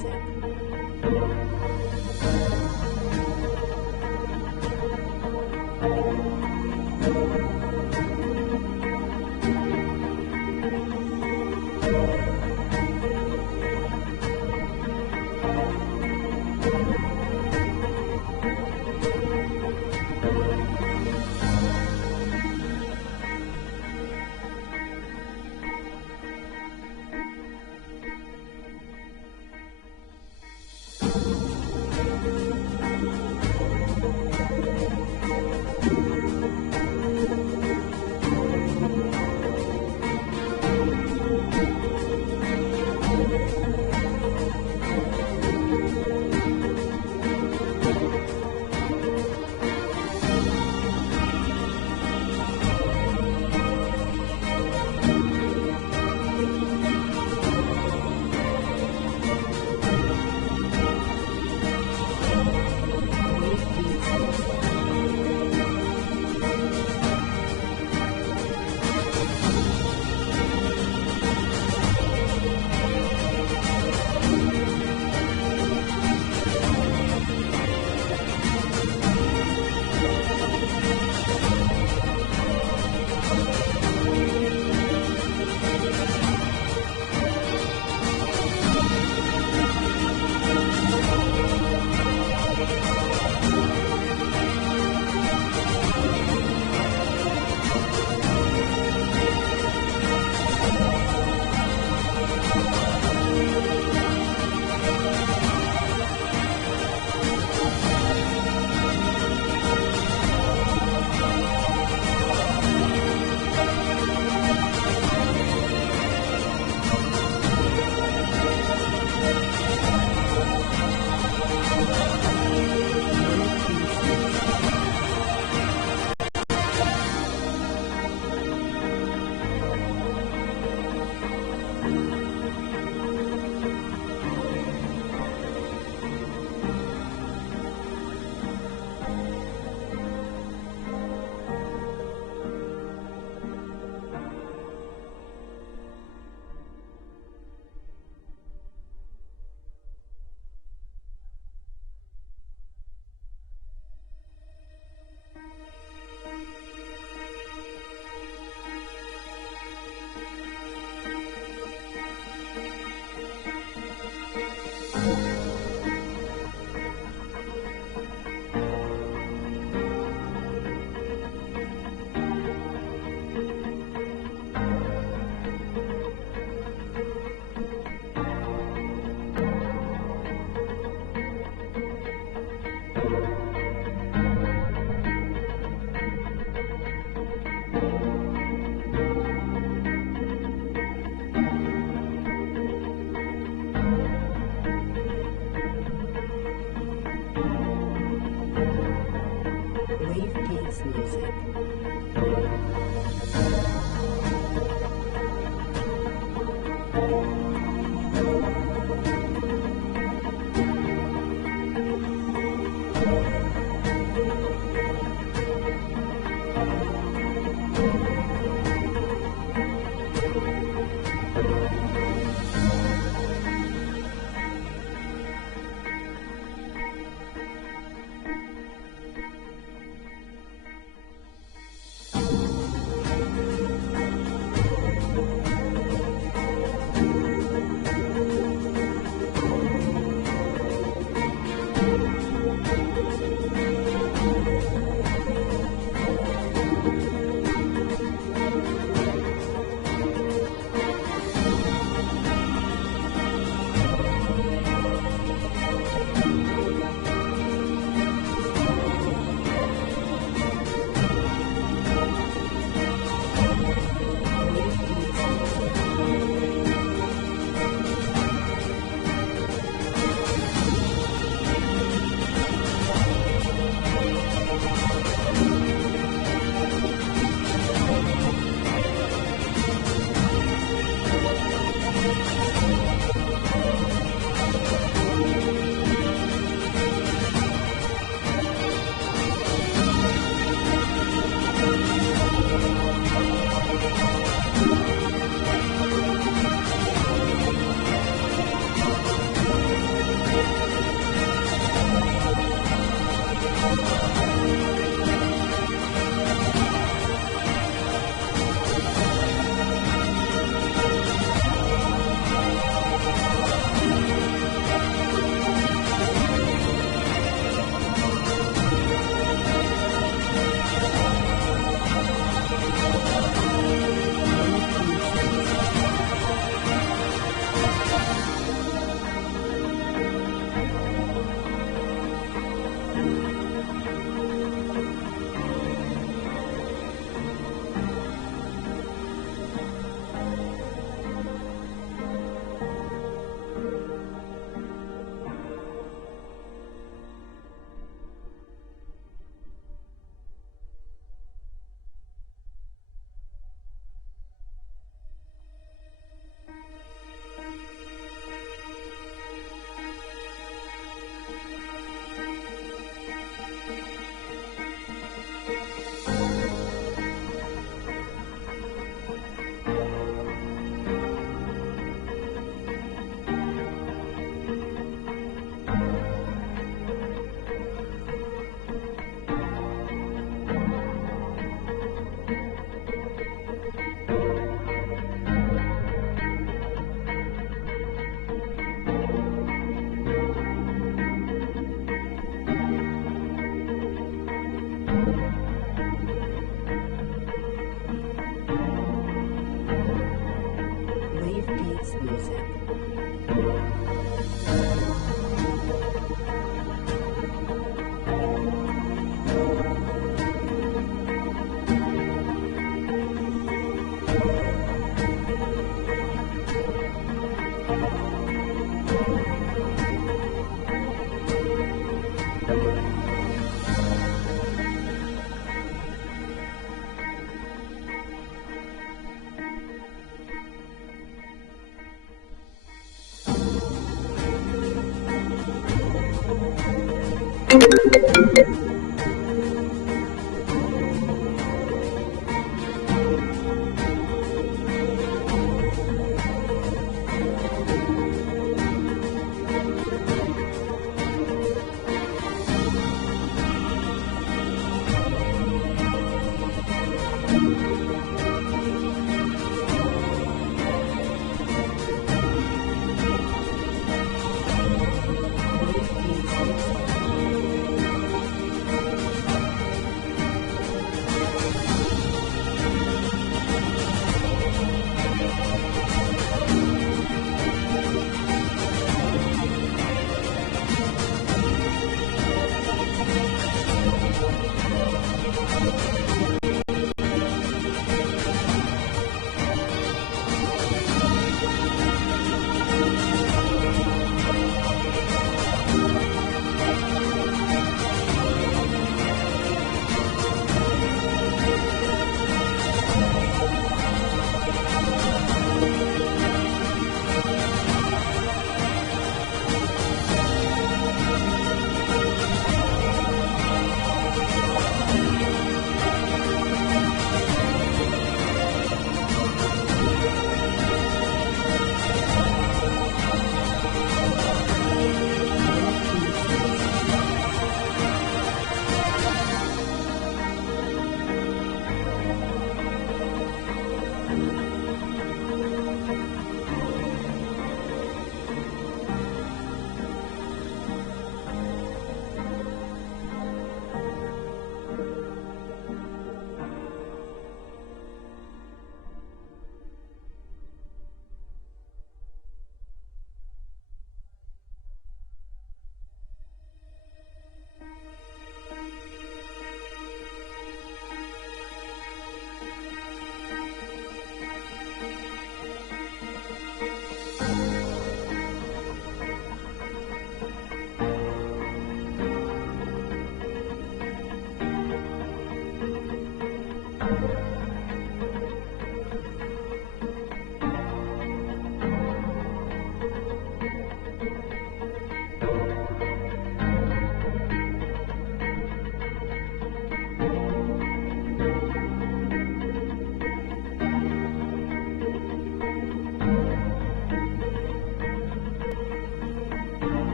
Thank you.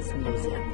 Science Museum.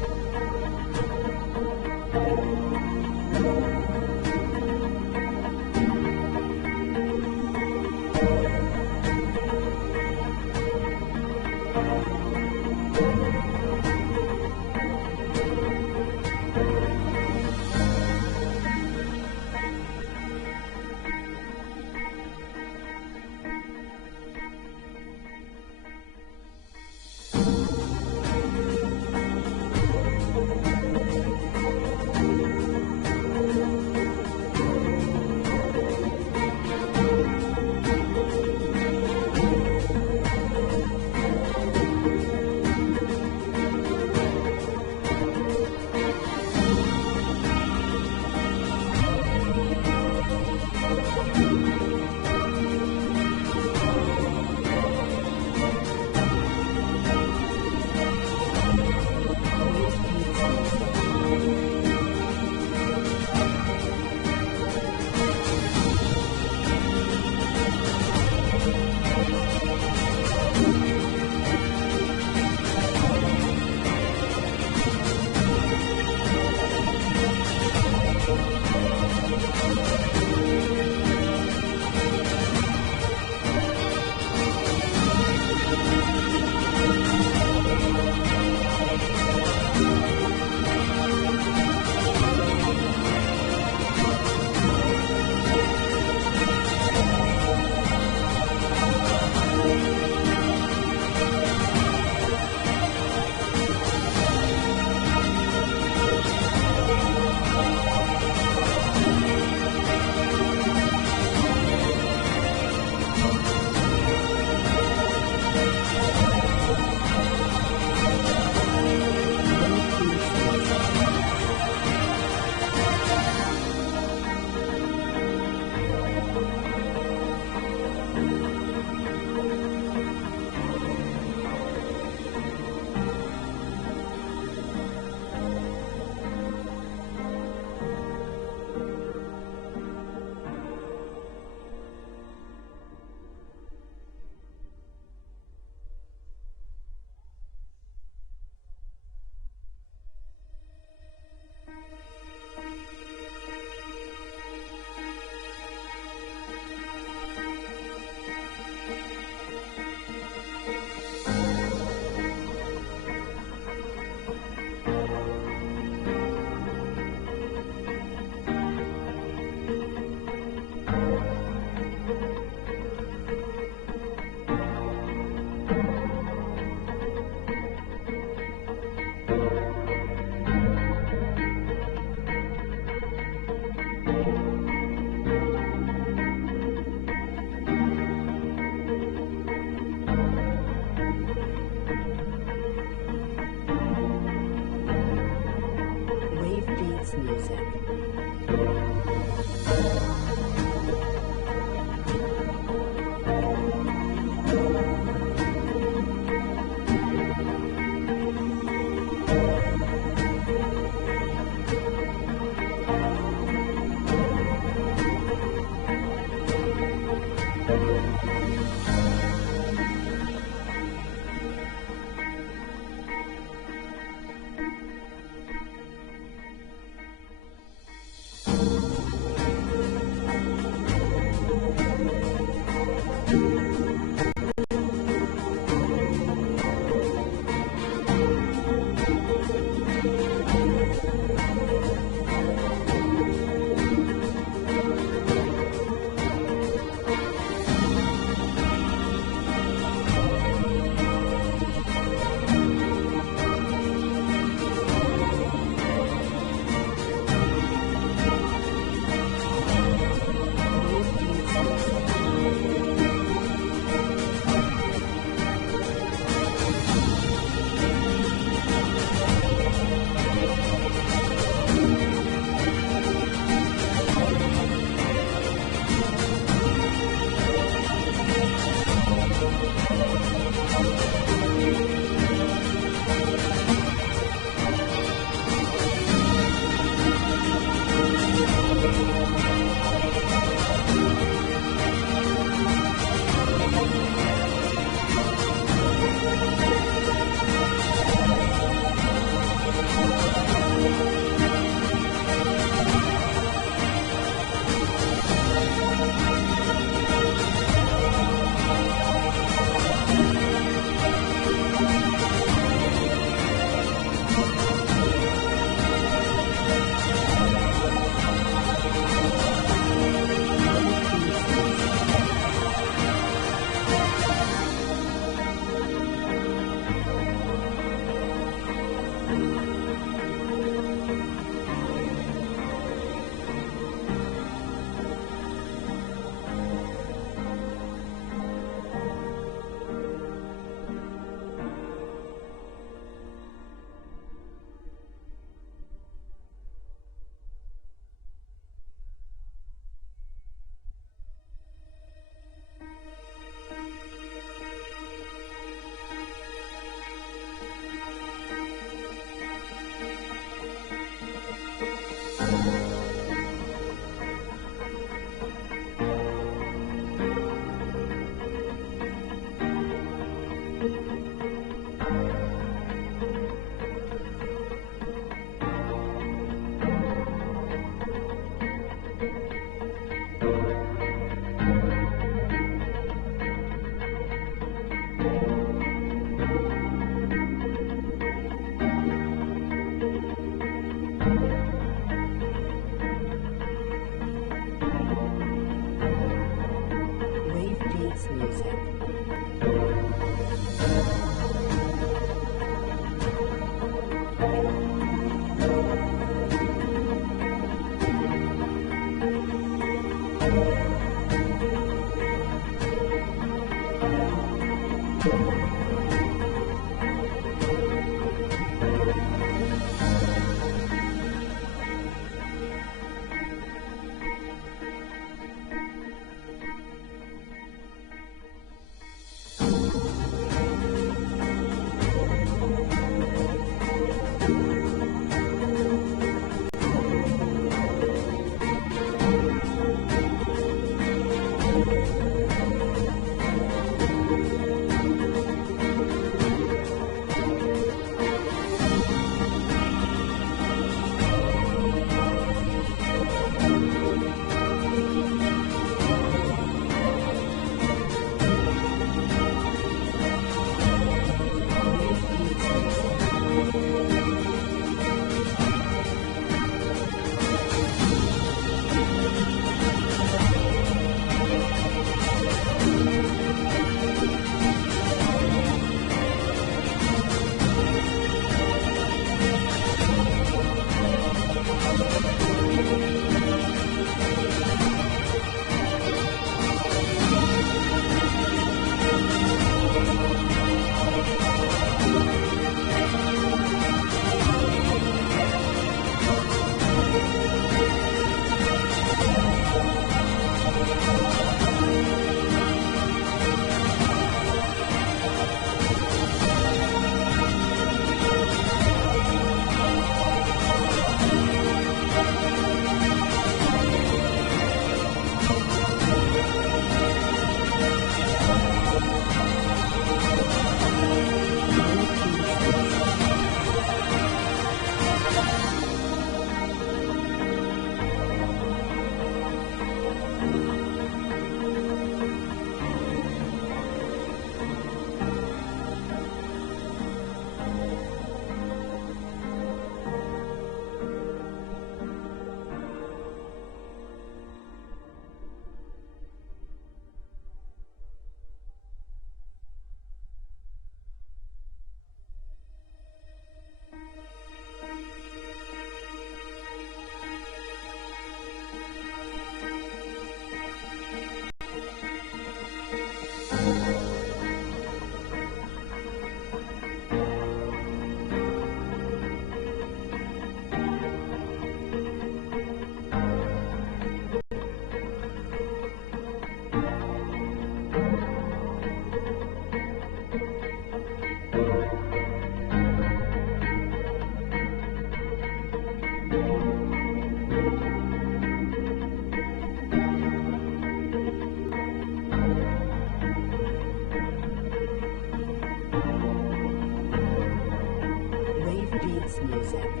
music.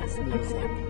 Beats Music.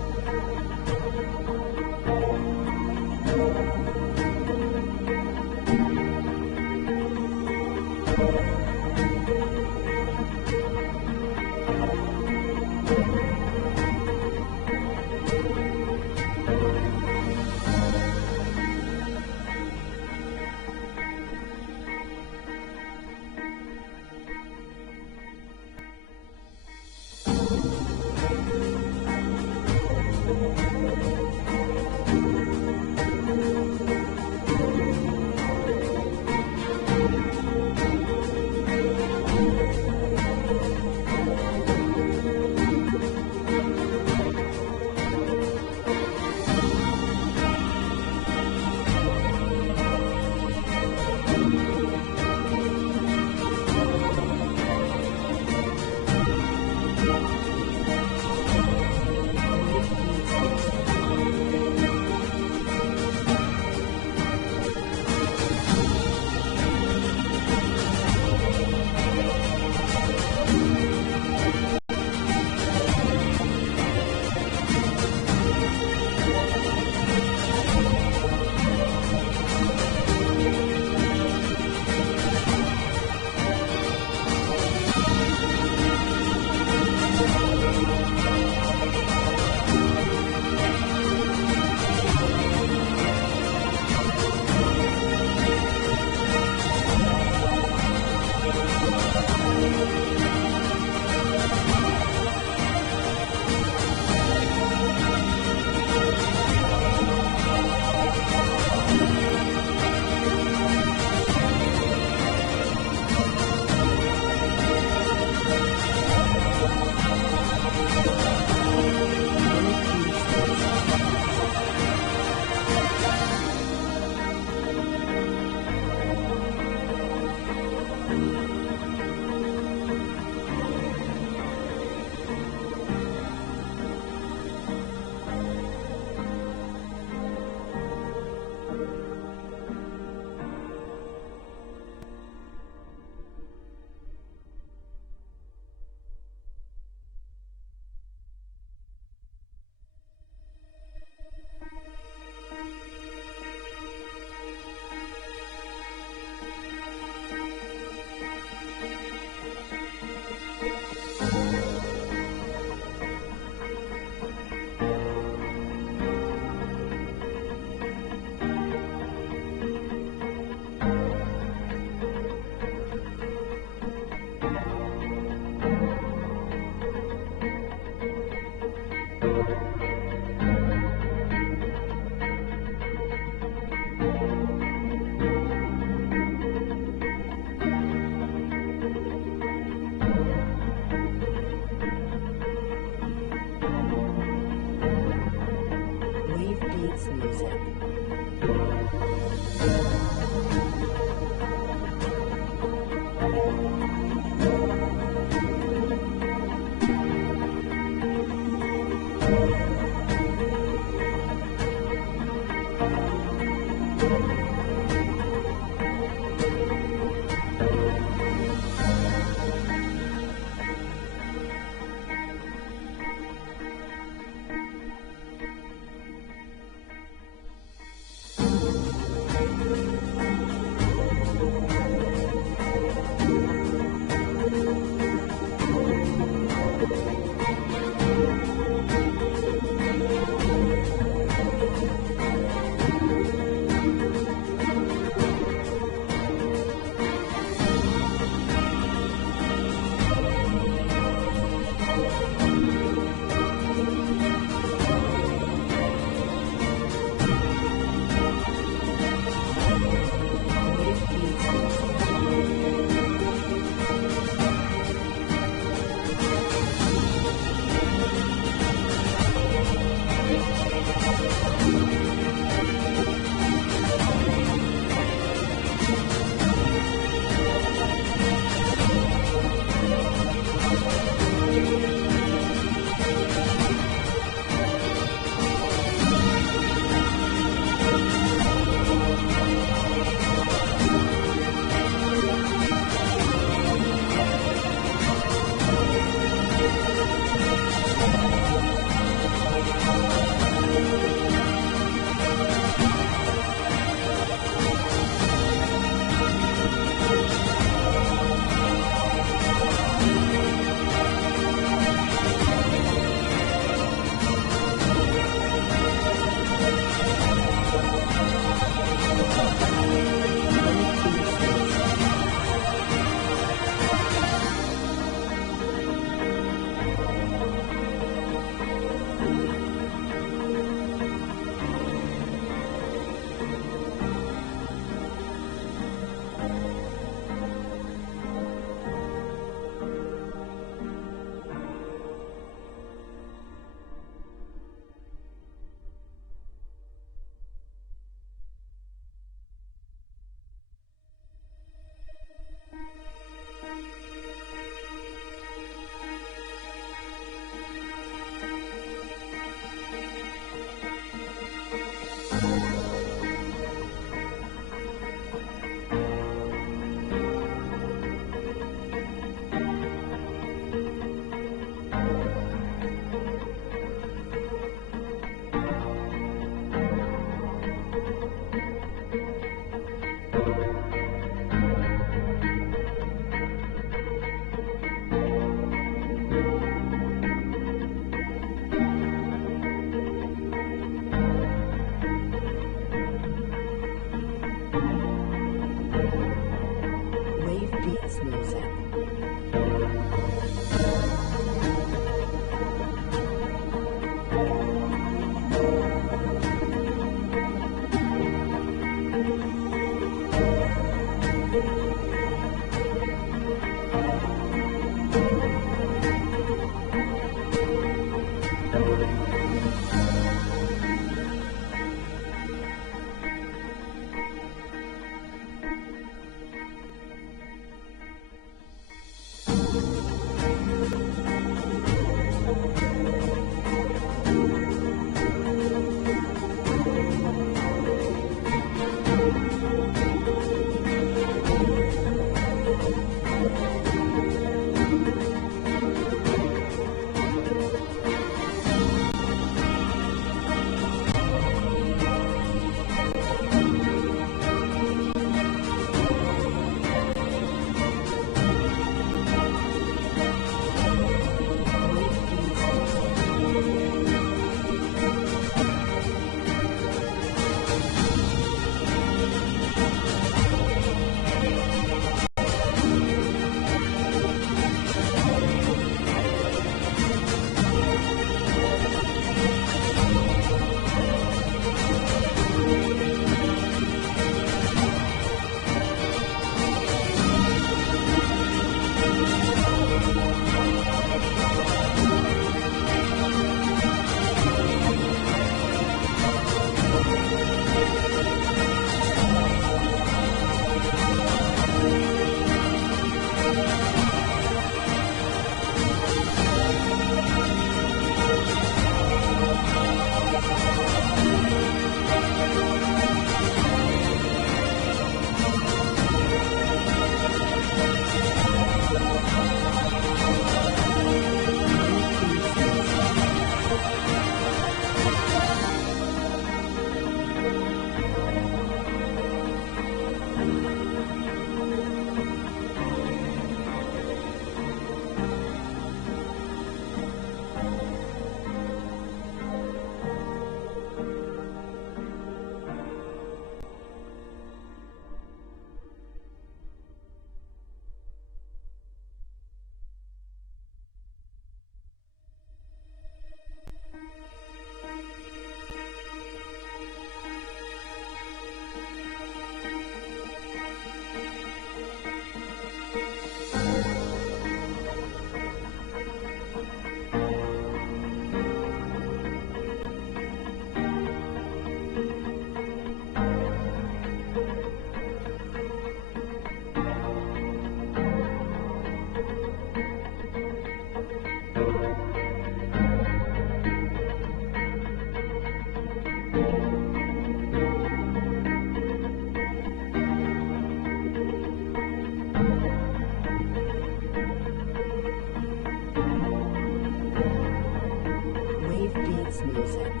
Christmas music.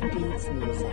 50s music.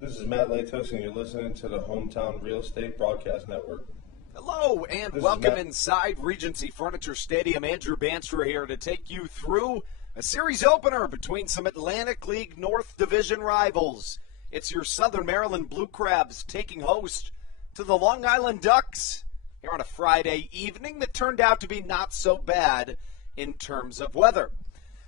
This is Matt Latos, and you're listening to the Hometown Real Estate Broadcast Network. Hello, and welcome inside Regency Furniture Stadium. Andrew Banstra here to take you through a series opener between some Atlantic League North Division rivals. It's your Southern Maryland Blue Crabs taking host to the Long Island Ducks here on a Friday evening that turned out to be not so bad in terms of weather.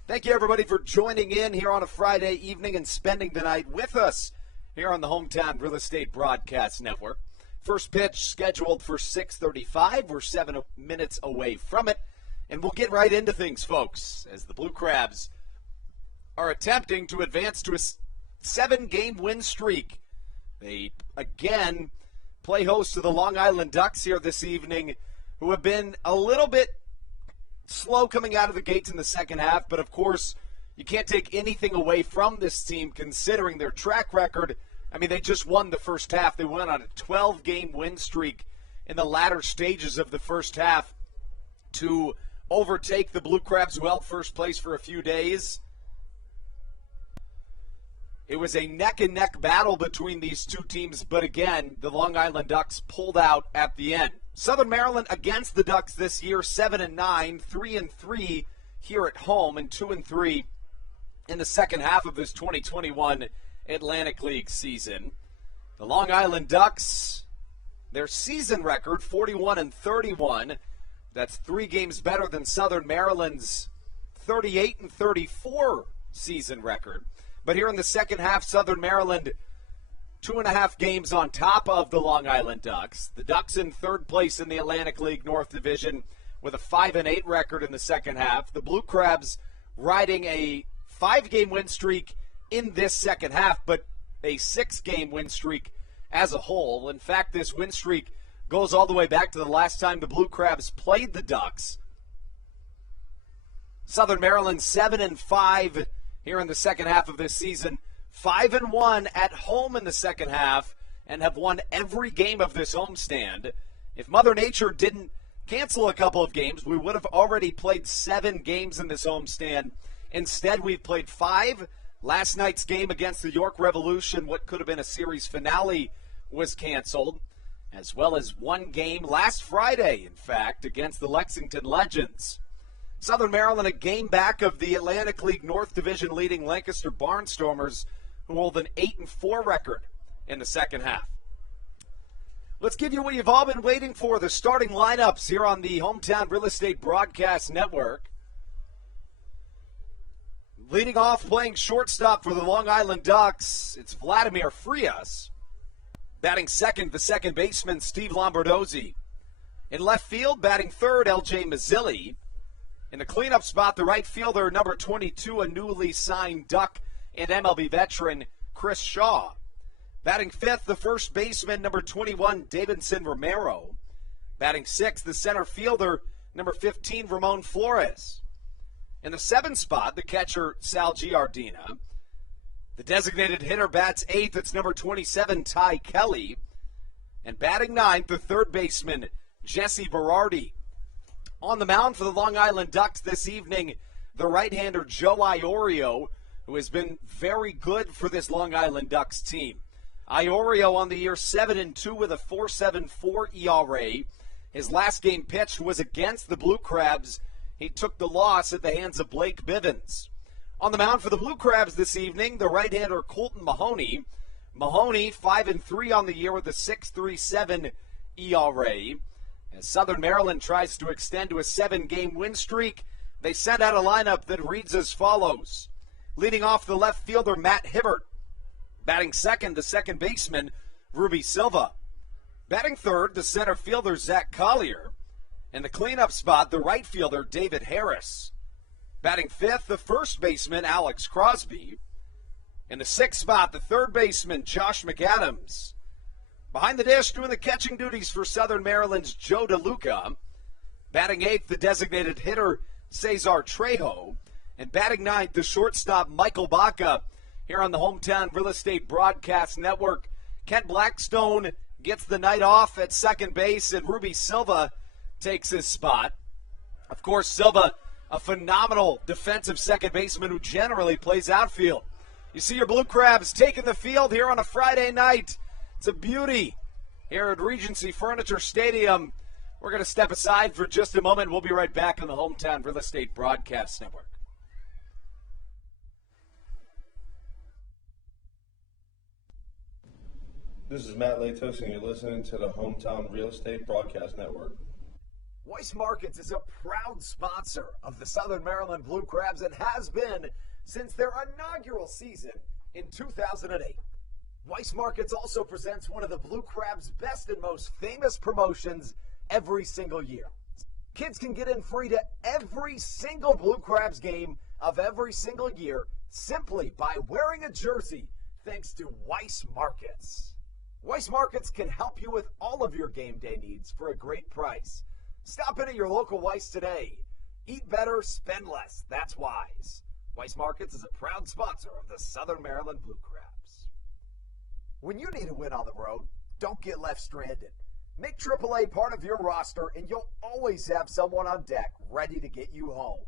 Thank you, everybody, for joining in here on a Friday evening and spending the night with us here on the Hometown Real Estate Broadcast Network. First pitch scheduled for 6:35. We're 7 minutes away from it. And we'll get right into things, folks, as the Blue Crabs are attempting to advance to a 7-game win streak. They, again, play host to the Long Island Ducks here this evening, who have been a little bit slow coming out of the gates in the second half. But, of course, you can't take anything away from this team considering their track record. I mean, they just won the first half. They went on a 12-game win streak in the latter stages of the first half to overtake the Blue Crabs, who held first place for a few days. It was a neck-and-neck battle between these two teams, but again, the Long Island Ducks pulled out at the end. Southern Maryland against the Ducks this year, 7-9, 3-3 here at home, and 2-3 in the second half of this 2021 Atlantic League season. The Long Island Ducks, their season record, 41-31. That's 3 games better than Southern Maryland's 38-34 season record. But here in the second half, Southern Maryland 2.5 games on top of the Long Island Ducks. The Ducks in third place in the Atlantic League North Division with a 5-8 record in the second half. The Blue Crabs riding a 5-game win streak in this second half, but a 6-game win streak as a whole. In fact, this win streak goes all the way back to the last time the Blue Crabs played the Ducks. Southern Maryland 7-5 here in the second half of this season, 5-1 at home in the second half, and have won every game of this homestand. If Mother Nature didn't cancel a couple of games, we would have already played 7 games in this homestand. Instead, we've played 5. Last night's game against the York Revolution, what could have been a series finale, was canceled, as well as 1 game last Friday, in fact, against the Lexington Legends. Southern Maryland a game back of the Atlantic League North Division leading Lancaster Barnstormers, who hold an 8-4 record in the second half. Let's give you what you've all been waiting for, the starting lineups here on the Hometown Real Estate Broadcast Network. Leading off, playing shortstop for the Long Island Ducks, it's Vladimir Frias. Batting second, the second baseman, Steve Lombardozzi. In left field, batting third, L.J. Mazzilli. In the cleanup spot, the right fielder, number 22, a newly signed Duck and MLB veteran, Chris Shaw. Batting fifth, the first baseman, number 21, Davidson Romero. Batting sixth, the center fielder, number 15, Ramon Flores. In the seventh spot, the catcher, Sal Giardina. The designated hitter bats eighth, it's number 27, Ty Kelly. And batting ninth, the third baseman, Jesse Berardi. On the mound for the Long Island Ducks this evening, the right-hander Joe Iorio, who has been very good for this Long Island Ducks team. Iorio on the year 7-2 with a 4.74 ERA. His last game pitched was against the Blue Crabs. He took the loss at the hands of Blake Bivens. On the mound for the Blue Crabs this evening, the right-hander Colton Mahoney. Mahoney 5-3 on the year with a 6.37 ERA. As Southern Maryland tries to extend to a 7-game win streak, they send out a lineup that reads as follows. Leading off the left fielder, Matt Hibbert. Batting second, the second baseman, Ruby Silva. Batting third, the center fielder, Zach Collier. In the cleanup spot, the right fielder, David Harris. Batting fifth, the first baseman, Alex Crosby. In the sixth spot, the third baseman, Josh McAdams. Behind the dish, doing the catching duties for Southern Maryland's Joe DeLuca. Batting eighth, the designated hitter, Cesar Trejo. And batting ninth, the shortstop, Michael Baca. Here on the Hometown Real Estate Broadcast Network, Kent Blackstone gets the night off at second base, and Ruby Silva takes his spot. Of course, Silva, a phenomenal defensive second baseman who generally plays outfield. You see your Blue Crabs taking the field here on a Friday night. It's a beauty here at Regency Furniture Stadium. We're going to step aside for just a moment. We'll be right back on the Hometown Real Estate Broadcast Network. This is Matt Latos, and you're listening to the Hometown Real Estate Broadcast Network. Weiss Markets is a proud sponsor of the Southern Maryland Blue Crabs and has been since their inaugural season in 2008. Weiss Markets also presents one of the Blue Crabs' best and most famous promotions every single year. Kids can get in free to every single Blue Crabs game of every single year simply by wearing a jersey thanks to Weiss Markets. Weiss Markets can help you with all of your game day needs for a great price. Stop in at your local Weiss today. Eat better, spend less. That's wise. Weiss Markets is a proud sponsor of the Southern Maryland Blue Crabs. When you need a win on the road, don't get left stranded. Make AAA part of your roster, and you'll always have someone on deck ready to get you home.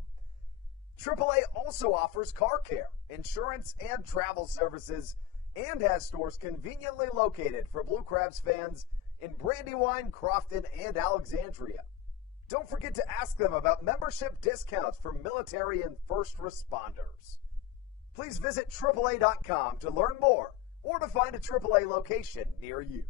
AAA also offers car care, insurance, and travel services, and has stores conveniently located for Blue Crabs fans in Brandywine, Crofton, and Alexandria. Don't forget to ask them about membership discounts for military and first responders. Please visit AAA.com to learn more or to find a AAA location near you.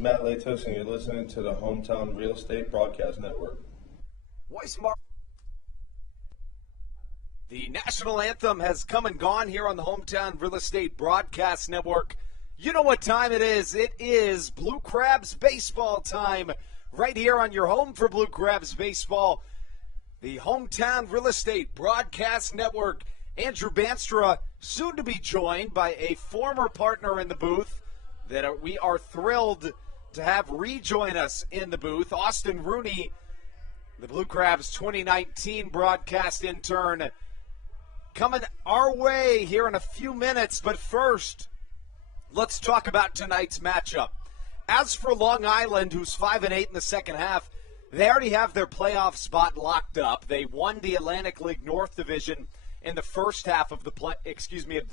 Matt Latos, and you're listening to the Hometown Real Estate Broadcast Network. The national anthem has come and gone here on the Hometown Real Estate Broadcast Network. You know what time it is. It is Blue Crabs baseball time right here on your home for Blue Crabs baseball, the Hometown Real Estate Broadcast Network. Andrew Banstra, soon to be joined by a former partner in the booth that we are thrilled to have rejoin us in the booth, Austin Rooney, the Blue Crabs 2019 broadcast intern, coming our way here in a few minutes. But first, let's talk about tonight's matchup. As for Long Island, who's 5-8 in the second half, they already have their playoff spot locked up. They won the Atlantic League North Division in the first half of the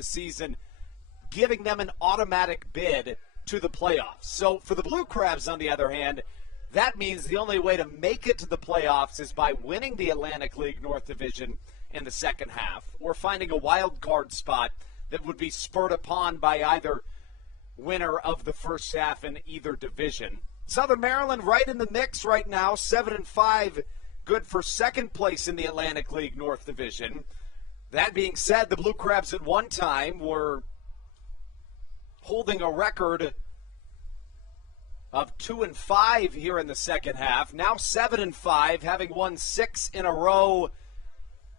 season, giving them an automatic bid to the playoffs. So for the Blue Crabs, on the other hand, that means the only way to make it to the playoffs is by winning the Atlantic League North Division in the second half, or finding a wild card spot that would be spurred upon by either winner of the first half in either division. Southern Maryland right in the mix right now, 7-5, good for second place in the Atlantic League North Division. That being said, the Blue Crabs at one time were holding a record of 2-5 here in the second half. Now 7-5, having won 6 in a row,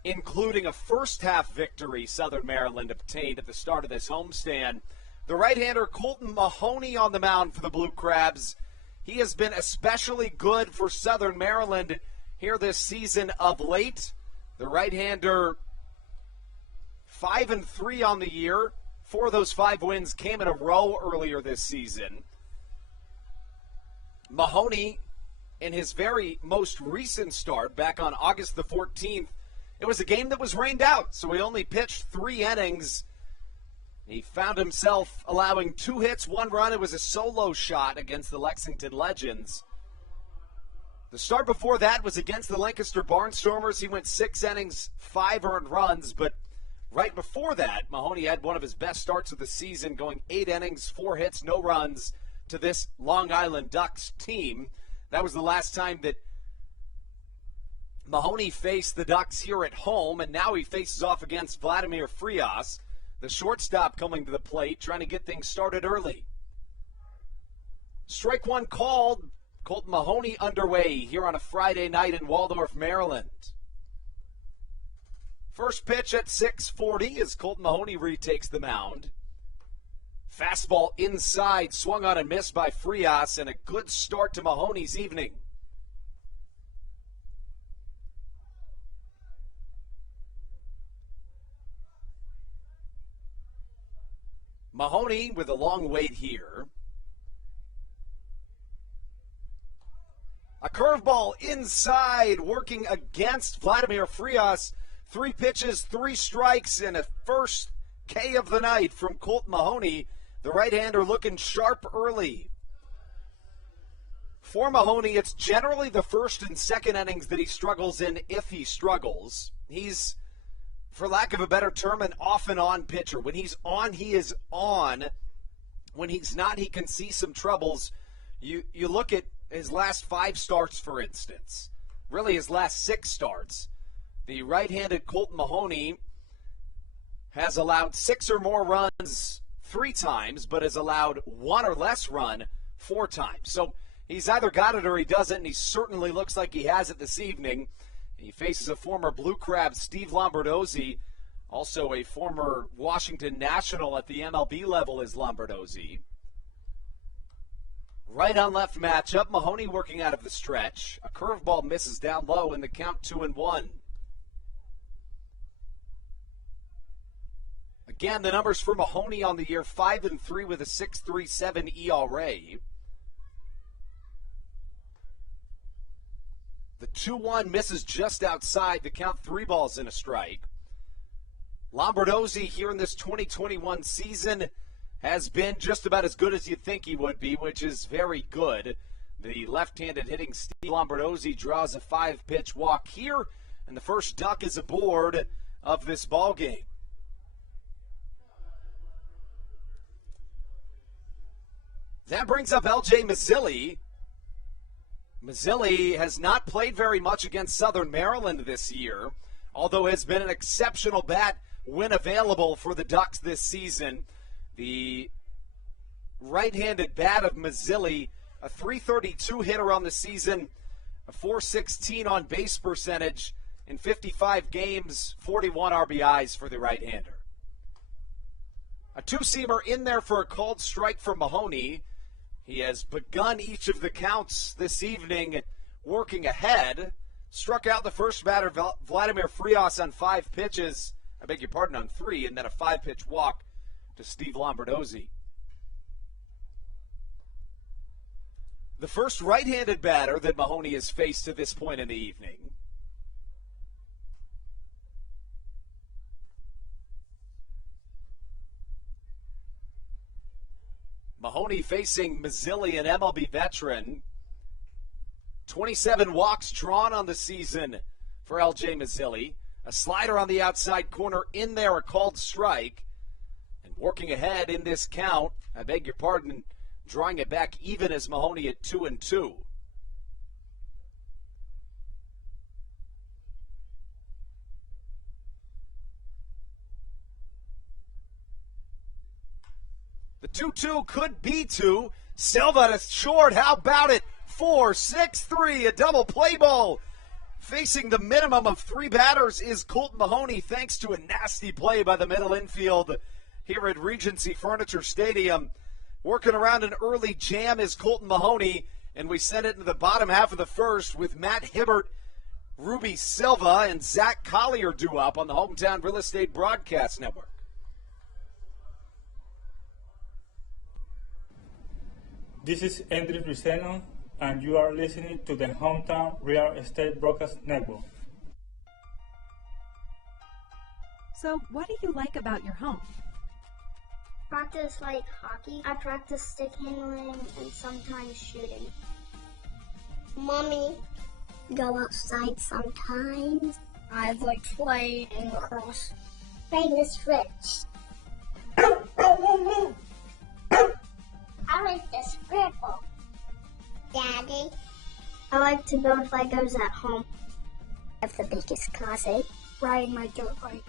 including a first-half victory Southern Maryland obtained at the start of this homestand. The right-hander Colton Mahoney on the mound for the Blue Crabs. He has been especially good for Southern Maryland here this season of late. The right-hander 5-3 on the year. 4 of those 5 wins came in a row earlier this season. Mahoney, in his very most recent start back on August the 14th, it was a game that was rained out, so he only pitched 3 innings. He found himself allowing 2 hits, 1 run. It was a solo shot against the Lexington Legends. The start before that was against the Lancaster Barnstormers. He went 6 innings, 5 earned runs, but right before that, Mahoney had one of his best starts of the season, going 8 innings, 4 hits, no runs to this Long Island Ducks team. That was the last time that Mahoney faced the Ducks here at home, and now he faces off against Vladimir Frias, the shortstop, coming to the plate, trying to get things started early. Strike 1 called. Colton Mahoney underway here on a Friday night in Waldorf, Maryland. First pitch at 6:40 as Colton Mahoney retakes the mound. Fastball inside, swung on and missed by Frias, and a good start to Mahoney's evening. Mahoney with a long wait here. A curveball inside, working against Vladimir Frias. 3 pitches, 3 strikes, and a first K of the night from Colton Mahoney. The right-hander looking sharp early. For Mahoney, it's generally the first and second innings that he struggles in, if he struggles. He's, for lack of a better term, an off and on pitcher. When he's on, he is on. When he's not, he can see some troubles. You look at his last 5 starts, for instance. Really, his last 6 starts. The right-handed Colton Mahoney has allowed 6 or more runs 3 times, but has allowed 1 or less run 4 times. So he's either got it or he doesn't, and he certainly looks like he has it this evening. He faces a former Blue Crab, Steve Lombardozzi, also a former Washington National at the MLB level is Lombardozzi. Right on left matchup, Mahoney working out of the stretch. A curveball misses down low in the count, 2-1. Again, the numbers for Mahoney on the year, 5-3 with a 6.37 ERA. The 2-1 misses just outside the count, 3 balls and a strike. Lombardozzi here in this 2021 season has been just about as good as you'd think he would be, which is very good. The left-handed hitting Steve Lombardozzi draws a 5-pitch walk here, and the first duck is aboard of this ball game. That brings up LJ Mazzilli. Mazzilli has not played very much against Southern Maryland this year, although has been an exceptional bat when available for the Ducks this season. The right-handed bat of Mazzilli, a .332 hitter on the season, a .416 on base percentage, in 55 games, 41 RBIs for the right-hander. A two-seamer in there for a called strike for Mahoney. He has begun each of the counts this evening working ahead. Struck out the first batter, Vladimir Frias, on 5 pitches. I beg your pardon, on 3, and then a 5-pitch walk to Steve Lombardozzi. The first right-handed batter that Mahoney has faced to this point in the evening. Mahoney facing Mazzilli, an MLB veteran. 27 walks drawn on the season for LJ Mazzilli. A slider on the outside corner in there, a called strike. And working ahead in this count, I beg your pardon, drawing it back even as Mahoney at 2-2. The 2-2 could be 2. Silva to short. How about it? 4-6-3, a double play ball. Facing the minimum of 3 batters is Colton Mahoney, thanks to a nasty play by the middle infield here at Regency Furniture Stadium. Working around an early jam is Colton Mahoney, and we send it into the bottom half of the first with Matt Hibbert, Ruby Silva, and Zach Collier due up on the Hometown Real Estate Broadcast Network. This is Andres Riceno, and you are listening to the Hometown Real Estate Broadcast Network. So, what do you like about your home? Practice like hockey. I practice stick handling and sometimes shooting. Mommy. Go outside sometimes. I like playing in lacrosse. Play the switch. I like the scribble. Daddy. I like to build Legos at home. I have the biggest closet. Riding my dirt bike.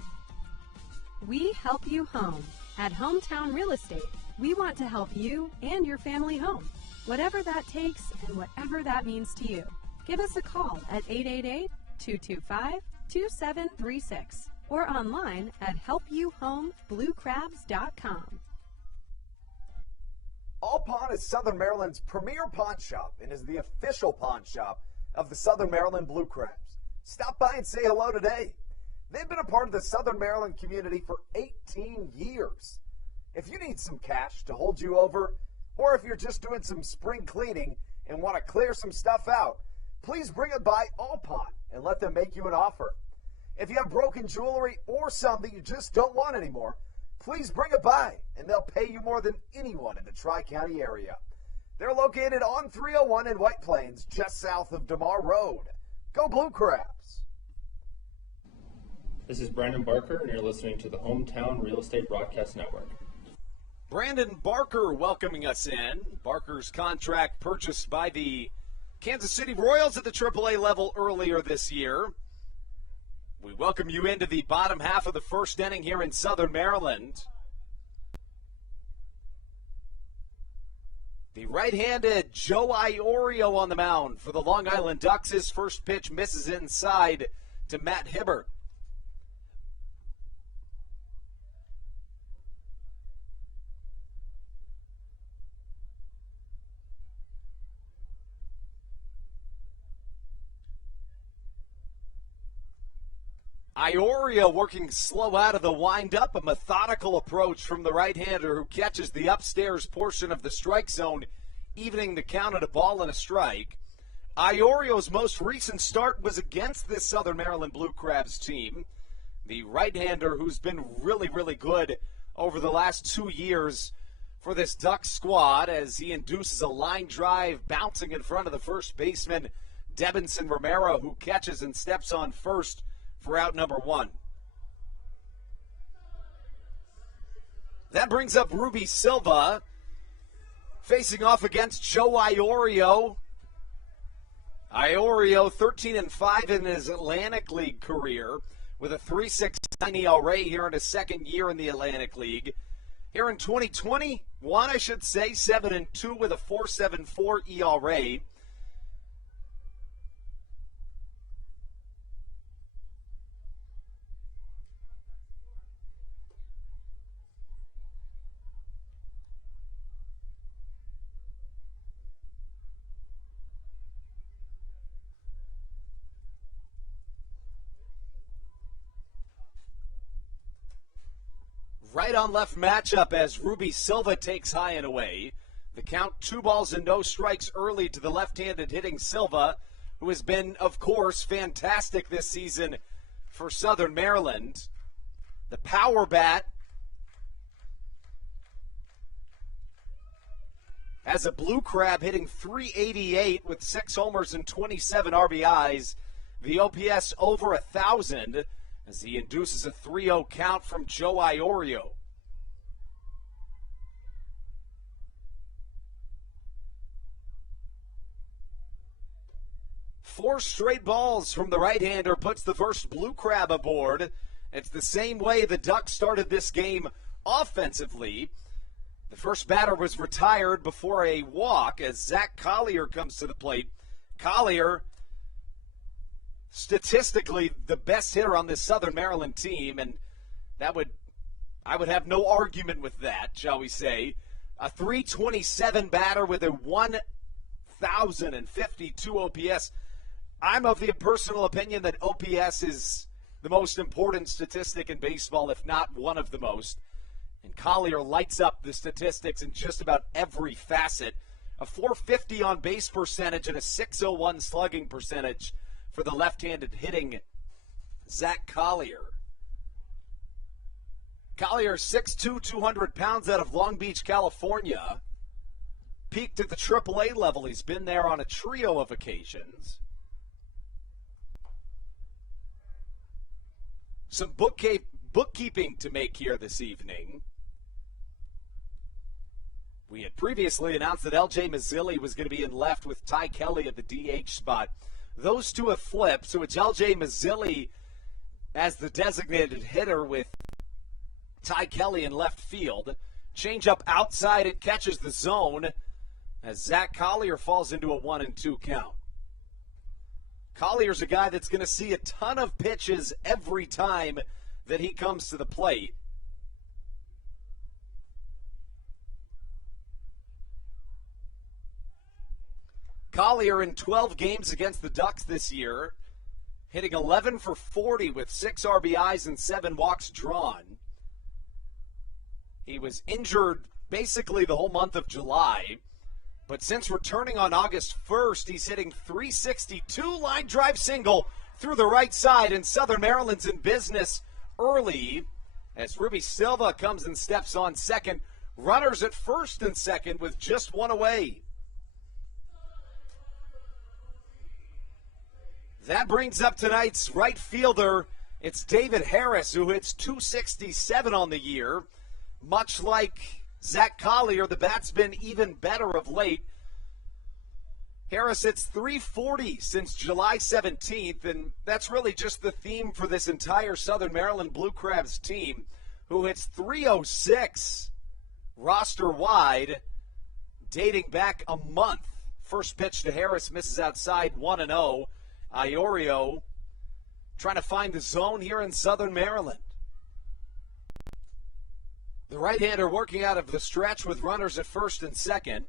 We help you home. At Hometown Real Estate, we want to help you and your family home. Whatever that takes and whatever that means to you. Give us a call at 888-225-2736 or online at helpyouhomebluecrabs.com. All Pawn is Southern Maryland's premier pawn shop and is the official pawn shop of the Southern Maryland Blue Crabs. Stop by and say hello today. They've been a part of the Southern Maryland community for 18 years. If you need some cash to hold you over, or if you're just doing some spring cleaning and want to clear some stuff out, please bring it by All Pawn and let them make you an offer. If you have broken jewelry or something you just don't want anymore, please bring it by, and they'll pay you more than anyone in the Tri-County area. They're located on 301 in White Plains, just south of DeMar Road. Go Blue Crabs! This is Brandon Barker, and you're listening to the Hometown Real Estate Broadcast Network. Brandon Barker welcoming us in. Barker's contract purchased by the Kansas City Royals at the AAA level earlier this year. We welcome you into the bottom half of the first inning here in Southern Maryland. The right-handed Joe Iorio on the mound for the Long Island Ducks. His first pitch misses inside to Matt Hibbert. Iorio working slow out of the windup, a methodical approach from the right-hander who catches the upstairs portion of the strike zone, evening the count at a ball and a strike. Iorio's most recent start was against this Southern Maryland Blue Crabs team. The right-hander who's been really, really good over the last 2 years for this Ducks squad as he induces a line drive bouncing in front of the first baseman, Debinson Romero, who catches and steps on first for out number 1. That brings up Ruby Silva facing off against Joe Iorio. Iorio 13-5 in his Atlantic League career with a 3.69 ERA here in his second year in the Atlantic League. Here in 2021, I should say, 7-2 with a 4.74 ERA. Right on left matchup as Ruby Silva takes high and away. The count 2 balls and no strikes early to the left-handed hitting Silva, who has been, of course, fantastic this season for Southern Maryland. The power bat has a blue crab hitting .388 with 6 homers and 27 RBIs. The OPS over 1,000. As he induces a 3-0 count from Joe Iorio. Four straight balls from the right-hander puts the first blue crab aboard. It's the same way the Ducks started this game offensively. The first batter was retired before a walk as Zach Collier comes to the plate. Collier, statistically the best hitter on this Southern Maryland team, and I would have no argument with that, shall we say. A .327 batter with a 1,052 OPS. I'm of the personal opinion that OPS is the most important statistic in baseball, if not one of the most. And Collier lights up the statistics in just about every facet. A .450 on base percentage and a .601 slugging percentage for the left-handed hitting Zach Collier. Collier, 6'2", 200 pounds out of Long Beach, California. Peaked at the AAA level. He's been there on a trio of occasions. Some bookkeeping to make here this evening. We had previously announced that L.J. Mazzilli was going to be in left with Ty Kelly at the DH spot. Those two have flipped, so it's L.J. Mazzilli as the designated hitter with Ty Kelly in left field. Change up outside, it catches the zone as Zach Collier falls into a 1-2 count. Collier's a guy that's going to see a ton of pitches every time that he comes to the plate. Collier in 12 games against the Ducks this year, hitting 11 for 40 with 6 RBIs and 7 walks drawn. He was injured basically the whole month of July, but since returning on August 1st, he's hitting .362 line drive single through the right side, and Southern Maryland's in business early as Ruby Silva comes and steps on second. Runners at first and second with just one away. That brings up tonight's right fielder. It's David Harris, who hits .267 on the year. Much like Zach Collier, the bat's been even better of late. Harris hits .340 since July 17th, and that's really just the theme for this entire Southern Maryland Blue Crabs team, who hits .306 roster-wide, dating back a month. First pitch to Harris misses outside, 1-0. Iorio trying to find the zone here in Southern Maryland. The right-hander working out of the stretch with runners at first and second.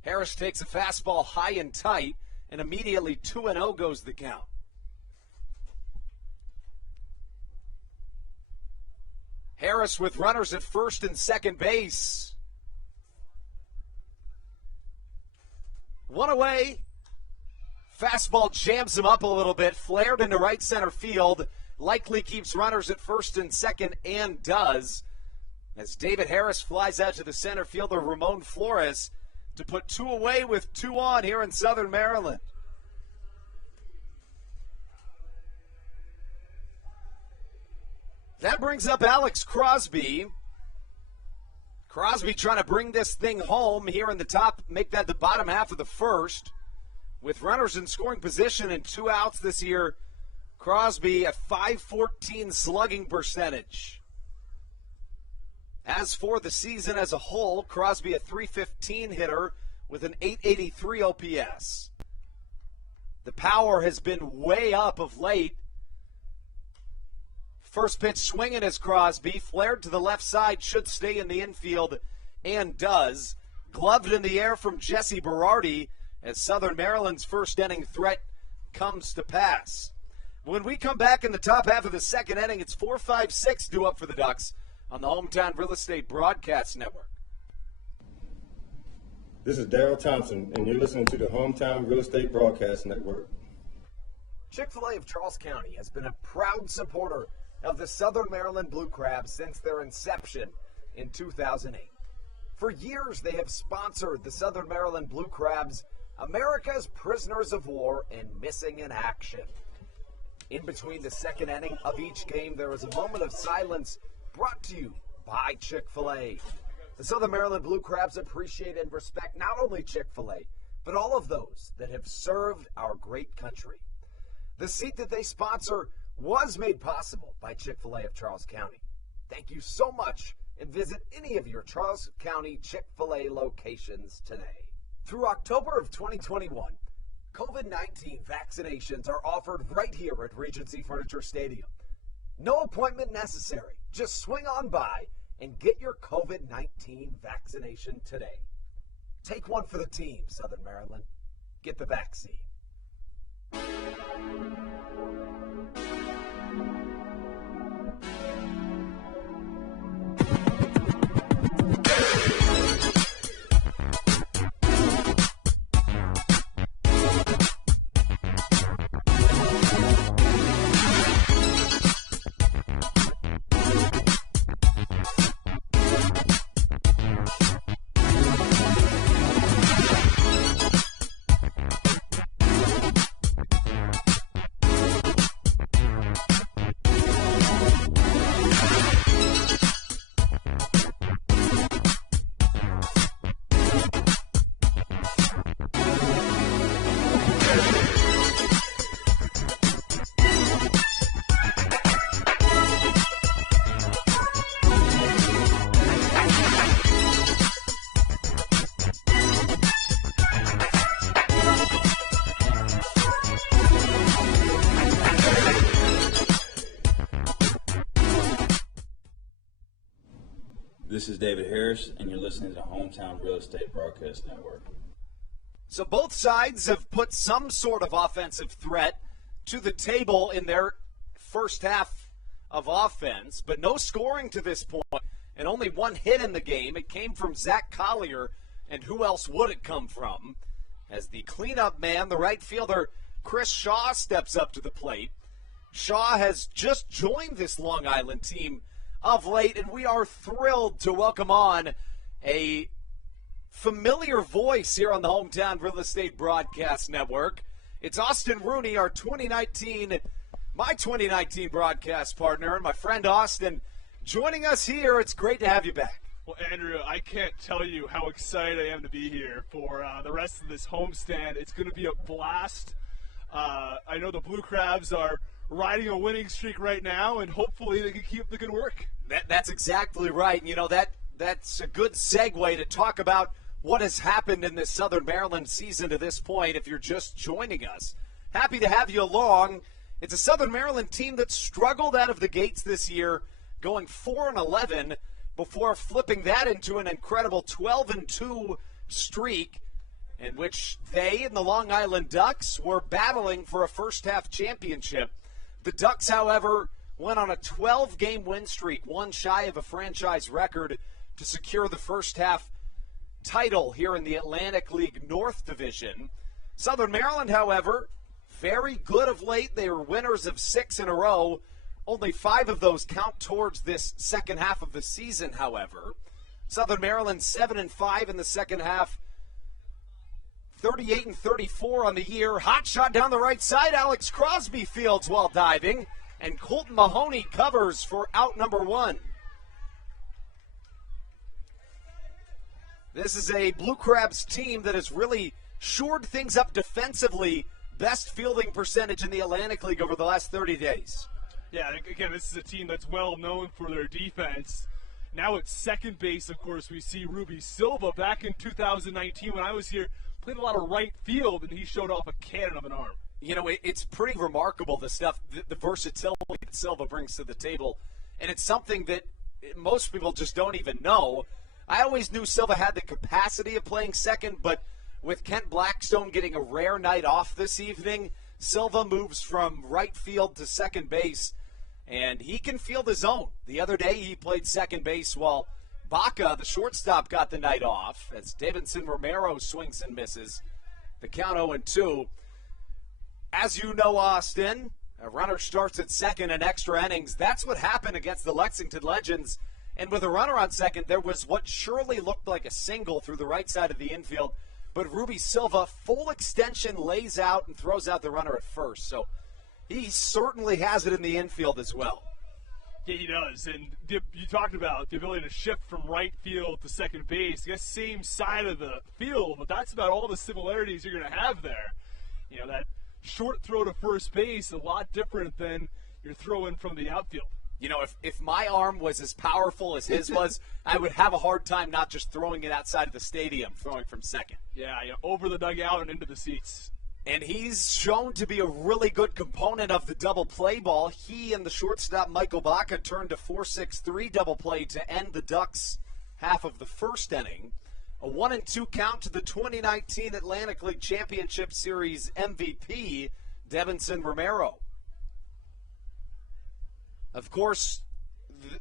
Harris takes a fastball high and tight, and immediately 2-0 goes the count. Harris with runners at first and second base. One away. Fastball jams him up a little bit, flared into right center field. Likely keeps runners at first and second, and does. As David Harris flies out to the center fielder, Ramon Flores, to put 2 away with 2 on here in Southern Maryland. That brings up Alex Crosby. Crosby trying to bring this thing home here in the top, make that the bottom half of the first. With runners in scoring position and 2 outs this year, Crosby a .514 slugging percentage. As for the season as a whole, Crosby a .315 hitter with an .883 OPS. The power has been way up of late. First pitch swinging as Crosby, flared to the left side, should stay in the infield, and does. Gloved in the air from Jesse Berardi as Southern Maryland's first inning threat comes to pass. When we come back in the top half of the second inning, it's 4-5-6 due up for the Ducks on the Hometown Real Estate Broadcast Network. This is Daryl Thompson, and you're listening to the Hometown Real Estate Broadcast Network. Chick-fil-A of Charles County has been a proud supporter of the Southern Maryland Blue Crabs since their inception in 2008. For years, they have sponsored the Southern Maryland Blue Crabs, America's prisoners of war and missing in action. In between the second inning of each game, there is a moment of silence brought to you by Chick-fil-A. The Southern Maryland Blue Crabs appreciate and respect not only Chick-fil-A, but all of those that have served our great country. The seat that they sponsor was made possible by Chick-fil-A of Charles County. Thank you so much, and visit any of your Charles County Chick-fil-A locations today. Through October of 2021, COVID-19 vaccinations are offered right here at Regency Furniture Stadium. No appointment necessary. Just swing on by and get your COVID-19 vaccination today. Take one for the team, Southern Maryland. Get the vaccine. This is David Harris, and you're listening to the Hometown Real Estate Broadcast Network. So both sides have put some sort of offensive threat to the table in their first half of offense, but no scoring to this point, and only one hit in the game. It came from Zach Collier, and who else would it come from? As the cleanup man, the right fielder, Chris Shaw, steps up to the plate. Shaw has just joined this Long Island team of late, and we are thrilled to welcome on a familiar voice here on the Hometown Real Estate Broadcast Network. It's Austin Rooney, my 2019 broadcast partner, and my friend Austin joining us here. It's great to have you back. Well, Andrew, I can't tell you how excited I am to be here for the rest of this homestand. It's going to be a blast. I know the Blue Crabs are riding a winning streak right now, and hopefully they can keep the good work. That's exactly right. And, you know, that's a good segue to talk about what has happened in this Southern Maryland season to this point if you're just joining us. Happy to have you along. It's a Southern Maryland team that struggled out of the gates this year, going 4-11 before flipping that into an incredible 12-2 streak in which they and the Long Island Ducks were battling for a first-half championship. The Ducks, however, went on a 12-game win streak, one shy of a franchise record, to secure the first-half title here in the Atlantic League North Division. Southern Maryland, however, very good of late. They were winners of 6 in a row. Only 5 of those count towards this second half of the season, however. Southern Maryland 7-5 in the second half, 38-34 on the year. Hot shot down the right side. Alex Crosby fields while diving, and Colton Mahoney covers for out number 1. This is a Blue Crabs team that has really shored things up defensively. Best fielding percentage in the Atlantic League over the last 30 days. Yeah, again, this is a team that's well known for their defense. Now at second base, of course, we see Ruby Silva. Back in 2019 when I was here, played a lot of right field, and he showed off a cannon of an arm. You know, it's pretty remarkable, the stuff, the versatility that Silva brings to the table. And it's something that most people just don't even know. I always knew Silva had the capacity of playing second, but with Kent Blackstone getting a rare night off this evening, Silva moves from right field to second base, and he can field his own. The other day he played second base while Baca, the shortstop, got the night off as Davidson Romero swings and misses. The count 0-2. As you know, Austin, a runner starts at second in extra innings. That's what happened against the Lexington Legends. And with a runner on second, there was what surely looked like a single through the right side of the infield. But Ruby Silva, full extension, lays out and throws out the runner at first. So he certainly has it in the infield as well. Yeah, he does. And you talked about the ability to shift from right field to second base. I guess same side of the field, but that's about all the similarities you're going to have there. You know, that short throw to first base, a lot different than you're throwing from the outfield. You know, if my arm was as powerful as his was, I would have a hard time not just throwing it outside of the stadium, throwing from second. Yeah, over the dugout and into the seats. And he's shown to be a really good component of the double play ball. He and the shortstop Michael Baca turned a 4-6-3 double play to end the Ducks' half of the first inning. A 1-2 count to the 2019 Atlantic League Championship Series MVP, Davidson Romero. Of course,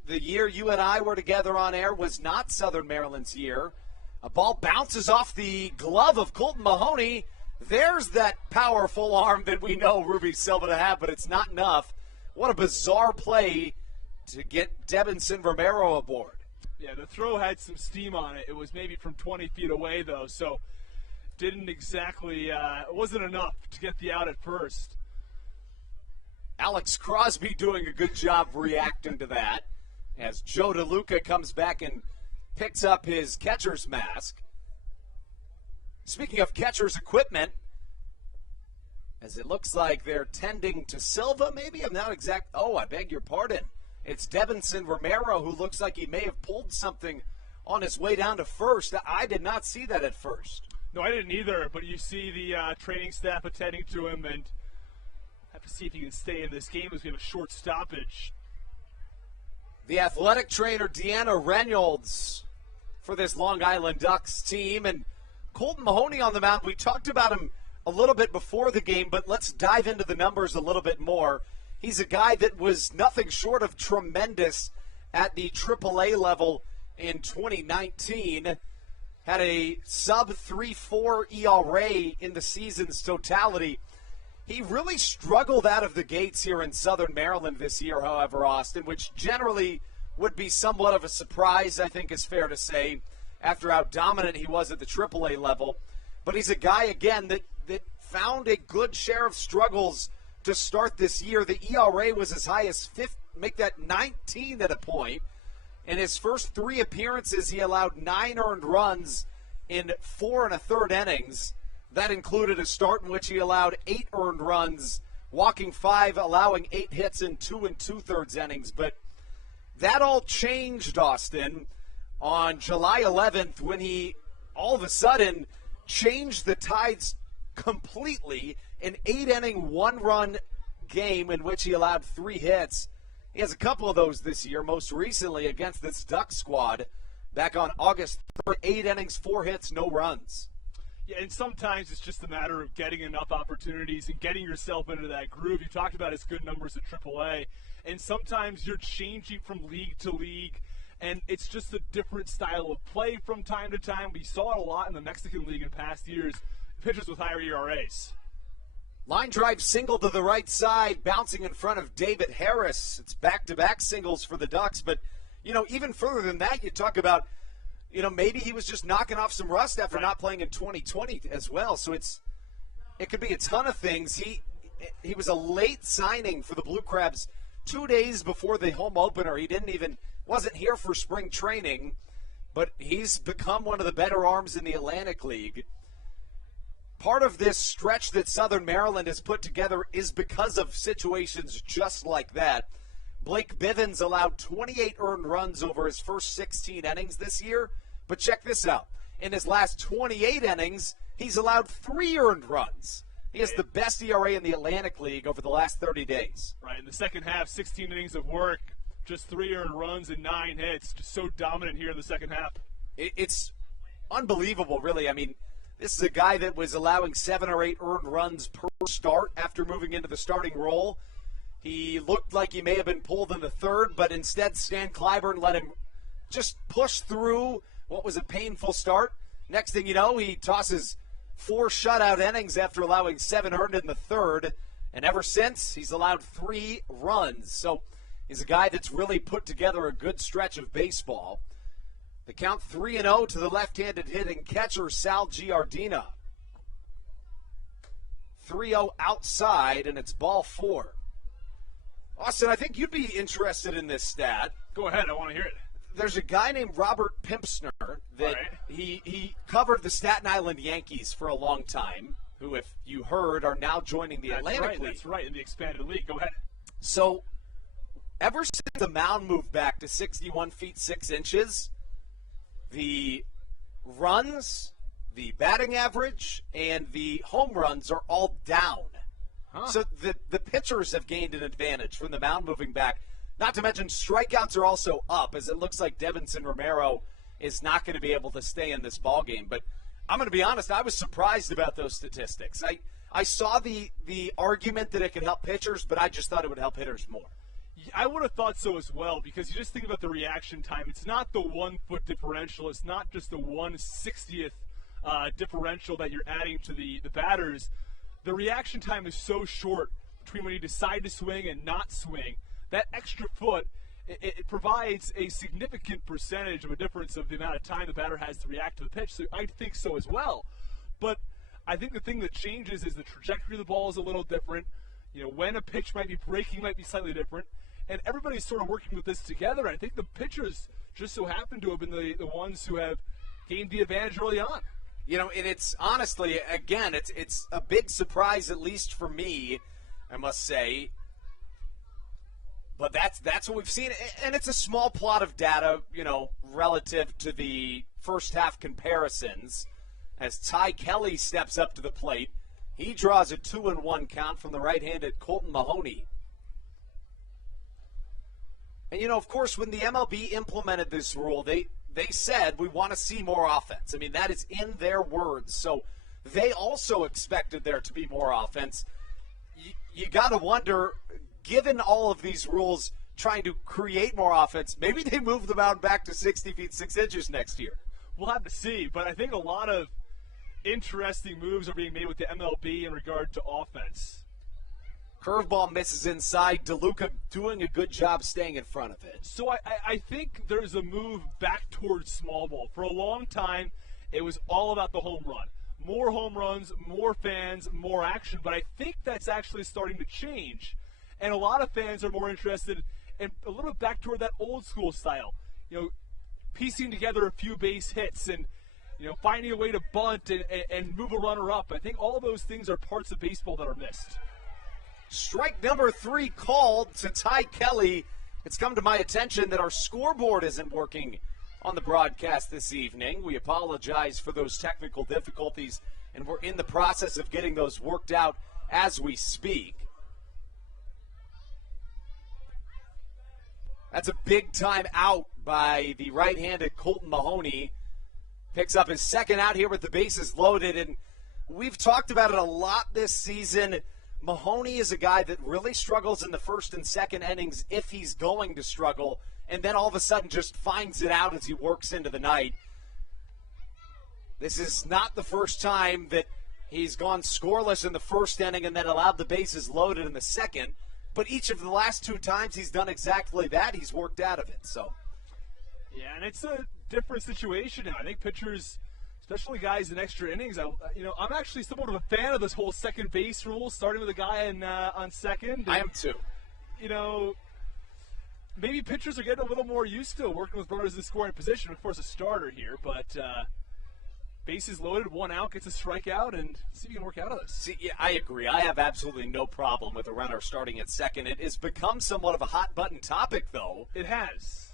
the year you and I were together on air was not Southern Maryland's year. A ball bounces off the glove of Colton Mahoney. There's that powerful arm that we know Ruby Silva to have, but it's not enough. What a bizarre play to get Davidson Romero aboard. Yeah, the throw had some steam on it. It was maybe from 20 feet away, though, so didn't exactly, it wasn't enough to get the out at first. Alex Crosby doing a good job reacting to that as Joe DeLuca comes back and picks up his catcher's mask. Speaking of catcher's equipment, as it looks like they're tending to Silva, maybe? I'm not exact. Oh, I beg your pardon. It's Davidson Romero, who looks like he may have pulled something on his way down to first. I did not see that at first. No, I didn't either, but you see the training staff attending to him, and have to see if he can stay in this game as we have a short stoppage. The athletic trainer, Deanna Reynolds, for this Long Island Ducks team. And Colton Mahoney on the mound. We talked about him a little bit before the game, but let's dive into the numbers a little bit more. He's a guy that was nothing short of tremendous at the AAA level in 2019. Had a sub-3.4 ERA in the season's totality. He really struggled out of the gates here in Southern Maryland this year, however, Austin, which generally would be somewhat of a surprise, I think is fair to say, after how dominant he was at the AAA level. But he's a guy, again, that found a good share of struggles to start this year. The ERA was as high as 19 at a point. In his first 3 appearances, he allowed 9 earned runs in 4 1/3 innings. That included a start in which he allowed 8 earned runs, walking 5, allowing 8 hits in 2 2/3 innings. But that all changed, Austin, on July 11th when he all of a sudden changed the tides completely. An 8-inning, 1-run game in which he allowed 3 hits. He has a couple of those this year, most recently against this Duck squad back on August 3rd. 8 innings, 4 hits, no runs. Yeah, and sometimes it's just a matter of getting enough opportunities and getting yourself into that groove. You talked about his good numbers at AAA, and sometimes you're changing from league to league, and it's just a different style of play from time to time. We saw it a lot in the Mexican League in past years, pitchers with higher ERAs. Line drive single to the right side, bouncing in front of David Harris. It's back-to-back singles for the Ducks, but, even further than that, you talk about maybe he was just knocking off some rust after not playing in 2020 as well. So it could be a ton of things. He was a late signing for the Blue Crabs 2 days before the home opener. He wasn't here for spring training. but he's become one of the better arms in the Atlantic League. Part of this stretch that Southern Maryland has put together is because of situations just like that. Blake Bivens allowed 28 earned runs over his first 16 innings this year, but check this out. In his last 28 innings, he's allowed 3 earned runs. He has the best ERA in the Atlantic League over the last 30 days. Right, in the second half, 16 innings of work, just 3 earned runs and 9 hits. Just so dominant here in the second half. It's unbelievable, really. I mean, this is a guy that was allowing 7 or 8 earned runs per start after moving into the starting role. He looked like he may have been pulled in the third, but instead Stan Clyburn let him just push through what was a painful start. Next thing you know, he tosses 4 shutout innings after allowing 7 earned in the third, and ever since, he's allowed 3 runs. So he's a guy that's really put together a good stretch of baseball. The count 3-0 to the left-handed hitting catcher Sal Giardina. 3-0 outside, and it's ball 4. Austin, I think you'd be interested in this stat. Go ahead, I want to hear it. There's a guy named Robert Pimpsner that he covered the Staten Island Yankees for a long time, who, if you heard, are now joining the Atlantic League. That's right, in the expanded league. Go ahead. So, ever since the mound moved back to 61 feet 6 inches, the runs, the batting average, and the home runs are all down. So the pitchers have gained an advantage from the mound moving back. Not to mention strikeouts are also up, as it looks like Devinson Romero is not going to be able to stay in this ballgame. But I'm going to be honest, I was surprised about those statistics. I saw the argument that it could help pitchers, but I just thought it would help hitters more. I would have thought so as well, because you just think about the reaction time. It's not the 1 foot differential. It's not just the 1/60th differential that you're adding to the batters. The reaction time is so short between when you decide to swing and not swing. That extra foot, it provides a significant percentage of a difference of the amount of time the batter has to react to the pitch. So I think so as well. But I think the thing that changes is the trajectory of the ball is a little different. You know, when a pitch might be breaking might be slightly different. And everybody's sort of working with this together. I think the pitchers just so happen to have been the ones who have gained the advantage early on. You know, and it's honestly, again, it's a big surprise, at least for me, I must say. But that's what we've seen. And it's a small plot of data, you know, relative to the first half comparisons. As Ty Kelly steps up to the plate, he draws a 2-1 count from the right-handed Colton Mahoney. And, you know, of course, when the MLB implemented this rule, they said we want to see more offense. I mean, that is in their words. So they also expected there to be more offense. You got to wonder, given all of these rules trying to create more offense, maybe they move the mound back to 60 feet 6 inches next year. We'll have to see, but I think a lot of interesting moves are being made with the MLB in regard to offense. Curveball misses inside. DeLuca doing a good job staying in front of it. So I think there's a move back towards small ball. For a long time, it was all about the home run. More home runs, more fans, more action. But I think that's actually starting to change. And a lot of fans are more interested in a little bit back toward that old school style. You know, piecing together a few base hits and, you know, finding a way to bunt and move a runner up. I think all of those things are parts of baseball that are missed. Strike number 3 called to Ty Kelly. It's come to my attention that our scoreboard isn't working on the broadcast this evening. We apologize for those technical difficulties, and we're in the process of getting those worked out as we speak. That's a big time out by the right-handed Colton Mahoney. Picks up his second out here with the bases loaded, and we've talked about it a lot this season. Mahoney is a guy that really struggles in the first and second innings if he's going to struggle, and then all of a sudden just finds it out as he works into the night. This is not the first time that he's gone scoreless in the first inning and then allowed the bases loaded in the second, but each of the last 2 times he's done exactly that. He's worked out of it. So, yeah, and it's a different situation now. I think pitchers, especially guys in extra innings, I'm actually somewhat of a fan of this whole second base rule, starting with a guy on second. I am too. You know, maybe pitchers are getting a little more used to working with runners in scoring position. Of course, a starter here, but bases loaded, 1 out, gets a strikeout, and see if you can work out of this. See, yeah, I agree. I have absolutely no problem with a runner starting at second. It has become somewhat of a hot-button topic, though. It has.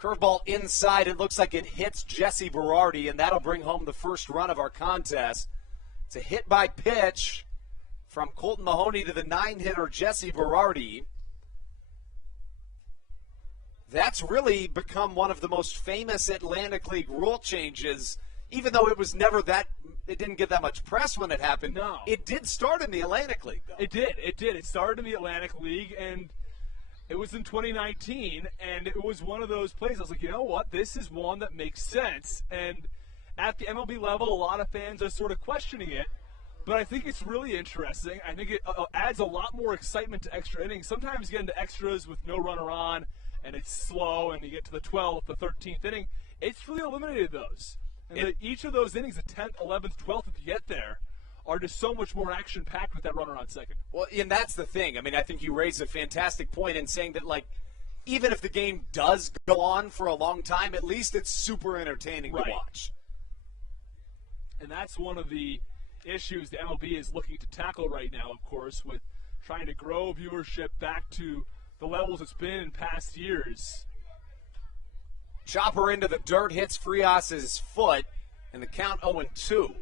Curveball inside. It looks like it hits Jesse Berardi, and that'll bring home the first run of our contest. It's a hit by pitch from Colton Mahoney to the 9-hitter Jesse Berardi. That's really become one of the most famous Atlantic League rule changes, even though it was never that – it didn't get that much press when it happened. No. It did start in the Atlantic League, though. It did. It started in the Atlantic League, and – it was in 2019, and it was one of those plays. I was like, you know what? This is one that makes sense. And at the MLB level, a lot of fans are sort of questioning it. But I think it's really interesting. I think it adds a lot more excitement to extra innings. Sometimes you get into extras with no runner on, and it's slow, and you get to the 12th, the 13th inning. It's really eliminated those. And each of those innings, the 10th, 11th, 12th, if you get there, are just so much more action-packed with that runner on second. Well, and that's the thing. I mean, I think you raise a fantastic point in saying that, like, even if the game does go on for a long time, at least it's super entertaining to watch. And that's one of the issues the MLB is looking to tackle right now, of course, with trying to grow viewership back to the levels it's been in past years. Chopper into the dirt, hits Frias's foot, and the count 0-2.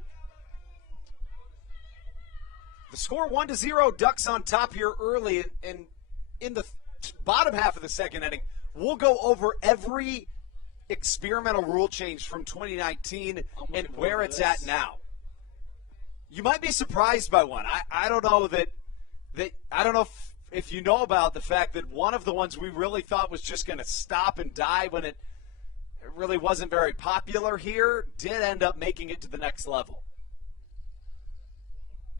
The score 1-0, Ducks on top here early, and in the bottom half of the second inning, we'll go over every experimental rule change from 2019 and where it's at now. You might be surprised by one. I don't know that I don't know if you know about the fact that one of the ones we really thought was just going to stop and die when it really wasn't very popular here did end up making it to the next level.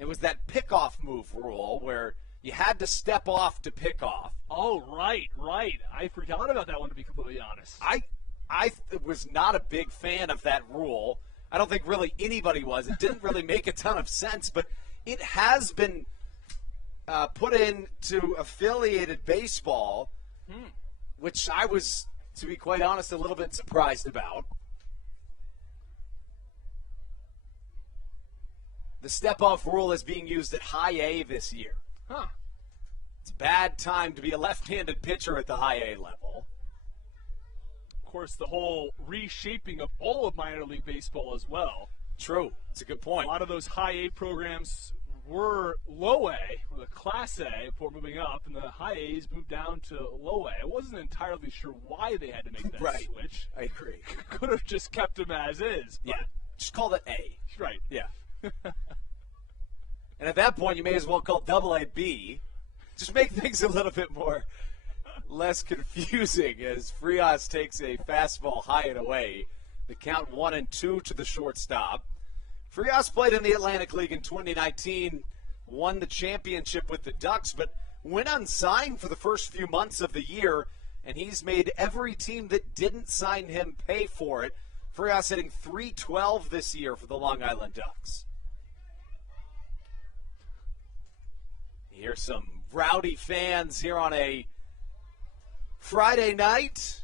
It was that pickoff move rule where you had to step off to pick off. Oh, right. I forgot about that one, to be completely honest. I was not a big fan of that rule. I don't think really anybody was. It didn't really make a ton of sense, but it has been put into affiliated baseball, which I was, to be quite honest, a little bit surprised about. The step-off rule is being used at High A this year. It's a bad time to be a left-handed pitcher at the High A level. Of course, the whole reshaping of all of minor league baseball as well. True. It's a good point. A lot of those High A programs were Low A, or the Class A, before moving up, and the High A's moved down to Low A. I wasn't entirely sure why they had to make that switch. I agree. Could have just kept them as is. Yeah. Just call it A. Right. Yeah. And at that point, you may as well call AA B. Just make things a little bit more less confusing as Frias takes a fastball high and away. The count 1-2 to the shortstop. Frias played in the Atlantic League in 2019, won the championship with the Ducks, but went unsigned for the first few months of the year, and he's made every team that didn't sign him pay for it. Frias hitting .312 this year for the Long Island Ducks. Here's some rowdy fans here on a Friday night.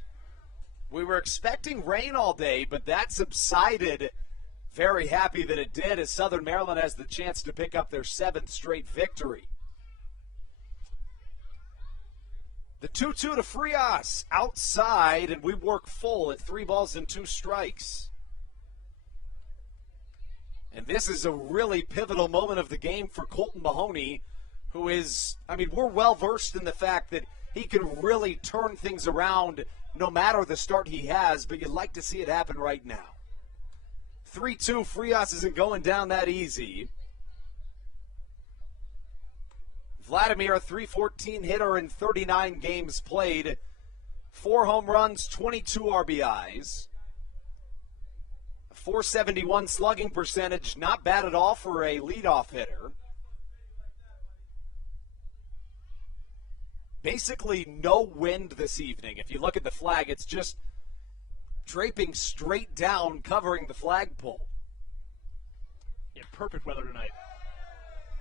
We were expecting rain all day, but that subsided. Very happy that it did, as Southern Maryland has the chance to pick up their 7th straight victory. The 2-2 to Frias outside, and we work full at 3 balls and 2 strikes. And this is a really pivotal moment of the game for Colton Mahoney, who is, I mean, we're well versed in the fact that he can really turn things around no matter the start he has, but you'd like to see it happen right now. 3-2, Frias isn't going down that easy. Vladimir, a .314 hitter in 39 games played. 4 home runs, 22 RBIs. A .471 slugging percentage, not bad at all for a leadoff hitter. Basically no wind this evening. If you look at the flag, it's just draping straight down, covering the flagpole. Yeah, perfect weather tonight.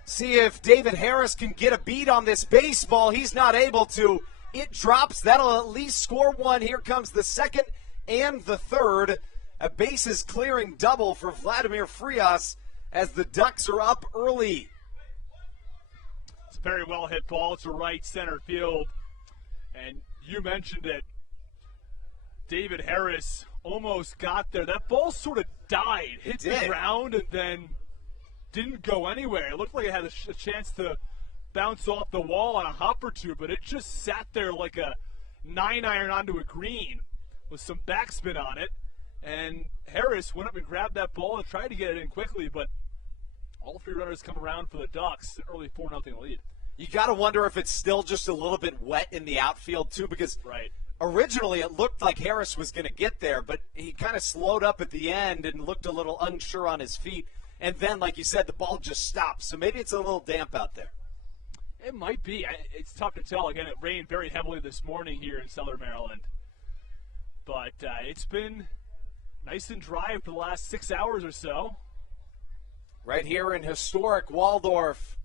See if David Harris can get a beat on this baseball. He's not able to. It drops. That'll at least score one. Here comes the second and the third. A bases clearing double for Vladimir Frias as the Ducks are up early. It's a very well hit ball to right center field. And you mentioned it. David Harris almost got there. That ball sort of died, hit the ground, and then didn't go anywhere. It looked like it had a chance to bounce off the wall on a hop or two, but it just sat there like a 9-iron onto a green with some backspin on it. And Harris went up and grabbed that ball and tried to get it in quickly, but all three runners come around for the Ducks. An early 4-0 lead. You got to wonder if it's still just a little bit wet in the outfield, too, because originally it looked like Harris was going to get there, but he kind of slowed up at the end and looked a little unsure on his feet. And then, like you said, the ball just stopped. So maybe it's a little damp out there. It might be. It's tough to tell. Again, it rained very heavily this morning here in Southern Maryland. But it's been nice and dry for the last 6 hours or so. Right here in historic Waldorf,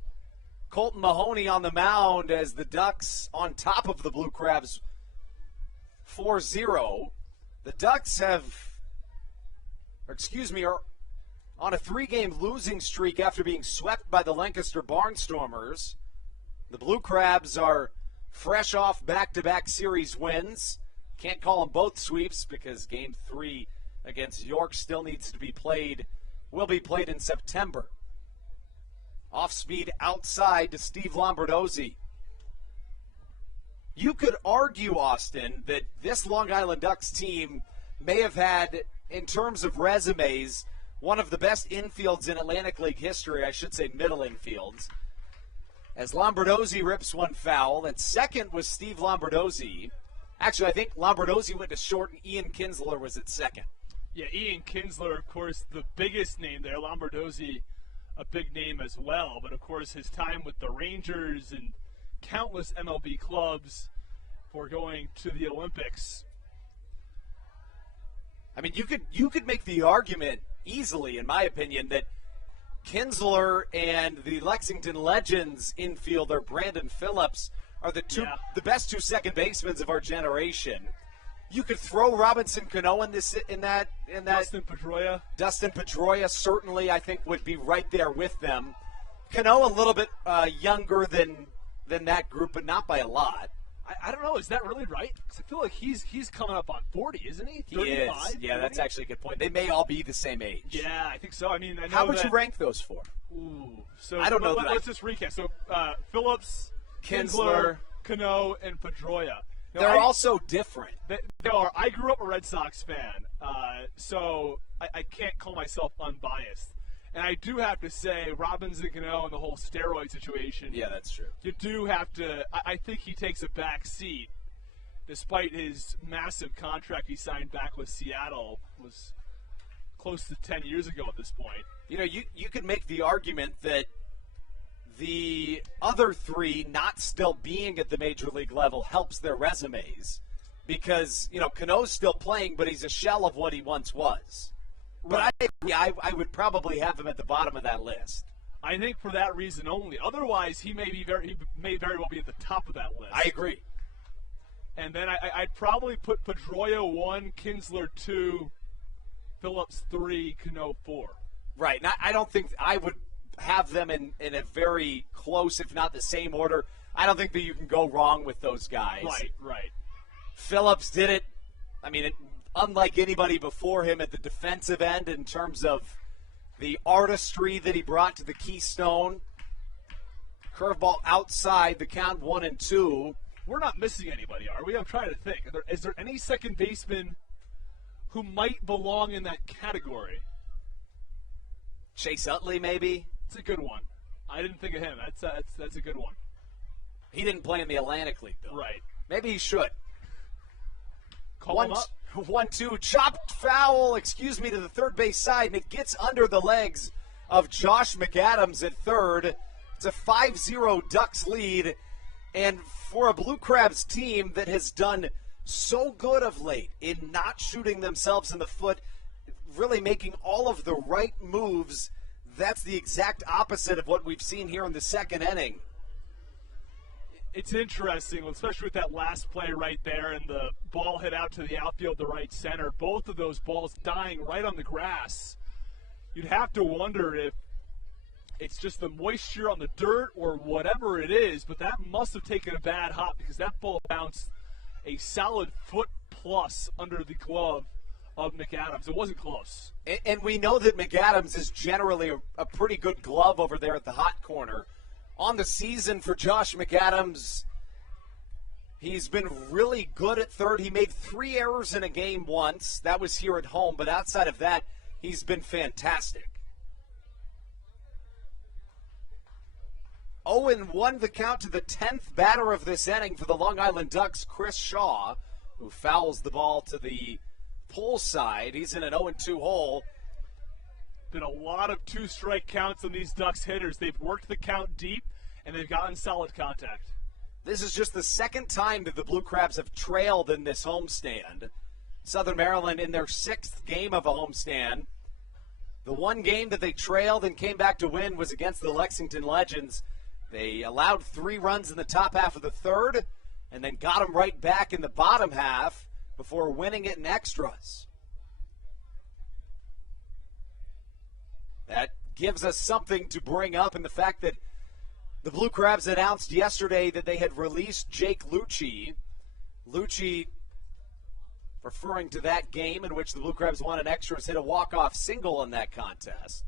Colton Mahoney on the mound as the Ducks on top of the Blue Crabs 4-0. The Ducks are on a 3-game losing streak after being swept by the Lancaster Barnstormers. The Blue Crabs are fresh off back-to-back series wins. Can't call them both sweeps because Game 3 against York still needs to be played. Will be played in September. Off-speed outside to Steve Lombardozzi. You could argue, Austin, that this Long Island Ducks team may have had, in terms of resumes, one of the best infields in Atlantic League history, I should say middle infields, as Lombardozzi rips one foul, and second was Steve Lombardozzi. Actually, I think Lombardozzi went to short, and Ian Kinsler was at second. Yeah, Ian Kinsler, of course, the biggest name there. Lombardozzi, a big name as well. But, of course, his time with the Rangers and countless MLB clubs for going to the Olympics. I mean, you could make the argument easily, in my opinion, that Kinsler and the Lexington Legends infielder Brandon Phillips are the best two second basemen of our generation. You could throw Robinson Cano in that. Dustin Pedroia. Dustin Pedroia certainly, I think, would be right there with them. Cano a little bit younger than that group, but not by a lot. I don't know. Is that really right? Because I feel like he's coming up on 40, isn't he? 35, he is. Yeah, 40? That's actually a good point. They may all be the same age. Yeah, I think so. I mean, how would you rank those four? Ooh, so I don't know. Let's just recap. So Phillips, Kinsler, Cano, and Pedroia. Now, they're also different. They are. I grew up a Red Sox fan, so I can't call myself unbiased. And I do have to say, Robinson Cano and the whole steroid situation. Yeah, that's true. You do have to. I think he takes a back seat, despite his massive contract he signed back with Seattle. Was close to 10 years ago at this point. You know, you could make the argument that the other three not still being at the major league level helps their resumes, because Cano's still playing, but he's a shell of what he once was. But I would probably have him at the bottom of that list. I think for that reason only. Otherwise, he may very well be at the top of that list. I agree. And then I'd probably put Pedroia 1, Kinsler 2, Phillips 3, Cano 4. Right. And I don't think I would have them in a very close, if not the same order. I don't think that you can go wrong with those guys. Right. Phillips did it. I mean, unlike anybody before him at the defensive end in terms of the artistry that he brought to the Keystone. Curveball outside, the count 1-2. We're not missing anybody, are we? I'm trying to think. Is there any second baseman who might belong in that category? Chase Utley, maybe? It's a good one. I didn't think of him. That's a good one. He didn't play in the Atlantic League, though. Right. Maybe he should. Call him up. 1-2, chopped foul, to the third base side, and it gets under the legs of Josh McAdams at third. It's a 5-0 Ducks lead, and for a Blue Crabs team that has done so good of late in not shooting themselves in the foot, really making all of the right moves, that's the exact opposite of what we've seen here in the second inning. It's interesting, especially with that last play right there and the ball hit out to the outfield, the right center. Both of those balls dying right on the grass. You'd have to wonder if it's just the moisture on the dirt or whatever it is, but that must have taken a bad hop because that ball bounced a solid foot plus under the glove of McAdams. It wasn't close. And we know that McAdams is generally a pretty good glove over there at the hot corner. On the season for Josh McAdams, he's been really good at third. He made 3 errors in a game once. That was here at home. But outside of that, he's been fantastic. 0-1 the count to the 10th batter of this inning for the Long Island Ducks, Chris Shaw, who fouls the ball to the pull side. He's in an 0-2 hole. Been a lot of 2-strike counts on these Ducks hitters. They've worked the count deep, and they've gotten solid contact. This is just the second time that the Blue Crabs have trailed in this homestand. Southern Maryland in their 6th game of a homestand. The one game that they trailed and came back to win was against the Lexington Legends. They allowed 3 runs in the top half of the third and then got them right back in the bottom half before winning it in extras. That gives us something to bring up in the fact that the Blue Crabs announced yesterday that they had released Jake Lucci. Lucci, referring to that game in which the Blue Crabs won in extras, hit a walk-off single in that contest.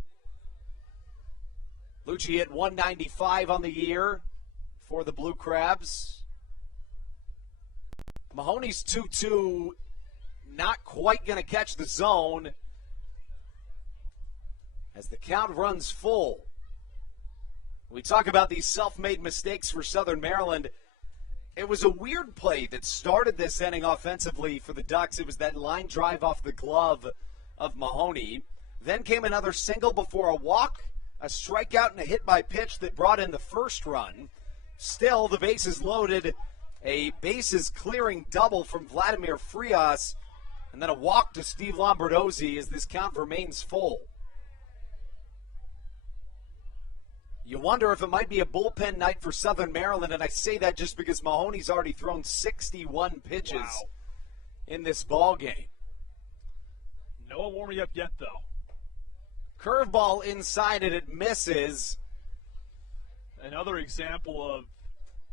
Lucci hit 195 on the year for the Blue Crabs. Mahoney's 2-2, not quite going to catch the zone as the count runs full. We talk about these self-made mistakes for Southern Maryland. It was a weird play that started this inning offensively for the Ducks. It was that line drive off the glove of Mahoney. Then came another single before a walk, a strikeout, and a hit by pitch that brought in the first run. Still, the bases loaded, a bases clearing double from Vladimir Frias, and then a walk to Steve Lombardozzi as this count remains full. You wonder if it might be a bullpen night for Southern Maryland, and I say that just because Mahoney's already thrown 61 pitches in this ball game. No one warming up yet, though. Curveball inside and it misses. Another example of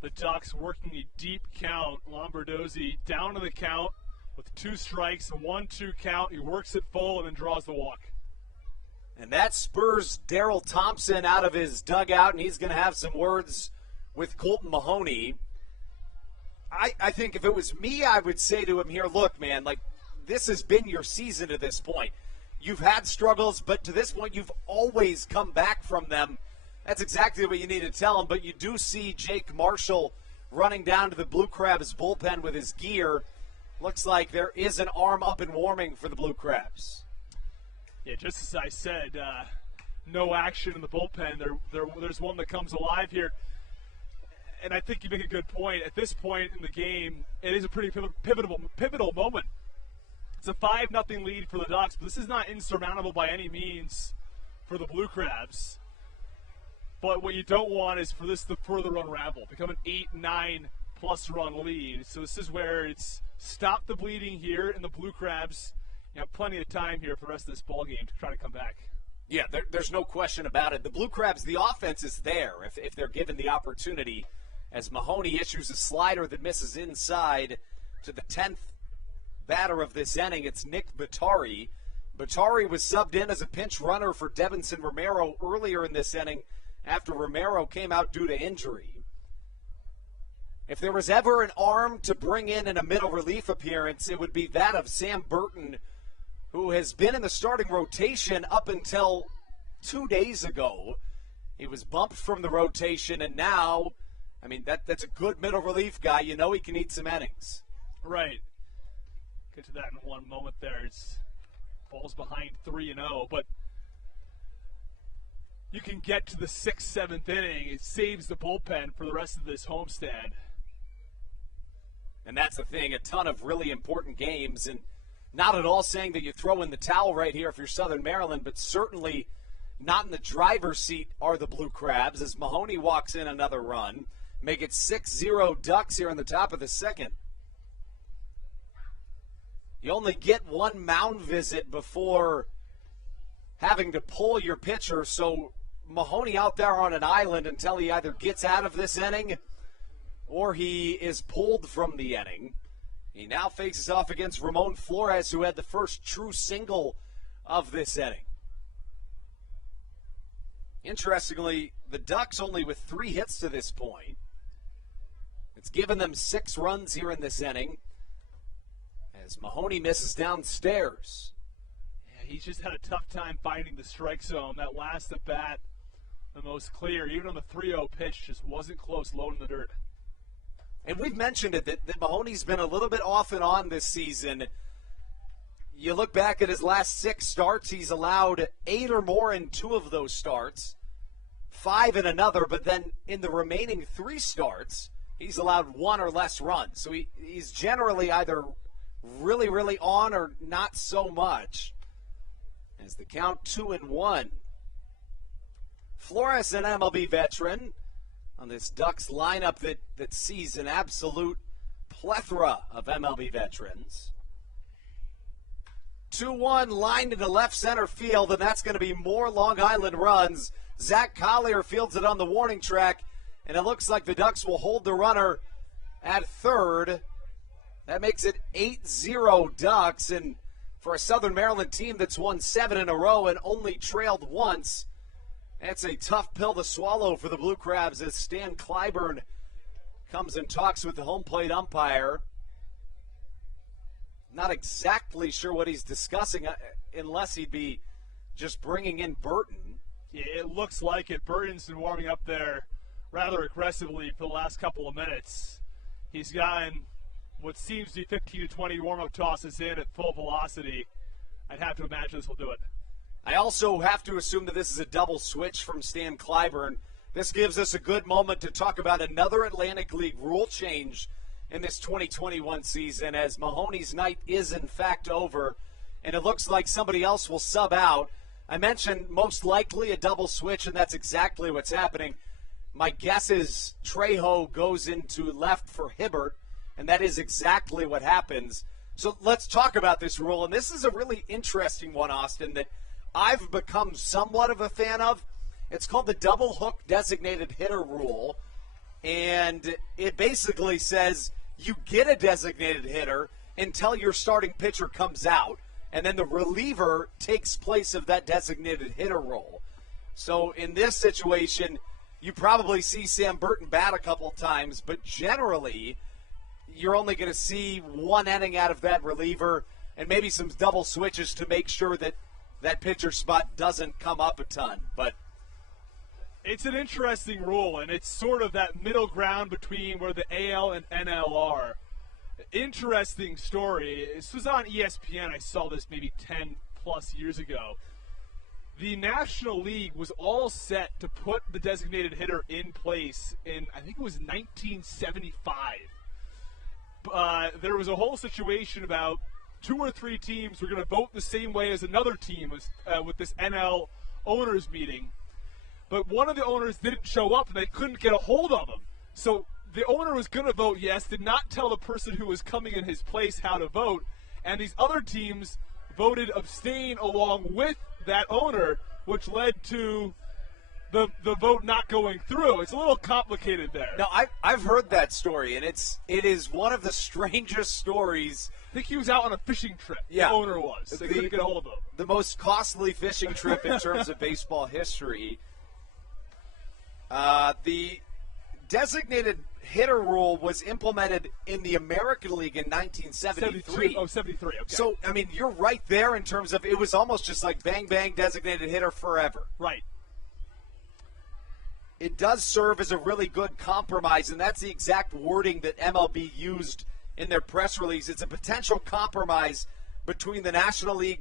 the Ducks working a deep count. Lombardozzi down to the count with 2 strikes, a 1-2 count. He works it full and then draws the walk. And that spurs Daryl Thompson out of his dugout, and he's going to have some words with Colton Mahoney. I think if it was me, I would say to him here, look, man, like, this has been your season to this point. You've had struggles, but to this point, you've always come back from them. That's exactly what you need to tell him. But you do see Jake Marshall running down to the Blue Crabs bullpen with his gear. Looks like there is an arm up and warming for the Blue Crabs. Yeah, just as I said, no action in the bullpen. There's one that comes alive here. And I think you make a good point. At this point in the game, it is a pretty pivotal moment. It's a 5-0 lead for the Ducks, but this is not insurmountable by any means for the Blue Crabs. But what you don't want is for this to further unravel, become an 8-9 plus run lead. So this is where it's stop the bleeding here, and the Blue Crabs have plenty of time here for the rest of this ball game to try to come back. Yeah, there's no question about it. The Blue Crabs, the offense is there if they're given the opportunity, as Mahoney issues a slider that misses inside to the 10th batter of this inning. It's Nick Batari. Batari was subbed in as a pinch runner for Devinson Romero earlier in this inning after Romero came out due to injury. If there was ever an arm to bring in a middle relief appearance, it would be that of Sam Burton, who has been in the starting rotation up until 2 days ago. He was bumped from the rotation, and now, I mean, that's a good middle relief guy. You know he can eat some innings. Right. Get to that in one moment there. It's balls behind 3-0, but you can get to the 6th, 7th inning. It saves the bullpen for the rest of this homestand. And that's the thing, a ton of really important games, and not at all saying that you throw in the towel right here if you're Southern Maryland, but certainly not in the driver's seat are the Blue Crabs as Mahoney walks in another run. make it 6-0 Ducks here in the top of the second. You only get one mound visit before having to pull your pitcher, so Mahoney out there on an island until he either gets out of this inning or he is pulled from the inning. He now faces off against Ramon Flores, who had the first true single of this inning. Interestingly, the Ducks only with 3 hits to this point. It's given them 6 runs here in this inning as Mahoney misses downstairs. Yeah, he's just had a tough time finding the strike zone. That last at bat, the most clear, even on the 3-0 pitch, just wasn't close, low in the dirt. And we've mentioned it, that Mahoney's been a little bit off and on this season. You look back at his last 6 starts, he's allowed 8 or more in 2 of those starts, 5 in another, but then in the remaining 3 starts, he's allowed 1 or less runs. So he's generally either really, really on or not so much. As the count 2-1. Flores, an MLB veteran, on this Ducks lineup that sees an absolute plethora of MLB veterans. 2-1 lined into left center field, and that's going to be more Long Island runs. Zach Collier fields it on the warning track, and it looks like the Ducks will hold the runner at third. That makes it 8-0 Ducks, and for a Southern Maryland team that's won 7 in a row and only trailed once, that's a tough pill to swallow for the Blue Crabs as Stan Clyburn comes and talks with the home plate umpire. Not exactly sure what he's discussing unless he'd be just bringing in Burton. Yeah, it looks like it. Burton's been warming up there rather aggressively for the last couple of minutes. He's gotten what seems to be 15 to 20 warm-up tosses in at full velocity. I'd have to imagine this will do it. I also have to assume that this is a double switch from Stan Clyburn. This gives us a good moment to talk about another Atlantic League rule change in this 2021 season, as Mahoney's night is in fact over, and it looks like somebody else will sub out. I mentioned most likely a double switch, and that's exactly what's happening. My guess is Trejo goes into left for Hibbert, and that is exactly what happens. So let's talk about this rule, and this is a really interesting one, Austin, that I've become somewhat of a fan of. It's called the double hook designated hitter rule, and it basically says you get a designated hitter until your starting pitcher comes out, and then the reliever takes place of that designated hitter role. So in this situation, you probably see Sam Burton bat a couple times, but generally you're only going to see 1 inning out of that reliever and maybe some double switches to make sure that that pitcher spot doesn't come up a ton. But it's an interesting rule, and it's sort of that middle ground between where the AL and NL are. Interesting story. This was on ESPN. I saw this maybe 10 plus years ago. The National League was all set to put the designated hitter in place in, I think it was 1975. There was a whole situation about 2 or 3 teams were going to vote the same way as another team with this NL owners meeting. But one of the owners didn't show up, and they couldn't get a hold of him. So the owner was going to vote yes, did not tell the person who was coming in his place how to vote, and these other teams voted abstain along with that owner, which led to the vote not going through. It's a little complicated there. No, I've heard that story, and it is one of the strangest stories. I think he was out on a fishing trip. Yeah. The owner was. They couldn't get a hold of him. The most costly fishing trip in terms of baseball history. The designated hitter rule was implemented in the American League in 1973. 73, okay. So, I mean, you're right there in terms of it was almost just like bang, bang, designated hitter forever. Right. It does serve as a really good compromise, and that's the exact wording that MLB used in their press release. It's a potential compromise between the National League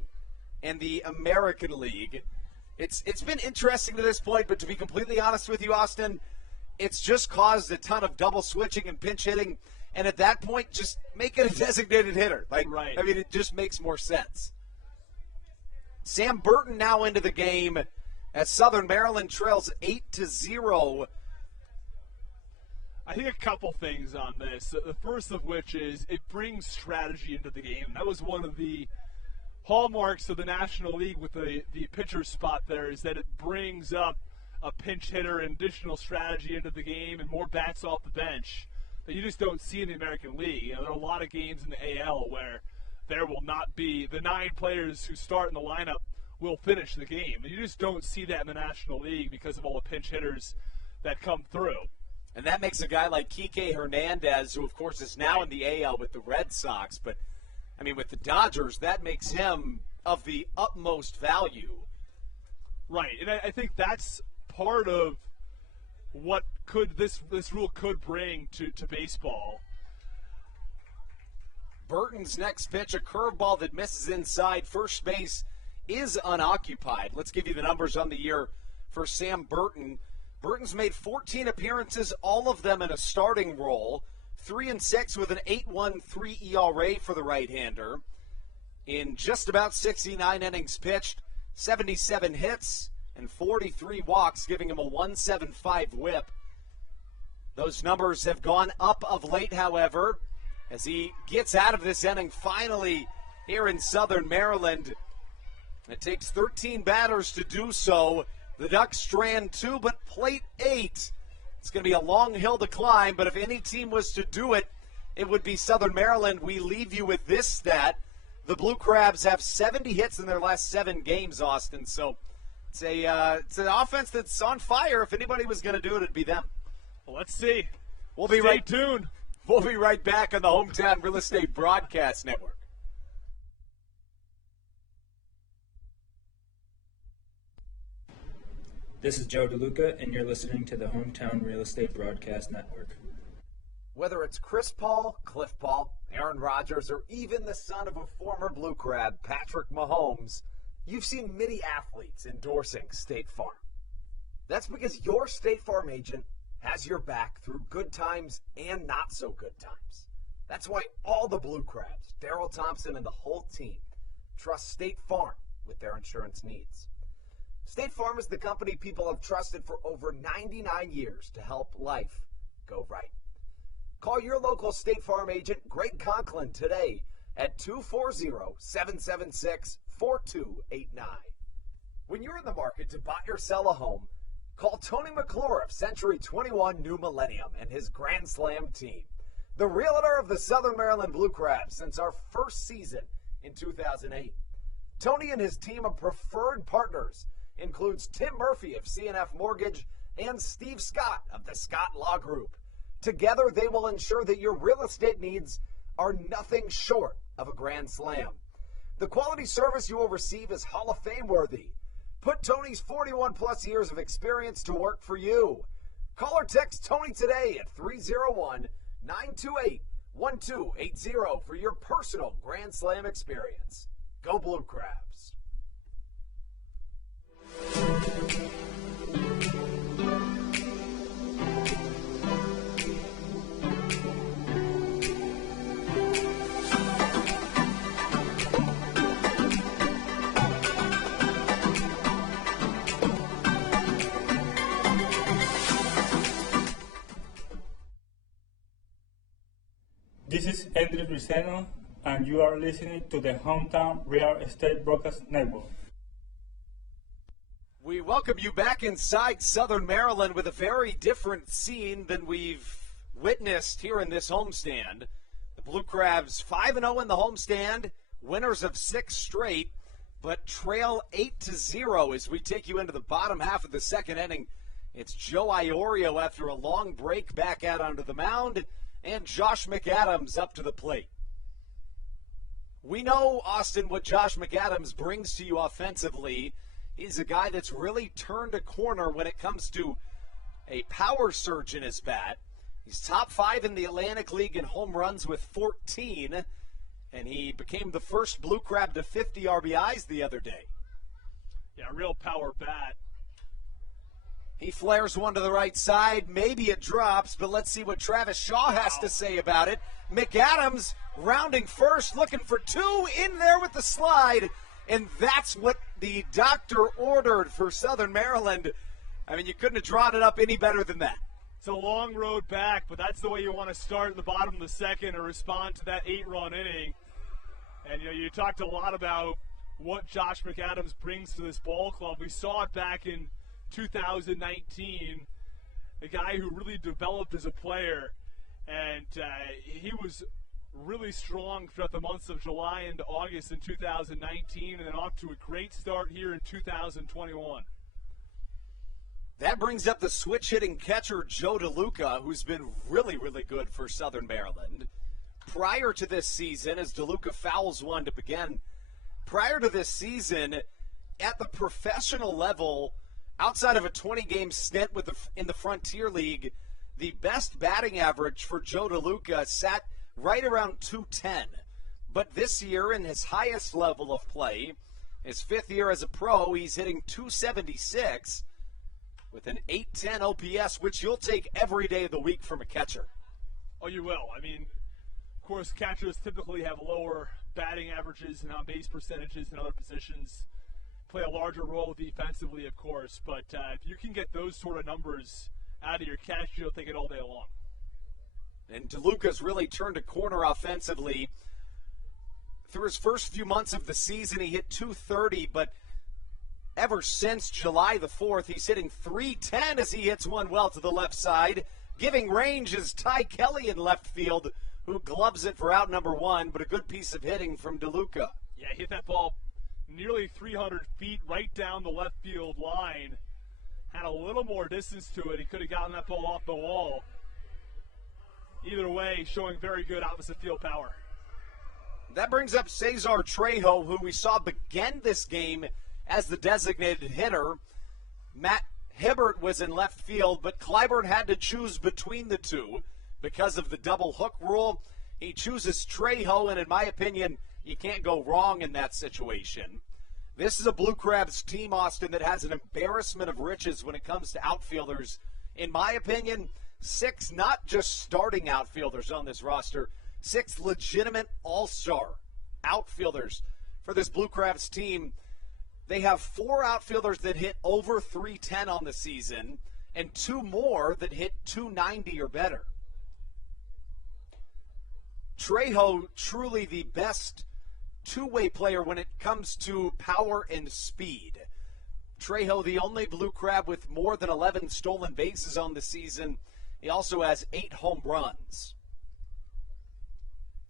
and the American League. It's been interesting to this point, but to be completely honest with you, Austin, it's just caused a ton of double switching and pinch hitting, and at that point, just make it a designated hitter. Right. I mean, it just makes more sense. Sam Burton now into the game as Southern Maryland trails 8-0. I think a couple things on this. The first of which is it brings strategy into the game. That was one of the hallmarks of the National League with the pitcher spot there, is that it brings up a pinch hitter and additional strategy into the game and more bats off the bench that you just don't see in the American League. You know, there are a lot of games in the AL where there will not be the 9 players who start in the lineup will finish the game. And you just don't see that in the National League because of all the pinch hitters that come through. And that makes a guy like Kike Hernandez, who of course is now in the AL with the Red Sox, but I mean with the Dodgers, that makes him of the utmost value. Right, and I think that's part of what this rule could bring to baseball. Burton's next pitch, a curveball that misses inside. First base is unoccupied. Let's give you the numbers on the year for Sam Burton. Burton's made 14 appearances, all of them in a starting role. 3-6 with an 8.13 ERA for the right-hander. In just about 69 innings pitched, 77 hits and 43 walks, giving him a 1.75 whip. Those numbers have gone up of late, however, as he gets out of this inning finally here in Southern Maryland. It takes 13 batters to do so. The Ducks strand 2, but plate 8. It's going to be a long hill to climb, but if any team was to do it, it would be Southern Maryland. We leave you with this stat. The Blue Crabs have 70 hits in their last 7 games, Austin. So it's an offense that's on fire. If anybody was going to do it, it'd be them. Well, let's see. Stay tuned. We'll be right back on the Hometown Real Estate Broadcast Network. This is Joe DeLuca, and you're listening to the Hometown Real Estate Broadcast Network. Whether it's Chris Paul, Cliff Paul, Aaron Rodgers, or even the son of a former Blue Crab, Patrick Mahomes, you've seen many athletes endorsing State Farm. That's because your State Farm agent has your back through good times and not so good times. That's why all the Blue Crabs, Darryl Thompson and the whole team, trust State Farm with their insurance needs. State Farm is the company people have trusted for over 99 years to help life go right. Call your local State Farm agent, Greg Conklin, today at 240-776-4289. When you're in the market to buy or sell a home, call Tony McClure of Century 21 New Millennium and his Grand Slam team, the realtor of the Southern Maryland Blue Crabs since our first season in 2008. Tony and his team of preferred partners includes Tim Murphy of CNF Mortgage and Steve Scott of the Scott Law Group. Together, they will ensure that your real estate needs are nothing short of a grand slam. The quality service you will receive is Hall of Fame worthy. Put Tony's 41-plus years of experience to work for you. Call or text Tony today at 301-928-1280 for your personal Grand Slam experience. Go Blue Crabs. This is Andres Riceno, and you are listening to the Hometown Real Estate Broadcast Network. We welcome you back inside Southern Maryland with a very different scene than we've witnessed here in this homestand. The Blue Crabs 5-0 in the homestand, winners of 6 straight, but trail 8-0 as we take you into the bottom half of the second inning. It's Joe Iorio after a long break back out onto the mound, and Josh McAdams up to the plate. We know, Austin, what Josh McAdams brings to you offensively. He's a guy that's really turned a corner when it comes to a power surge in his bat. He's top 5 in the Atlantic League in home runs with 14, and he became the first Blue Crab to 50 RBIs the other day. Yeah, real power bat. He flares one to the right side. Maybe it drops, but let's see what Travis Shaw has to say about it. McAdams rounding first, looking for 2, in there with the slide, and that's what the doctor ordered for Southern Maryland. I mean, you couldn't have drawn it up any better than that. It's a long road back, but that's the way you want to start at the bottom of the second and respond to that 8-run inning. And, you talked a lot about what Josh McAdams brings to this ball club. We saw it back in 2019, a guy who really developed as a player. And he was really strong throughout the months of July into August in 2019, and then off to a great start here in 2021. That brings up the switch-hitting catcher, Joe DeLuca, who's been really, really good for Southern Maryland. Prior to this season, as DeLuca fouls one to begin, prior to this season, at the professional level, outside of a 20-game stint in the Frontier League, the best batting average for Joe DeLuca sat right around 210. But this year, in his highest level of play, his 5th year as a pro, he's hitting 276 with an 810 OPS, which you'll take every day of the week from a catcher. Oh, you will. I mean, of course, catchers typically have lower batting averages and on-base percentages in other positions, play a larger role defensively, of course. But if you can get those sort of numbers out of your catcher, you'll take it all day long. And DeLuca's really turned a corner offensively. Through his first few months of the season, he hit 230, but ever since July the 4th, he's hitting 310 as he hits one well to the left side. Giving range is Ty Kelly in left field, who gloves it for out number 1, but a good piece of hitting from DeLuca. Yeah, he hit that ball nearly 300 feet right down the left field line. Had a little more distance to it. He could have gotten that ball off the wall. Either way, showing very good opposite field power. That brings up Cesar Trejo, who we saw begin this game as the designated hitter. Matt Hibbert was in left field, but Clyburn had to choose between the two because of the double hook rule. He chooses Trejo, and in my opinion, you can't go wrong in that situation. This is a Blue Crabs team, Austin, that has an embarrassment of riches when it comes to outfielders. In my opinion, 6 not just starting outfielders on this roster, 6 legitimate all-star outfielders for this Blue Crabs team. They have 4 outfielders that hit over 310 on the season and 2 more that hit 290 or better. Trejo, truly the best two-way player when it comes to power and speed. Trejo, the only Blue Crab with more than 11 stolen bases on the season. He also has 8 home runs.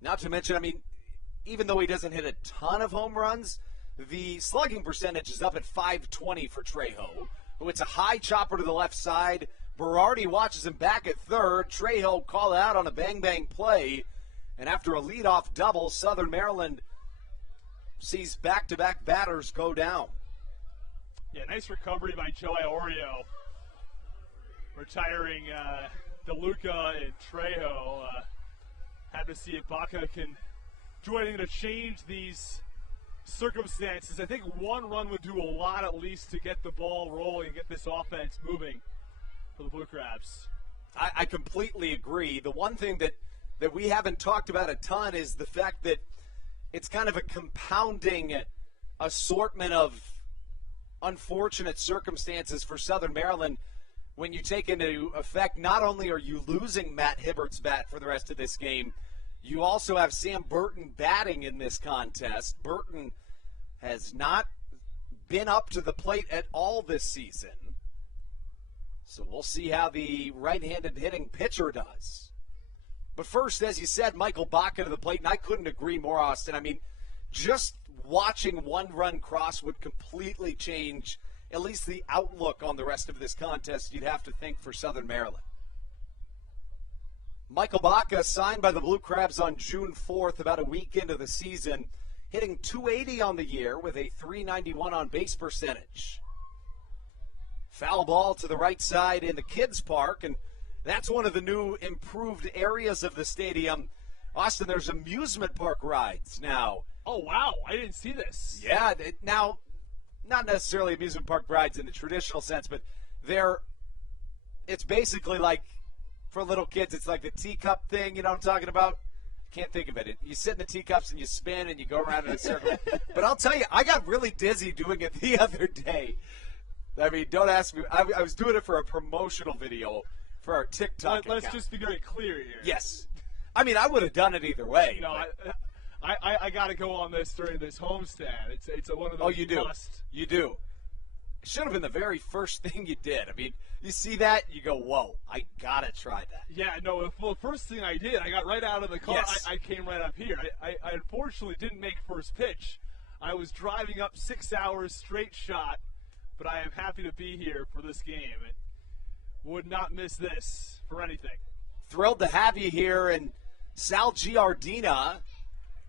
Not to mention, I mean, even though he doesn't hit a ton of home runs, the slugging percentage is up at .520 for Trejo, who hits a high chopper to the left side. Berardi watches him back at third. Trejo called out on a bang-bang play. And after a leadoff double, Southern Maryland sees back-to-back batters go down. Yeah, nice recovery by Joe Iorio, retiring DeLuca and Trejo. Had to see if Baca can do anything to change these circumstances. I think 1 run would do a lot at least to get the ball rolling and get this offense moving for the Blue Crabs. I completely agree. The one thing that we haven't talked about a ton is the fact that it's kind of a compounding assortment of unfortunate circumstances for Southern Maryland when you take into effect not only are you losing Matt Hibbert's bat for the rest of this game, you also have Sam Burton batting in this contest. Burton has not been up to the plate at all this season. So we'll see how the right-handed hitting pitcher does. But first, as you said, Michael Baca to the plate, and I couldn't agree more, Austin. I mean, just watching 1 run cross would completely change at least the outlook on the rest of this contest, you'd have to think, for Southern Maryland. Michael Baca signed by the Blue Crabs on June 4th, about a week into the season, hitting .280 on the year with a .391 on base percentage. Foul ball to the right side in the Kids Park, and that's one of the new improved areas of the stadium. Austin, there's amusement park rides now. Oh, wow. I didn't see this. Yeah. Now, not necessarily amusement park rides in the traditional sense, but it's basically like, for little kids, it's like the teacup thing, you know what I'm talking about? Can't think of it. You sit in the teacups and you spin and you go around in a circle. But I'll tell you, I got really dizzy doing it the other day. I mean, don't ask me. I was doing it for a promotional video for our TikTok Let's account. just be very clear here. Yes. I mean, I would have done it either way. No, but- I got to go on this during this homestand. It's one of those. Oh, you do. Must. You do. It should have been the very first thing you did. I mean, you see that, you go, whoa, I got to try that. Yeah, no, well, the first thing I did, I got right out of the car. Yes. I came right up here. I unfortunately didn't make first pitch. I was driving up 6 hours straight shot, but I am happy to be here for this game. And would not miss this for anything. Thrilled to have you here. And Sal Giardina,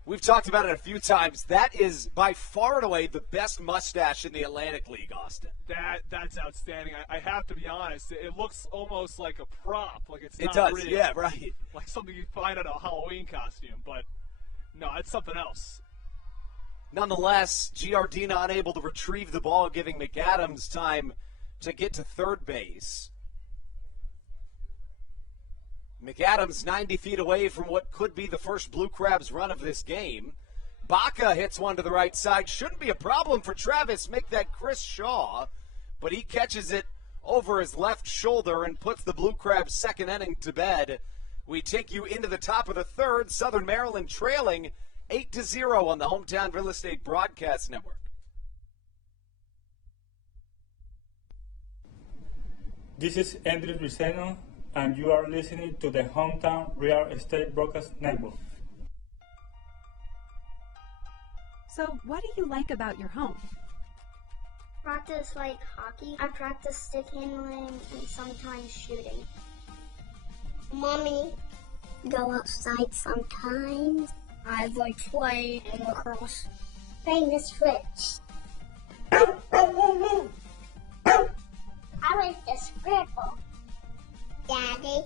we've talked about it a few times. That is by far and away the best mustache in the Atlantic League, Austin. That's outstanding. I have to be honest. It looks almost like a prop. Like it's It not does, real. yeah, right. Like something you find at a Halloween costume. But no, it's something else. Nonetheless, Giardina unable to retrieve the ball, giving McAdams time to get to third base. McAdams 90 feet away from what could be the first Blue Crabs run of this game. Baca hits one to the right side. Shouldn't be a problem for Travis. Make that Chris Shaw. But he catches it over his left shoulder and puts the Blue Crabs' second inning to bed. We take you into the top of the third. Southern Maryland trailing 8-0 on the Hometown Real Estate Broadcast Network. This is Andres Riceno, and you are listening to the Hometown Real Estate Broadcast Network. So, what do you like about your home? Practice like hockey. I practice stick handling and sometimes shooting. Mommy, go outside sometimes. I like playing lacrosse. Playing the Switch. I like the Scrabble. Daddy,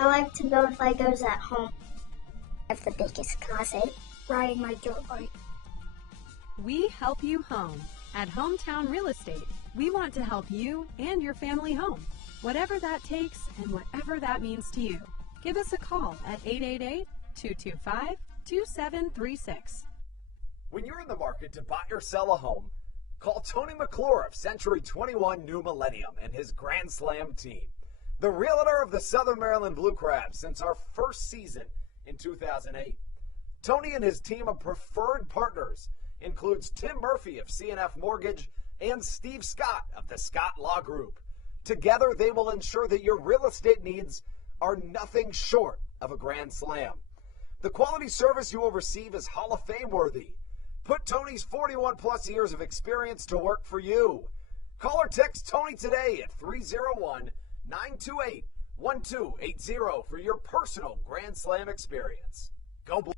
I like to build Legos at home. I have the biggest closet. Riding my dirt bike. We help you home. At Hometown Real Estate, we want to help you and your family home, whatever that takes and whatever that means to you. Give us a call at 888-225-2736. When you're in the market to buy or sell a home, call Tony McClure of Century 21 New Millennium and his Grand Slam team. The realtor of the Southern Maryland Blue Crabs since our first season in 2008. Tony and his team of preferred partners includes Tim Murphy of CNF Mortgage and Steve Scott of the Scott Law Group. Together, they will ensure that your real estate needs are nothing short of a grand slam. The quality service you will receive is Hall of Fame worthy. Put Tony's 41-plus years of experience to work for you. Call or text Tony today at 301-928-1280 for your personal Grand Slam experience. Go Blue.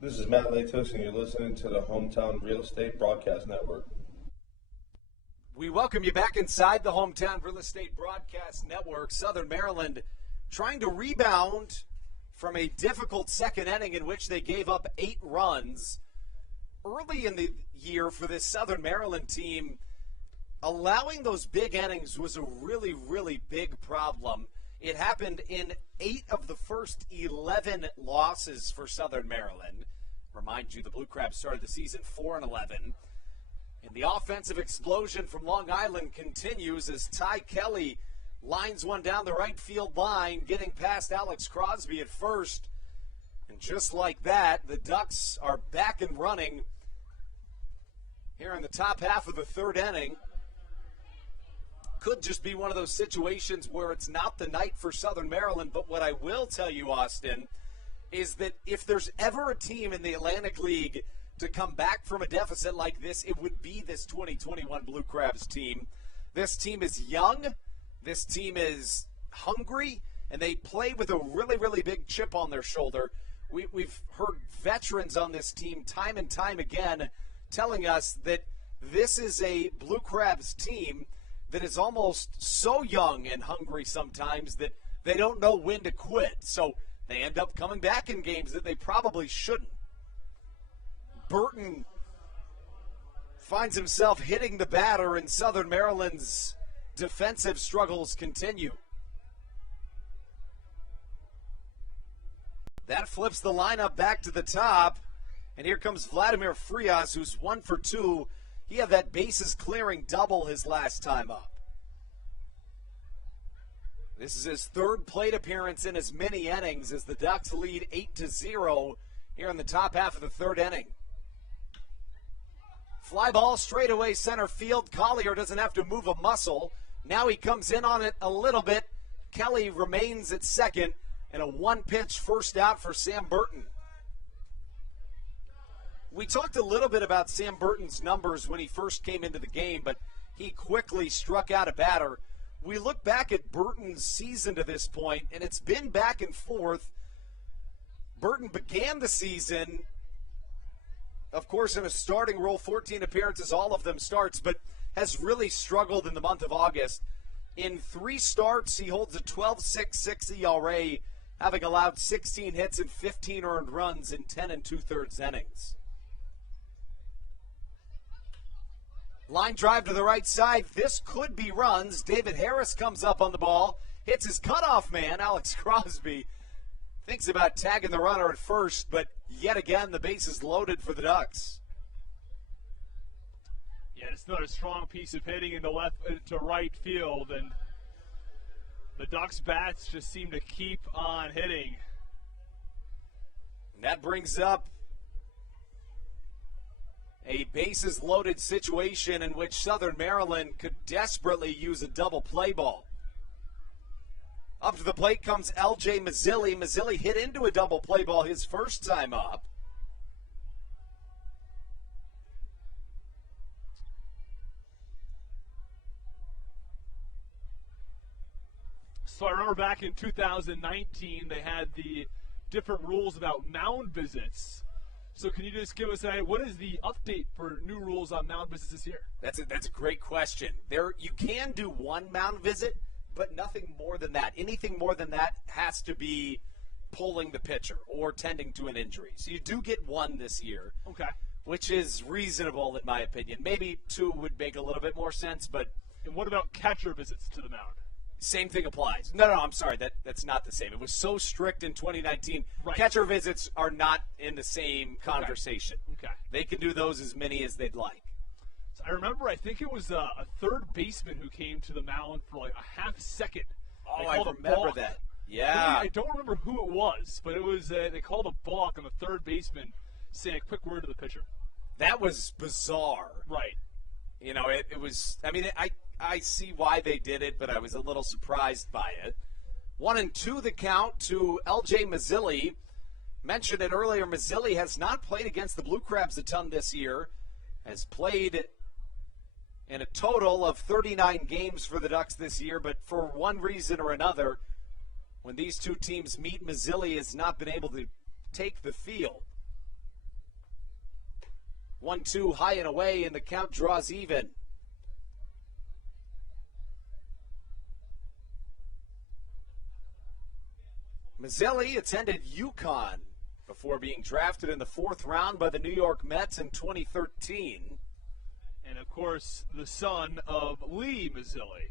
This is Matt Latos, and you're listening to the Hometown Real Estate Broadcast Network. We welcome you back inside the Hometown Real Estate Broadcast Network. Southern Maryland trying to rebound from a difficult second inning in which they gave up 8 runs. Early in the year for this Southern Maryland team, allowing those big innings was a really, really big problem. It happened in 8 of the first 11 losses for Southern Maryland. Remind you, the Blue Crabs started the season 4-11. And the offensive explosion from Long Island continues as Ty Kelly lines one down the right field line, getting past Alex Crosby at first. And just like that, the Ducks are back and running here in the top half of the third inning. Could just be one of those situations where it's not the night for Southern Maryland. But what I will tell you, Austin, is that if there's ever a team in the Atlantic League to come back from a deficit like this, it would be this 2021 Blue Crabs team. This team is young. This team is hungry, and they play with a really, really big chip on their shoulder. We've heard veterans on this team time and time again telling us that this is a Blue Crabs team that is almost so young and hungry sometimes that they don't know when to quit. So they end up coming back in games that they probably shouldn't. Burton finds himself hitting the batter, and Southern Maryland's defensive struggles continue. That flips the lineup back to the top, and here comes Vladimir Frias, who's 1 for 2. He had that bases clearing double his last time up. This is his third plate appearance in as many innings as the Ducks lead 8-0 here in the top half of the third inning. Fly ball straight away center field. Collier doesn't have to move a muscle. Now he comes in on it a little bit. Kelly remains at second, and a one-pitch first out for Sam Burton. We talked a little bit about Sam Burton's numbers when he first came into the game, but he quickly struck out a batter. We look back at Burton's season to this point, and it's been back and forth. Burton began the season, of course, in a starting role, 14 appearances, all of them starts, but has really struggled in the month of August. In 3 starts, he holds a 12.66 ERA, having allowed 16 hits and 15 earned runs in 10 2/3 innings. Line drive to the right side. This could be runs. David Harris comes up on the ball, hits his cutoff man, Alex Crosby. Thinks about tagging the runner at first, but yet again the base is loaded for the Ducks. Yeah, it's another strong piece of hitting in the left to right field, and the Ducks bats just seem to keep on hitting. And that brings up a bases loaded situation in which Southern Maryland could desperately use a double play ball. Up to the plate comes L.J. Mazzilli. Mazzilli hit into a double play ball his first time up. So I remember back in 2019, they had the different rules about mound visits. So can you just give us what is the update for new rules on mound visits this year? That's a great question. You can do one mound visit, but nothing more than that. Anything more than that has to be pulling the pitcher or tending to an injury. So you do get one this year. Okay. Which is reasonable in my opinion. Maybe 2 would make a little bit more sense, but. And what about catcher visits to the mound? Same thing applies. No, I'm sorry. That's not the same. It was so strict in 2019. Right. Catcher visits are not in the same conversation. Okay. They can do those as many as they'd like. So I remember, I think it was a third baseman who came to the mound for like a half second. Oh, I remember that. Yeah. I don't remember who it was, but it was they called a balk on the third baseman saying a quick word to the pitcher. That was bizarre. Right. You know, it was, I mean, I see why they did it, but I was a little surprised by it. 1-2 the count to L.J. Mazzilli. Mentioned it earlier, Mazzilli has not played against the Blue Crabs a ton this year. Has played in a total of 39 games for the Ducks this year, but for one reason or another, when these two teams meet, Mazzilli has not been able to take the field. 1-2 high and away, and the count draws even. Mazzilli attended UConn before being drafted in the 4th round by the New York Mets in 2013. And, of course, the son of Lee Mazzilli.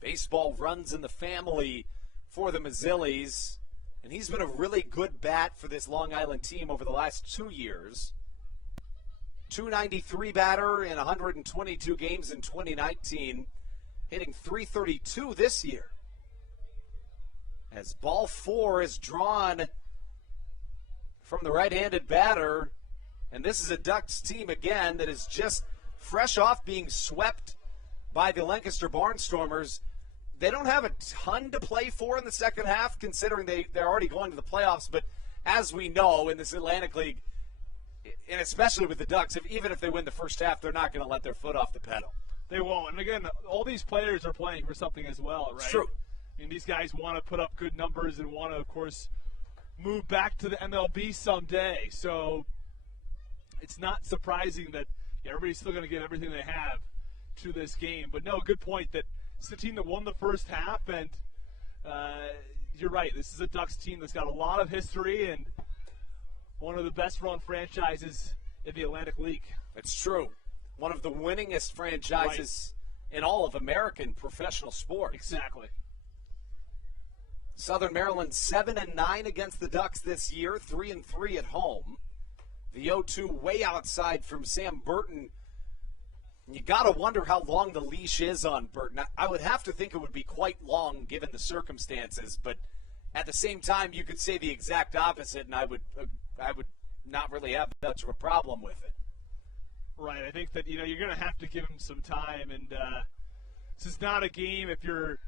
Baseball runs in the family for the Mazzillis, and he's been a really good bat for this Long Island team over the last 2 years. .293 batter in 122 games in 2019, hitting .332 this year. As ball 4 is drawn from the right-handed batter, and this is a Ducks team, again, that is just fresh off being swept by the Lancaster Barnstormers. they don't have a ton to play for in the second half, considering they're already going to the playoffs. But as we know, in this Atlantic League, and especially with the Ducks, even if they win the first half, they're not going to let their foot off the pedal. They won't. And again, all these players are playing for something as well, right? It's true. I mean, these guys want to put up good numbers and want to, of course, move back to the MLB someday. So it's not surprising that everybody's still going to give everything they have to this game. But no, good point that it's the team that won the first half, and you're right. This is a Ducks team that's got a lot of history and one of the best-run franchises in the Atlantic League. It's true. One of the winningest franchises in all of American professional sports. Exactly. Southern Maryland 7-9 against the Ducks this year, 3-3 at home. The 0-2 way outside from Sam Burton. You got to wonder how long the leash is on Burton. I would have to think it would be quite long given the circumstances, but at the same time, you could say the exact opposite, and I would not really have much of a problem with it. Right. I think that, you're going to have to give him some time, and this is not a game if you're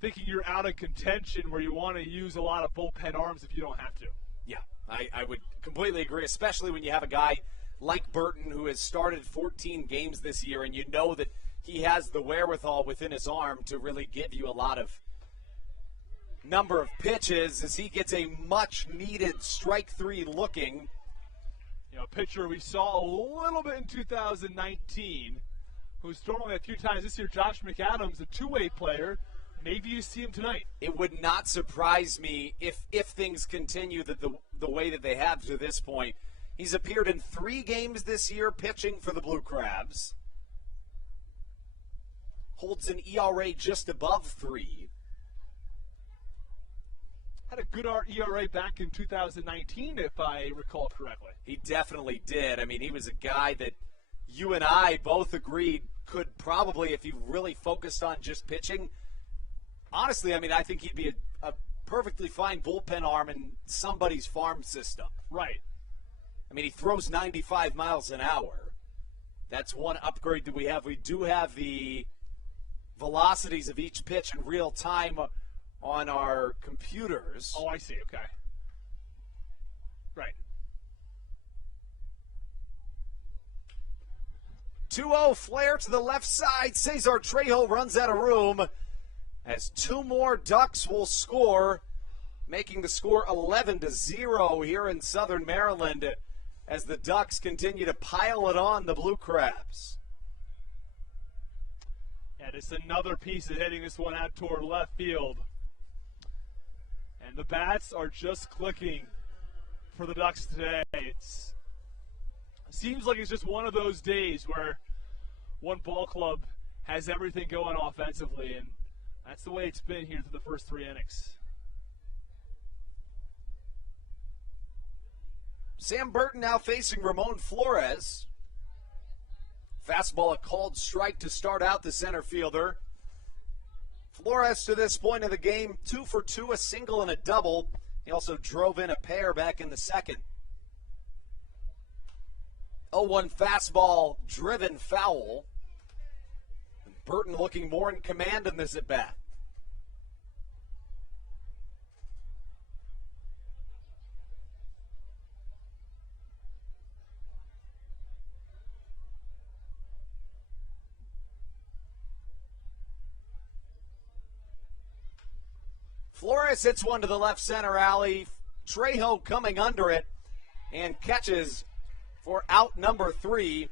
thinking you're out of contention where you want to use a lot of bullpen arms if you don't have to. Yeah, I would completely agree, especially when you have a guy like Burton who has started 14 games this year, and you know that he has the wherewithal within his arm to really give you a lot of number of pitches as he gets a much-needed strike three looking. A pitcher we saw a little bit in 2019 who's thrown only a few times this year, Josh McAdams, a two-way player. Maybe you see him tonight. It would not surprise me if things continue the way that they have to this point. He's appeared in 3 games this year pitching for the Blue Crabs. Holds an ERA just above 3. Had a good ERA back in 2019, if I recall correctly. He definitely did. I mean, he was a guy that you and I both agreed could probably, if he really focused on just pitching, honestly, I mean, I think he'd be a perfectly fine bullpen arm in somebody's farm system. Right. I mean, he throws 95 miles an hour. That's one upgrade that we have. We do have the velocities of each pitch in real time on our computers. Oh, I see. Okay. Right. 2-0 flare to the left side. Cesar Trejo runs out of room as 2 more Ducks will score, making the score 11-0 here in Southern Maryland as the Ducks continue to pile it on the Blue Crabs. Yeah, just another piece of hitting this one out toward left field. And the bats are just clicking for the Ducks today. It seems like it's just one of those days where one ball club has everything going offensively, and that's the way it's been here through the first 3 innings. Sam Burton now facing Ramon Flores. Fastball, a called strike to start out the center fielder. Flores, to this point of the game, 2 for 2, a single and a double. He also drove in a pair back in the second. 0-1 fastball, driven foul. And Burton looking more in command in this at-bat. Flores hits one to the left center alley. Trejo coming under it and catches for out number 3.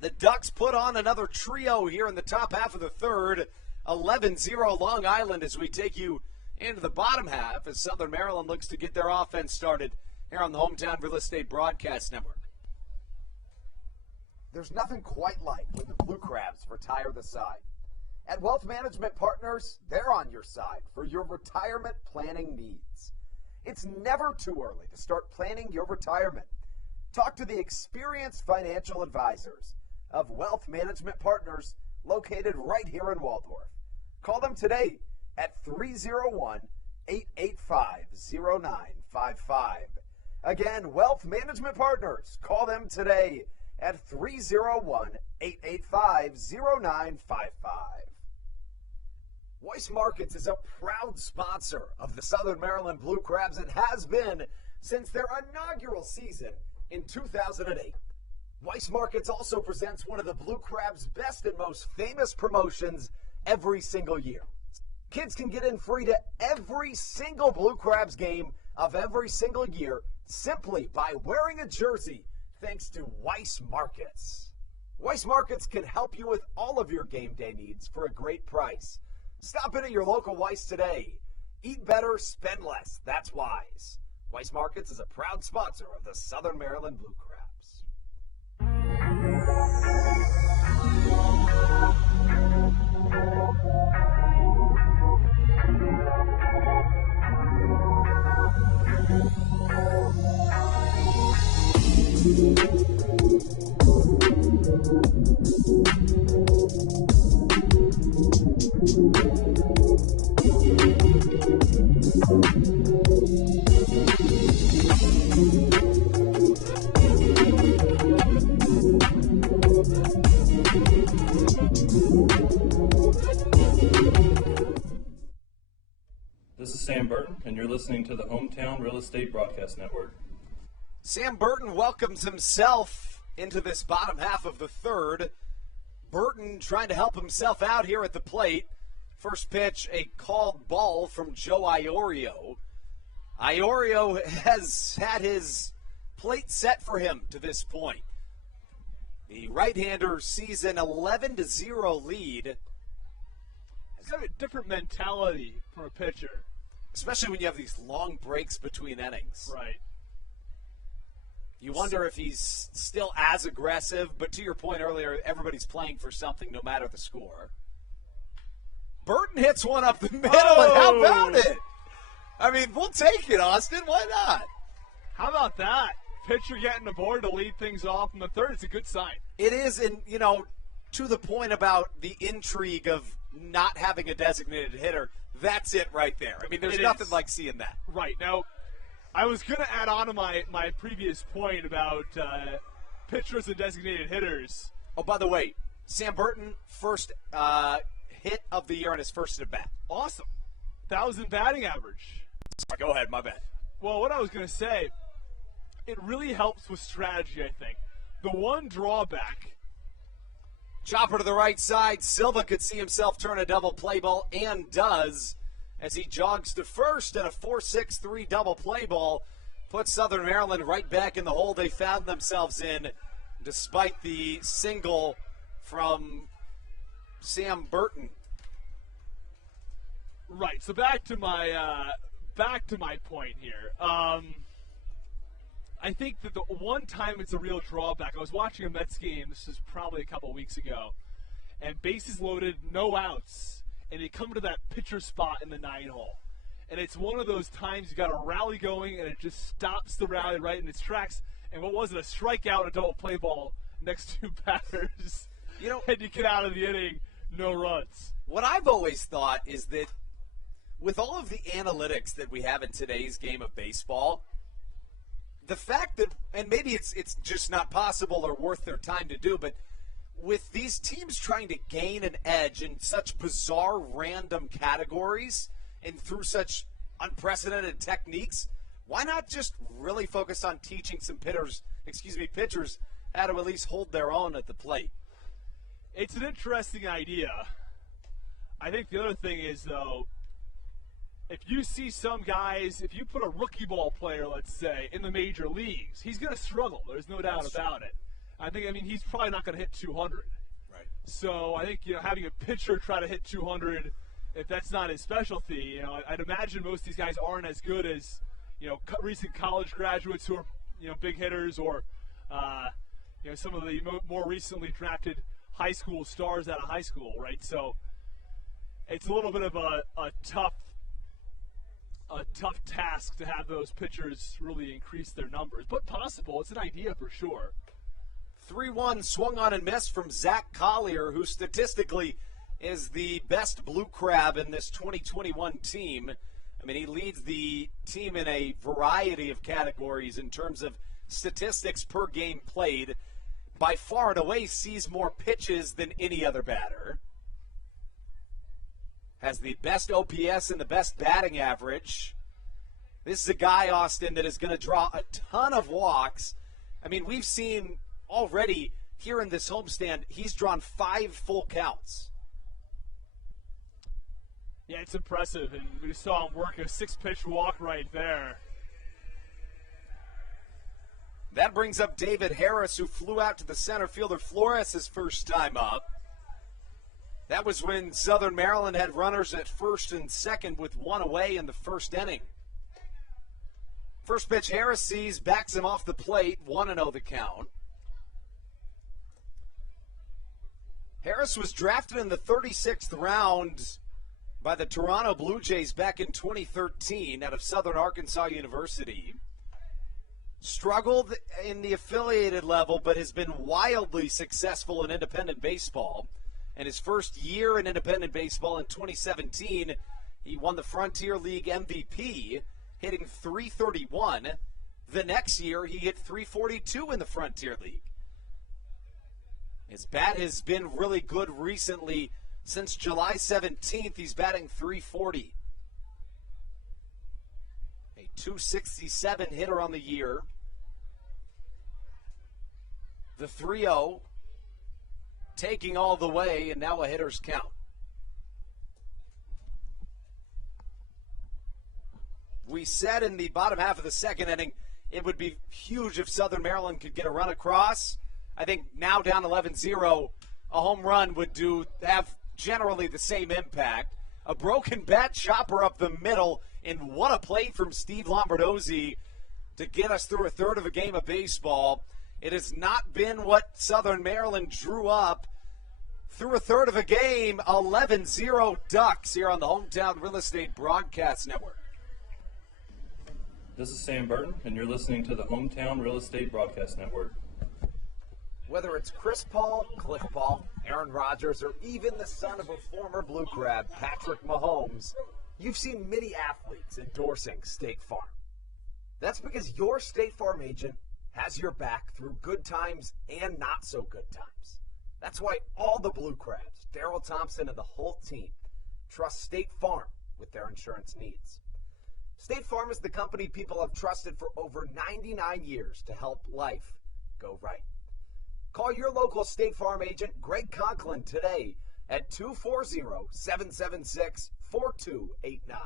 The Ducks put on another trio here in the top half of the third. 11-0 Long Island as we take you into the bottom half as Southern Maryland looks to get their offense started here on the Hometown Real Estate Broadcast Network. There's nothing quite like when the Blue Crabs retire the side. At Wealth Management Partners, they're on your side for your retirement planning needs. It's never too early to start planning your retirement. Talk to the experienced financial advisors of Wealth Management Partners located right here in Waldorf. Call them today at 301-885-0955. Again, Wealth Management Partners. Call them today at 301-885-0955. Weiss Markets is a proud sponsor of the Southern Maryland Blue Crabs and has been since their inaugural season in 2008. Weiss Markets also presents one of the Blue Crabs' best and most famous promotions every single year. Kids can get in free to every single Blue Crabs game of every single year simply by wearing a jersey thanks to Weiss Markets. Weiss Markets can help you with all of your game day needs for a great price. Stop in at your local Weiss today. Eat better, spend less. That's wise. Weiss Markets is a proud sponsor of the Southern Maryland Blue Crabs. This is Sam Burton, and you're listening to the Hometown Real Estate Broadcast Network. Sam Burton welcomes himself into this bottom half of the third. Burton trying to help himself out here at the plate. First pitch, a called ball from Joe Iorio. Iorio has had his plate set for him to this point. The right-hander sees an 11-0 lead. It's got a different mentality for a pitcher. Especially when you have these long breaks between innings. Right. You wonder if he's still as aggressive, but to your point earlier, everybody's playing for something no matter the score. Burton hits one up the middle, and how about it? I mean, we'll take it, Austin. Why not? How about that? Pitcher getting aboard to lead things off in the third. It's a good sign. It is, and, you know, to the point about the intrigue of not having a designated hitter, that's it right there. I mean, there's nothing like seeing that. Right. Now, I was going to add on to my previous point about pitchers and designated hitters. Oh, by the way, Sam Burton, first hit of the year on his first at bat. Awesome. 1,000 batting average. Sorry, go ahead, my bad. Well, what I was going to say, it really helps with strategy, I think. The one drawback. Chopper to the right side. Silva could see himself turn a double play ball, and does, as he jogs to first, and a 4-6-3 double play ball puts Southern Maryland right back in the hole they found themselves in, despite the single from Sam Burton. Right. So back to my point here. I think that the one time it's a real drawback, I was watching a Mets game, this is probably a couple weeks ago, and bases loaded, no outs, and they come to that pitcher spot in the 9-hole. And it's one of those times you got a rally going, and it just stops the rally right in its tracks. And what was it, a strikeout, a double play ball next to batters. You know, and you get out of the inning, no runs. What I've always thought is that with all of the analytics that we have in today's game of baseball, the fact that, and maybe it's just not possible or worth their time to do, but with these teams trying to gain an edge in such bizarre random categories and through such unprecedented techniques, why not just really focus on teaching some pitchers how to at least hold their own at the plate? It's an interesting idea. I think the other thing is, though, if you see some guys, if you put a rookie ball player, let's say, in the major leagues, he's going to struggle. There's no doubt about it. I mean, he's probably not going to hit 200. Right. So I think, having a pitcher try to hit 200, if that's not his specialty, I'd imagine most of these guys aren't as good as, recent college graduates who are, big hitters, or, some of the more recently drafted high school stars out of high school, right? So it's a little bit of a tough task to have those pitchers really increase their numbers, but possible. It's an idea for sure. 3-1 swung on and missed from Zach Collier, who statistically is the best Blue Crab in this 2021 team. I mean, he leads the team in a variety of categories in terms of statistics per game played. By far and away sees more pitches than any other batter. has the best OPS and the best batting average. This is a guy, Austin, that is going to draw a ton of walks. I mean, we've seen already here in this homestand, he's drawn 5 full counts. Yeah, it's impressive, and we saw him work a 6-pitch walk right there. That brings up David Harris, who flew out to the center fielder Flores his first time up. That was when Southern Maryland had runners at first and second with 1 away in the first inning. First pitch Harris sees, backs him off the plate, 1-0 the count. Harris was drafted in the 36th round by the Toronto Blue Jays back in 2013 out of Southern Arkansas University. Struggled in the affiliated level, but has been wildly successful in independent baseball. And his first year in independent baseball in 2017, he won the Frontier League MVP, hitting .331. The next year, he hit .342 in the Frontier League. His bat has been really good recently. Since July 17th, he's batting .340. A .267 hitter on the year. The 3-0 taking all the way, and now a hitter's count. We said in the bottom half of the second inning it would be huge if Southern Maryland could get a run across. I think now down 11-0, a home run would have generally the same impact. A broken bat chopper up the middle, and what a play from Steve Lombardozzi to get us through a third of a game of baseball. It has not been what Southern Maryland drew up through a third of a game. 11-0 Ducks here on the Hometown Real Estate Broadcast Network. This is Sam Burton, and you're listening to the Hometown Real Estate Broadcast Network. Whether it's Chris Paul, Cliff Paul, Aaron Rodgers, or even the son of a former Blue Crab, Patrick Mahomes, you've seen many athletes endorsing State Farm. That's because your State Farm agent has your back through good times and not so good times. That's why all the Blue Crabs, Darryl Thompson and the whole team, trust State Farm with their insurance needs. State Farm is the company people have trusted for over 99 years to help life go right. Call your local State Farm agent, Greg Conklin, today at 240-776-4289.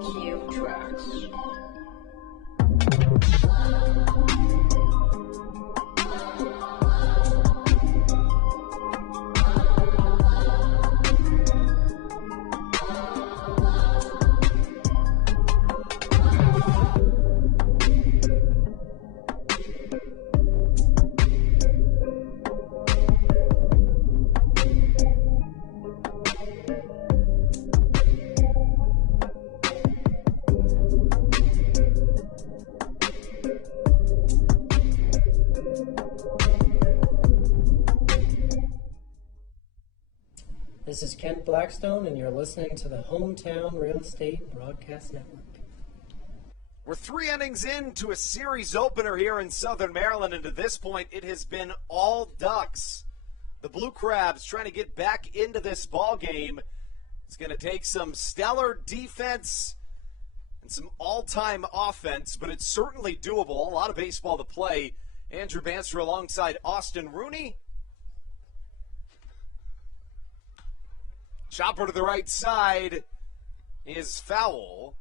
Cue tracks. This is Kent Blackstone, and you're listening to the Hometown Real Estate Broadcast Network. We're 3 innings into a series opener here in Southern Maryland, and to this point, it has been all Ducks. The Blue Crabs trying to get back into this ball game. It's going to take some stellar defense and some all-time offense, but it's certainly doable. A lot of baseball to play. Andrew Banster alongside Austin Rooney. Chopper to the right side is foul.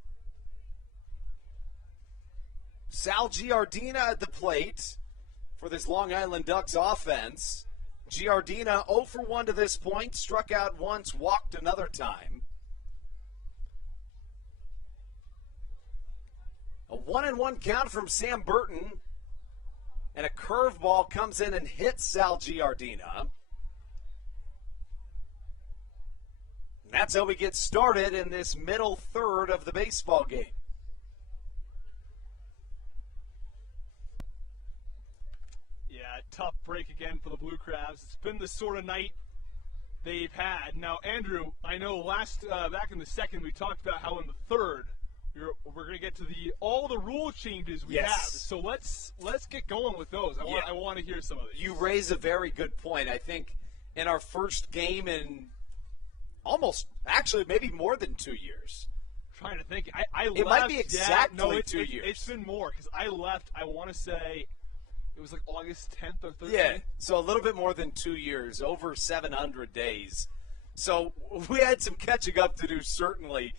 Sal Giardina at the plate for this Long Island Ducks offense. Giardina 0 for 1 to this point, struck out once, walked another time. A 1-1 count from Sam Burton, and a curveball comes in and hits Sal Giardina. And that's how we get started in this middle third of the baseball game. tough break again for the Blue Crabs. It's been the sort of night they've had. Now, Andrew, I know back in the second we talked about how in the third we're going to get to all the rule changes we have. So let's get going with those. I want to hear some of these. You raise a very good point. I think in our first game in maybe more than 2 years. I'm trying to think. I left. It might be exactly 2 years. It's been more because I left, I want to say, it was like August 10th or 13th. Yeah, so a little bit more than 2 years, over 700 days. So we had some catching up to do, certainly.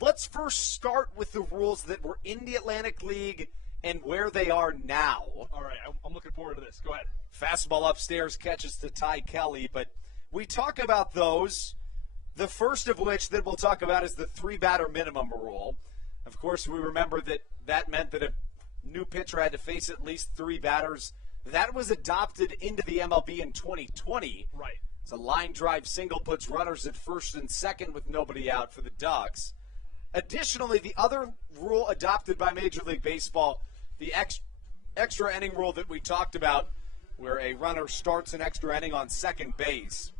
Let's first start with the rules that were in the Atlantic League and where they are now. All right, I'm looking forward to this. Go ahead. Fastball upstairs catches to Ty Kelly, but we talk about those. The first of which that we'll talk about is the 3-batter minimum rule. Of course, we remember that meant that a new pitcher had to face at least 3 batters. That was adopted into the MLB in 2020. Right. It's a line drive single puts runners at first and second with nobody out for the Ducks. Additionally, the other rule adopted by Major League Baseball, the extra inning rule that we talked about, where a runner starts an extra inning on second base.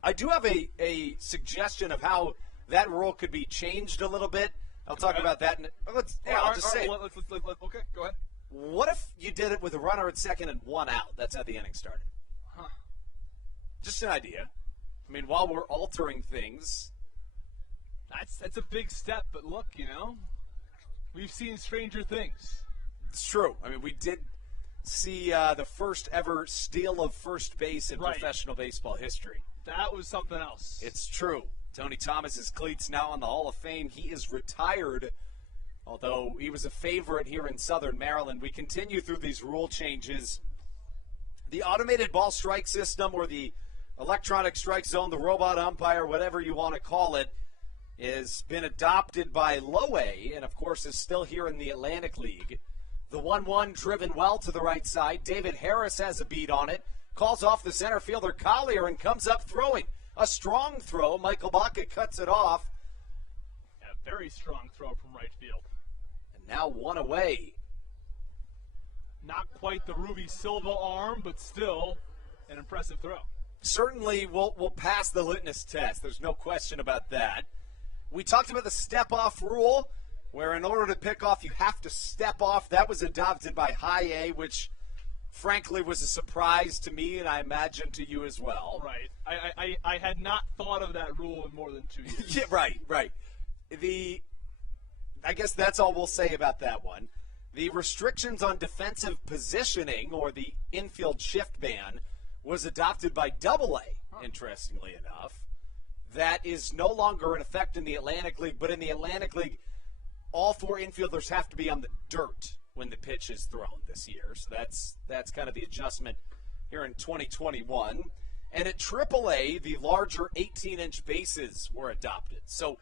I do have a suggestion of how that rule could be changed a little bit. I'll talk about that. I'll just say. Okay, go ahead. What if you did it with a runner at second and 1 out? That's how the inning started. Huh. Just an idea. I mean, while we're altering things. That's a big step, but look, we've seen stranger things. It's true. I mean, we did see the first ever steal of first base in professional baseball history. That was something else. It's true. Tony Thomas's cleats now in the Hall of Fame. He is retired, although he was a favorite here in Southern Maryland. We continue through these rule changes. The automated ball strike system, or the electronic strike zone, the robot umpire, whatever you want to call it, has been adopted by Low A, and of course is still here in the Atlantic League. The 1-1 driven well to the right side. David Harris has a beat on it. Calls off the center fielder Collier and comes up throwing. A strong throw. Michael Baca cuts it off. A very strong throw from right field. And now 1 away. Not quite the Ruby Silva arm, but still an impressive throw. Certainly we'll pass the litmus test. There's no question about that. We talked about the step-off rule, where in order to pick off, you have to step off. That was adopted by High A, which frankly was a surprise to me, and I imagine to you as well. Right. I had not thought of that rule in more than 2 years. Yeah, right. I guess that's all we'll say about that one. The restrictions on defensive positioning, or the infield shift ban, was adopted by Double A, interestingly enough. That is no longer in effect in the Atlantic League, but in the Atlantic League, all 4 infielders have to be on the dirt when the pitch is thrown this year. So that's kind of the adjustment here in 2021. And at AAA, the larger 18-inch bases were adopted. So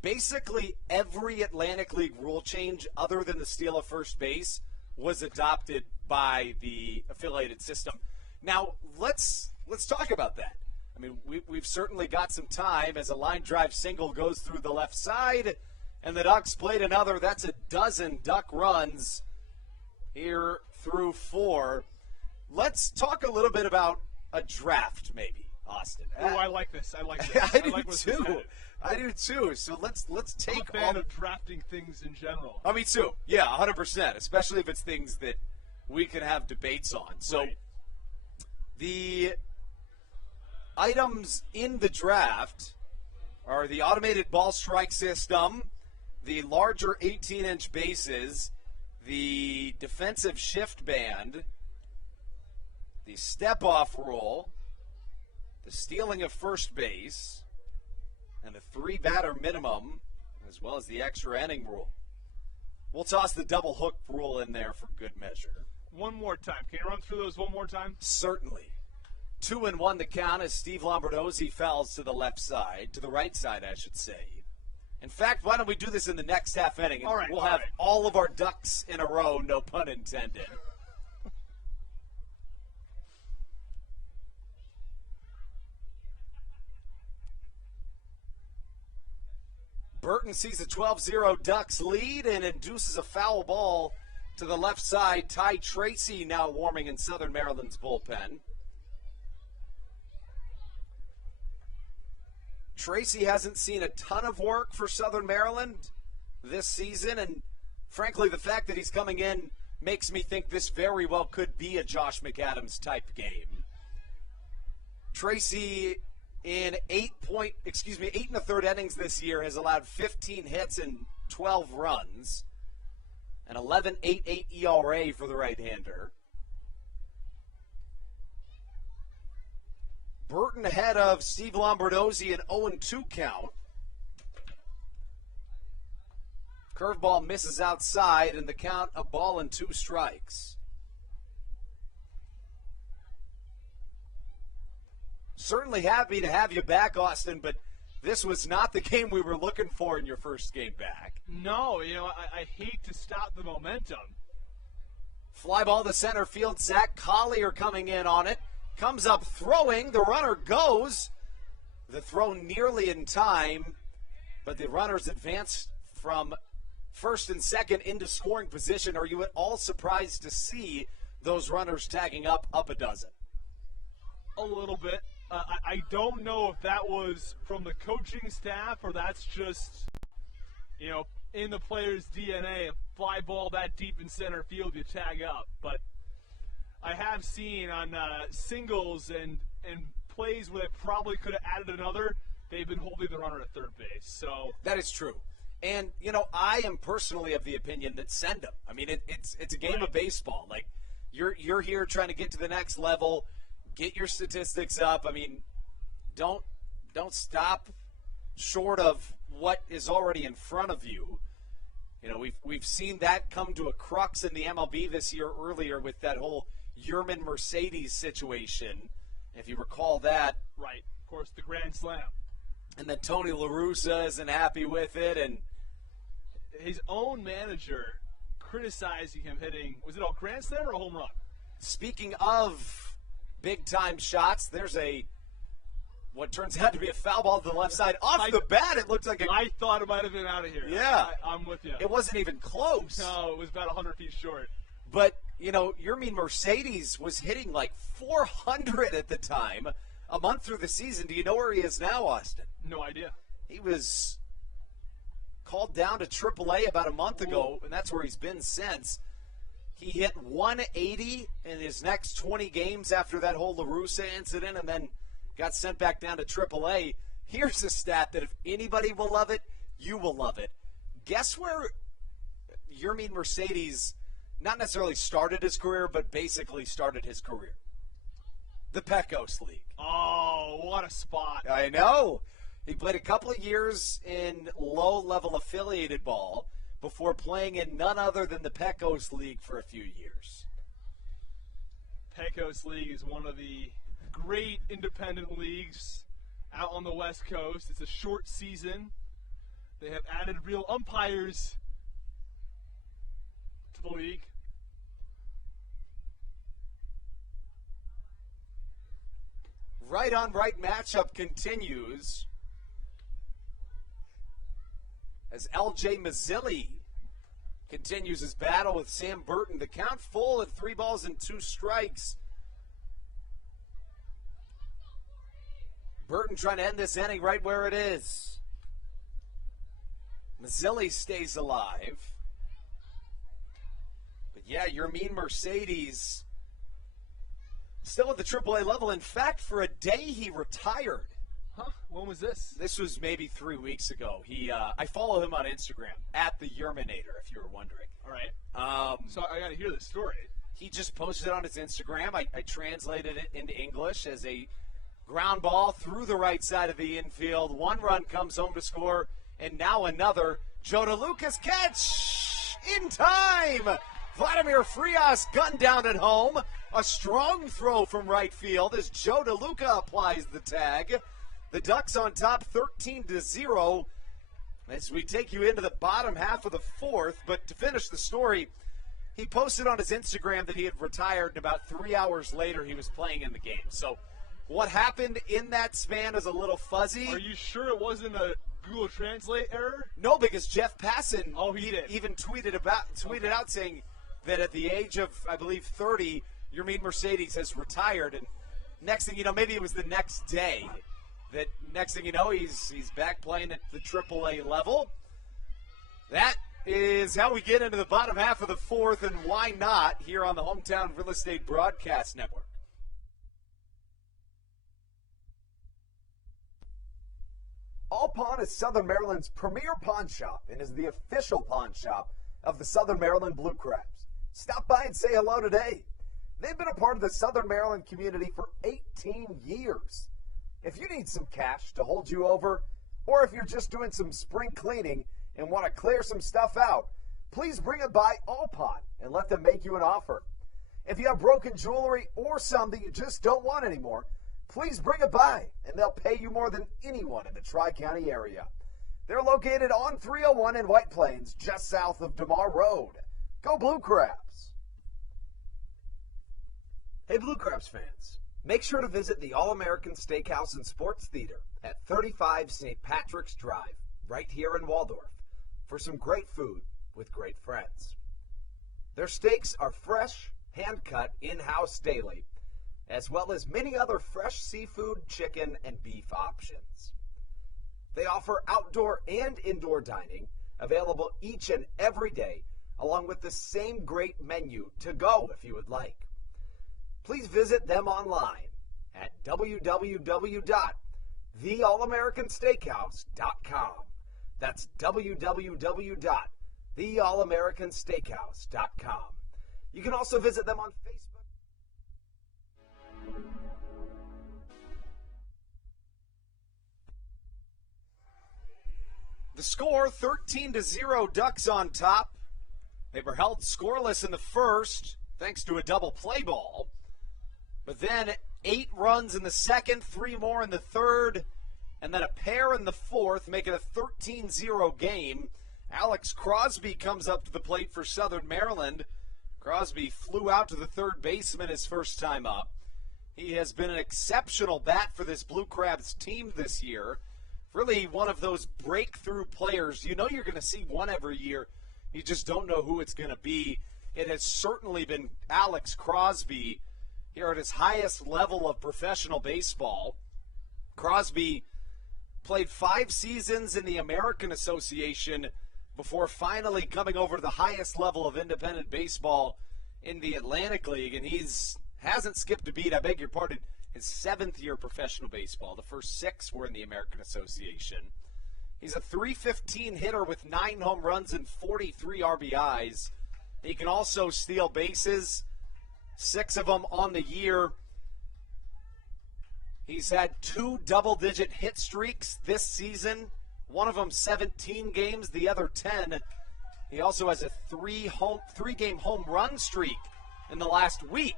basically every Atlantic League rule change other than the steal of first base was adopted by the affiliated system. Now, let's talk about that. I mean, we've certainly got some time as a line drive single goes through the left side, and the Ducks played another. That's a dozen Duck runs here through 4. Let's talk a little bit about a draft, maybe, Austin. Oh, I like this. I like this. I do too. So let's take I'm a fan of drafting things in general. Oh, me too. Yeah, 100%. Especially if it's things that we can have debates on. So the items in the draft are the automated ball strike system, the larger 18-inch bases, the defensive shift band, the step-off rule, the stealing of first base, and the 3-batter minimum, as well as the extra inning rule. We'll toss the double hook rule in there for good measure. One more time. Can you run through those one more time? Certainly. 2-1 the count as Steve Lombardozzi fouls to the left side, to the right side, I should say. In fact, why don't we do this in the next half inning? All right, we'll have all of our ducks in a row, no pun intended. Burton sees a 12-0 Ducks lead and induces a foul ball To the left side, Ty Tracy now warming in Southern Maryland's bullpen. Tracy hasn't seen a ton of work for Southern Maryland this season, and frankly, the fact that he's coming in makes me think this very well could be a Josh McAdams type game. Tracy in 8.3 innings this year has allowed 15 hits and 12 runs, an 11.88 ERA for the right-hander. Burton ahead of Steve Lombardozzi, an 0-2 count. Curveball misses outside, and the count a ball and 2 strikes. Certainly happy to have you back, Austin, but this was not the game we were looking for in your first game back. No, I hate to stop the momentum. Fly ball to center field. Zach Collier coming in on it. Comes up throwing. The runner goes. The throw nearly in time, but the runners advanced from first and second into scoring position. Are you at all surprised to see those runners tagging up a dozen? A little bit. I don't know if that was from the coaching staff or that's just, in the player's DNA. A fly ball that deep in center field, you tag up. But I have seen on singles and plays where they probably could have added another, they've been holding the runner at third base. So that is true. And, I am personally of the opinion that send them. I mean, it's a game of baseball. Like, you're here trying to get to the next level, get your statistics up. I mean, don't stop short of what is already in front of you. We've seen that come to a crux in the MLB this year earlier with that whole Yermin Mercedes situation, if you recall that. Right. Of course, the Grand Slam. And then Tony La Russa isn't happy with it, and his own manager criticizing him hitting, was it a grand slam or a home run? Speaking of big-time shots, there's what turns out to be a foul ball to the left side. Off the bat, it looked like I thought it might have been out of here. Yeah. I'm with you. It wasn't even close. No, it was about 100 feet short. But, Yermin Mercedes was hitting like 400 at the time, a month through the season. Do you know where he is now, Austin? No idea. He was called down to AAA about a month ago, and that's where he's been since. He hit 180 in his next 20 games after that whole La Russa incident, and then got sent back down to AAA. Here's a stat that if anybody will love it, you will love it. Guess where Yermin Mercedes not necessarily started his career, but basically started his career? The Pecos League. Oh, what a spot. I know. He played a couple of years in low-level affiliated ball before playing in none other than the Pecos League for a few years. Pecos League is one of the great independent leagues out on the West Coast. It's a short season. They have added real umpires to the league. Right-on-right matchup continues as L.J. Mazzilli continues his battle with Sam Burton. The count full at 3 balls and 2 strikes. Burton trying to end this inning right where it is. Mazzilli stays alive. But yeah, Yermin Mercedes still at the AAA level. In fact, for a day he retired. Huh? When was this? This was maybe 3 weeks ago. I follow him on Instagram, at the Yerminator, if you were wondering. All right. So I got to hear this story. He just posted on his Instagram. I translated it into English as a ground ball through the right side of the infield. 1 run comes home to score, and now another. Joe DeLuca's catch in time. Vladimir Frias gunned down at home. A strong throw from right field as Joe DeLuca applies the tag. The Ducks on top 13-0 as we take you into the bottom half of the 4th. But to finish the story, he posted on his Instagram that he had retired, and about 3 hours later he was playing in the game. So what happened in that span is a little fuzzy. Are you sure it wasn't a Google Translate error? No, because Jeff Passan he did. even tweeted out saying, that at the age of, I believe, 30, Yermin Mercedes has retired. And next thing you know, maybe it was the next day, that next thing you know, he's back playing at the AAA level. That is how we get into the bottom half of the fourth, and why not here on the Hometown Real Estate Broadcast Network. All Pawn is Southern Maryland's premier pawn shop and is the official pawn shop of the Southern Maryland Blue Crabs. Stop by and say hello today. They've been a part of the Southern Maryland community for 18 years. If you need some cash to hold you over, or if you're just doing some spring cleaning and want to clear some stuff out, please bring it by All Pawn and let them make you an offer. If you have broken jewelry or some that you just don't want anymore, please bring it by, and they'll pay you more than anyone in the Tri-County area. They're located on 301 in White Plains, just south of DeMar Road. Go Blue Crabs! Hey Blue Crabs fans, make sure to visit the All-American Steakhouse and Sports Theater at 35 St. Patrick's Drive, right here in Waldorf, for some great food with great friends. Their steaks are fresh, hand-cut, in-house daily, as well as many other fresh seafood, chicken, and beef options. They offer outdoor and indoor dining, available each and every day, along with the same great menu to go if you would like. Please visit them online at www.theallamericansteakhouse.com. That's www.theallamericansteakhouse.com. You can also visit them on Facebook. The score, 13-0, Ducks on top. They were held scoreless in the first, thanks to a double play ball. But then 8 runs in the second, 3 more in the third, and then a pair in the fourth, making a 13-0 game. Alex Crosby comes up to the plate for Southern Maryland. Crosby flew out to the third baseman his first time up. He has been an exceptional bat for this Blue Crabs team this year. Really one of those breakthrough players. You know you're going to see one every year. You just don't know who it's going to be. It has certainly been Alex Crosby here at his highest level of professional baseball. Crosby played 5 seasons in the American Association before finally coming over to the highest level of independent baseball in the Atlantic League, and hasn't skipped a beat, I beg your pardon, his 7th year of professional baseball. The first 6 were in the American Association. He's a .315 hitter with 9 home runs and 43 RBIs. He can also steal bases, 6 of them on the year. He's had 2 double-digit hit streaks this season. One of them 17 games, the other 10. He also has a 3-game home run streak in the last week.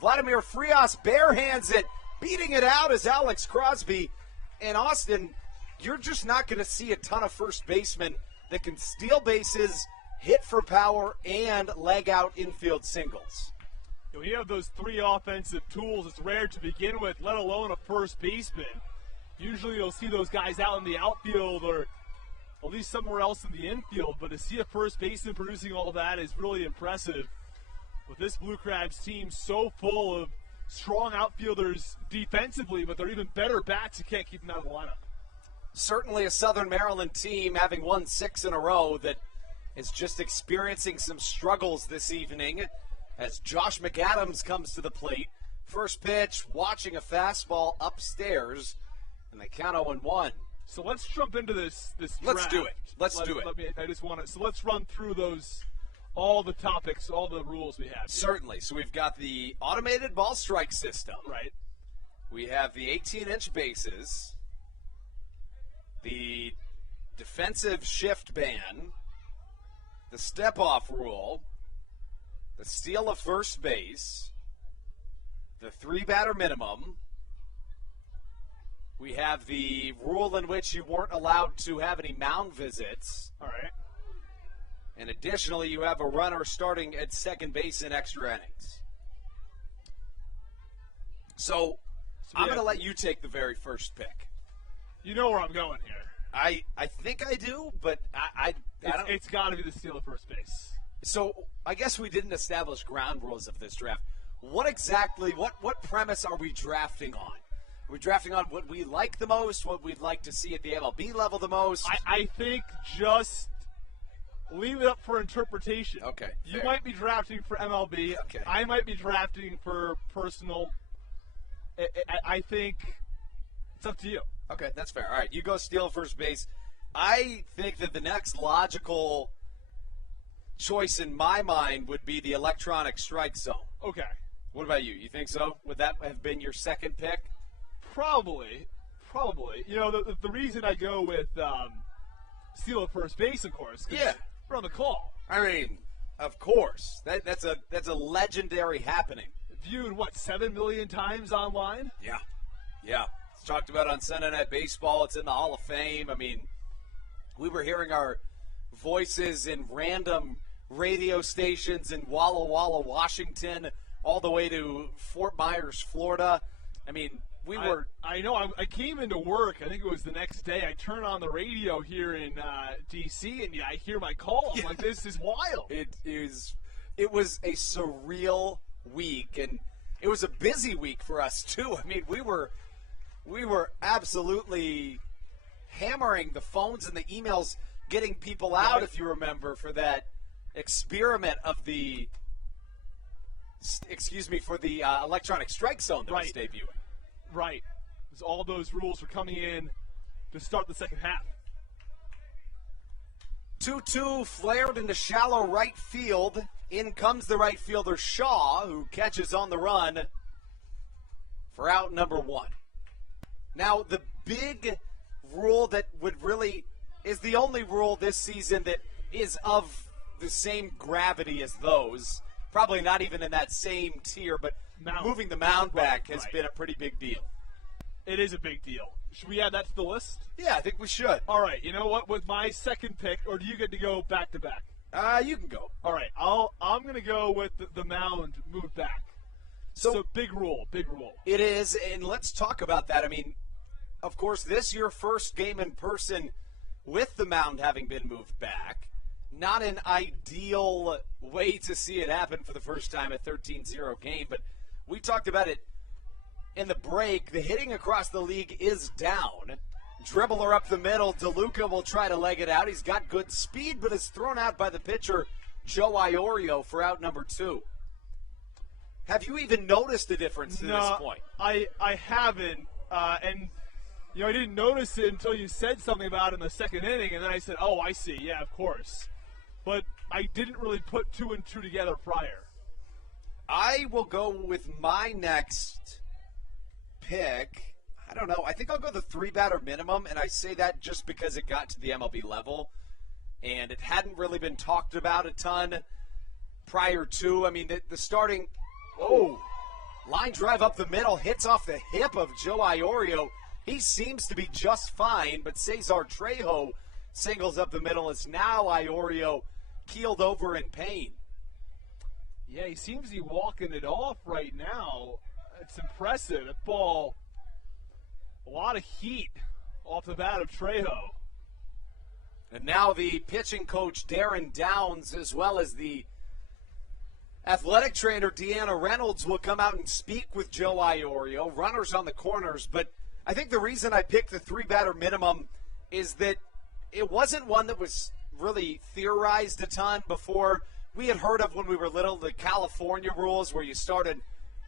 Vladimir Frias barehands it, beating it out as Alex Crosby. And Austin, you're just not going to see a ton of first basemen that can steal bases, hit for power, and leg out infield singles. When you have those 3 offensive tools, it's rare to begin with, let alone a first baseman. Usually you'll see those guys out in the outfield or at least somewhere else in the infield, but to see a first baseman producing all that is really impressive. With this Blue Crabs team so full of strong outfielders defensively, but they're even better bats, you can't keep them out of the lineup. Certainly a Southern Maryland team having won 6 in a row that is just experiencing some struggles this evening as Josh McAdams comes to the plate. First pitch, watching a fastball upstairs, and they count 0-1. So let's jump into this Let's draft. do it. Let's do it. So let's run through all the topics, all the rules we have here. Certainly. So we've got the automated ball strike system. Right. We have the 18-inch bases, the defensive shift ban, the step-off rule, the steal of first base, the 3-batter minimum. We have the rule in which you weren't allowed to have any mound visits. All right. And additionally, you have a runner starting at second base in extra innings. So I'm going to let you take the very first pick. You know where I'm going here. I think I do, but I don't. It's got to be the steal of first base. So I guess we didn't establish ground rules of this draft. What premise are we drafting on? Are we drafting on what we like the most, what we'd like to see at the MLB level the most? I think just leave it up for interpretation. Okay. You fair. might be drafting for MLB. Okay. I might be drafting for personal. I think it's up to you. Okay, that's fair. All right, you go steal first base. I think that the next logical choice in my mind would be the electronic strike zone. Okay. What about you? You think so? Would that have been your second pick? Probably. You know, the reason I go with steal at first base, of course. 'Cause Yeah. we're on the call. I mean, of course. That's a legendary happening. Viewed, 7 million times online? Yeah. It's talked about on Sunday Night Baseball. It's in the Hall of Fame. I mean, we were hearing our voices in random radio stations in Walla Walla, Washington, all the way to Fort Myers, Florida. I mean, I know. I came into work. I think it was the next day. I turned on the radio here in D.C. and I hear my call. I'm like, this is wild. It was a surreal week, and it was a busy week for us too. I mean, we were absolutely hammering the phones and the emails, getting people out, if you remember, for that experiment of the electronic strike zone that was debuting. Right. Because all those rules were coming in to start the second half. 2-2 flared into shallow right field. In comes the right fielder Shaw, who catches on the run for out number 1. Now, the big rule that is the only rule this season that is of the same gravity as those, probably not even in that same tier, but moving the mound back has been a pretty big deal. It is a big deal. Should we add that to the list? Yeah, I think we should. All right. You know what? With my second pick, or do you get to go back to back? You can go. All right. I'm going to go with the mound moved back. So big rule. It is, and let's talk about that. I mean, of course, this your first game in person with the mound having been moved back. Not an ideal way to see it happen for the first time, a 13-0 game, but we talked about it in the break. The hitting across the league is down. Dribbler up the middle. DeLuca will try to leg it out. He's got good speed, but is thrown out by the pitcher, Joe Iorio, for out number 2. Have you even noticed a difference to this point? I haven't. And, I didn't notice it until you said something about it in the second inning, and then I said, oh, I see. Yeah, of course. But I didn't really put 2 and 2 together prior. I will go with my next pick. I don't know. I think I'll go the 3-batter minimum, and I say that just because it got to the MLB level, and it hadn't really been talked about a ton prior to. I mean, the starting line drive up the middle, hits off the hip of Joe Iorio. He seems to be just fine, but Cesar Trejo singles up the middle as now Iorio keeled over in pain. Yeah, he seems to be walking it off right now. It's impressive. That ball, a lot of heat off the bat of Trejo. And now the pitching coach, Darren Downs, as well as the athletic trainer, Deanna Reynolds, will come out and speak with Joe Iorio. Runners on the corners. But I think the reason I picked the 3-batter minimum is that it wasn't one that was really theorized a ton before. We had heard of when we were little the California rules where you started,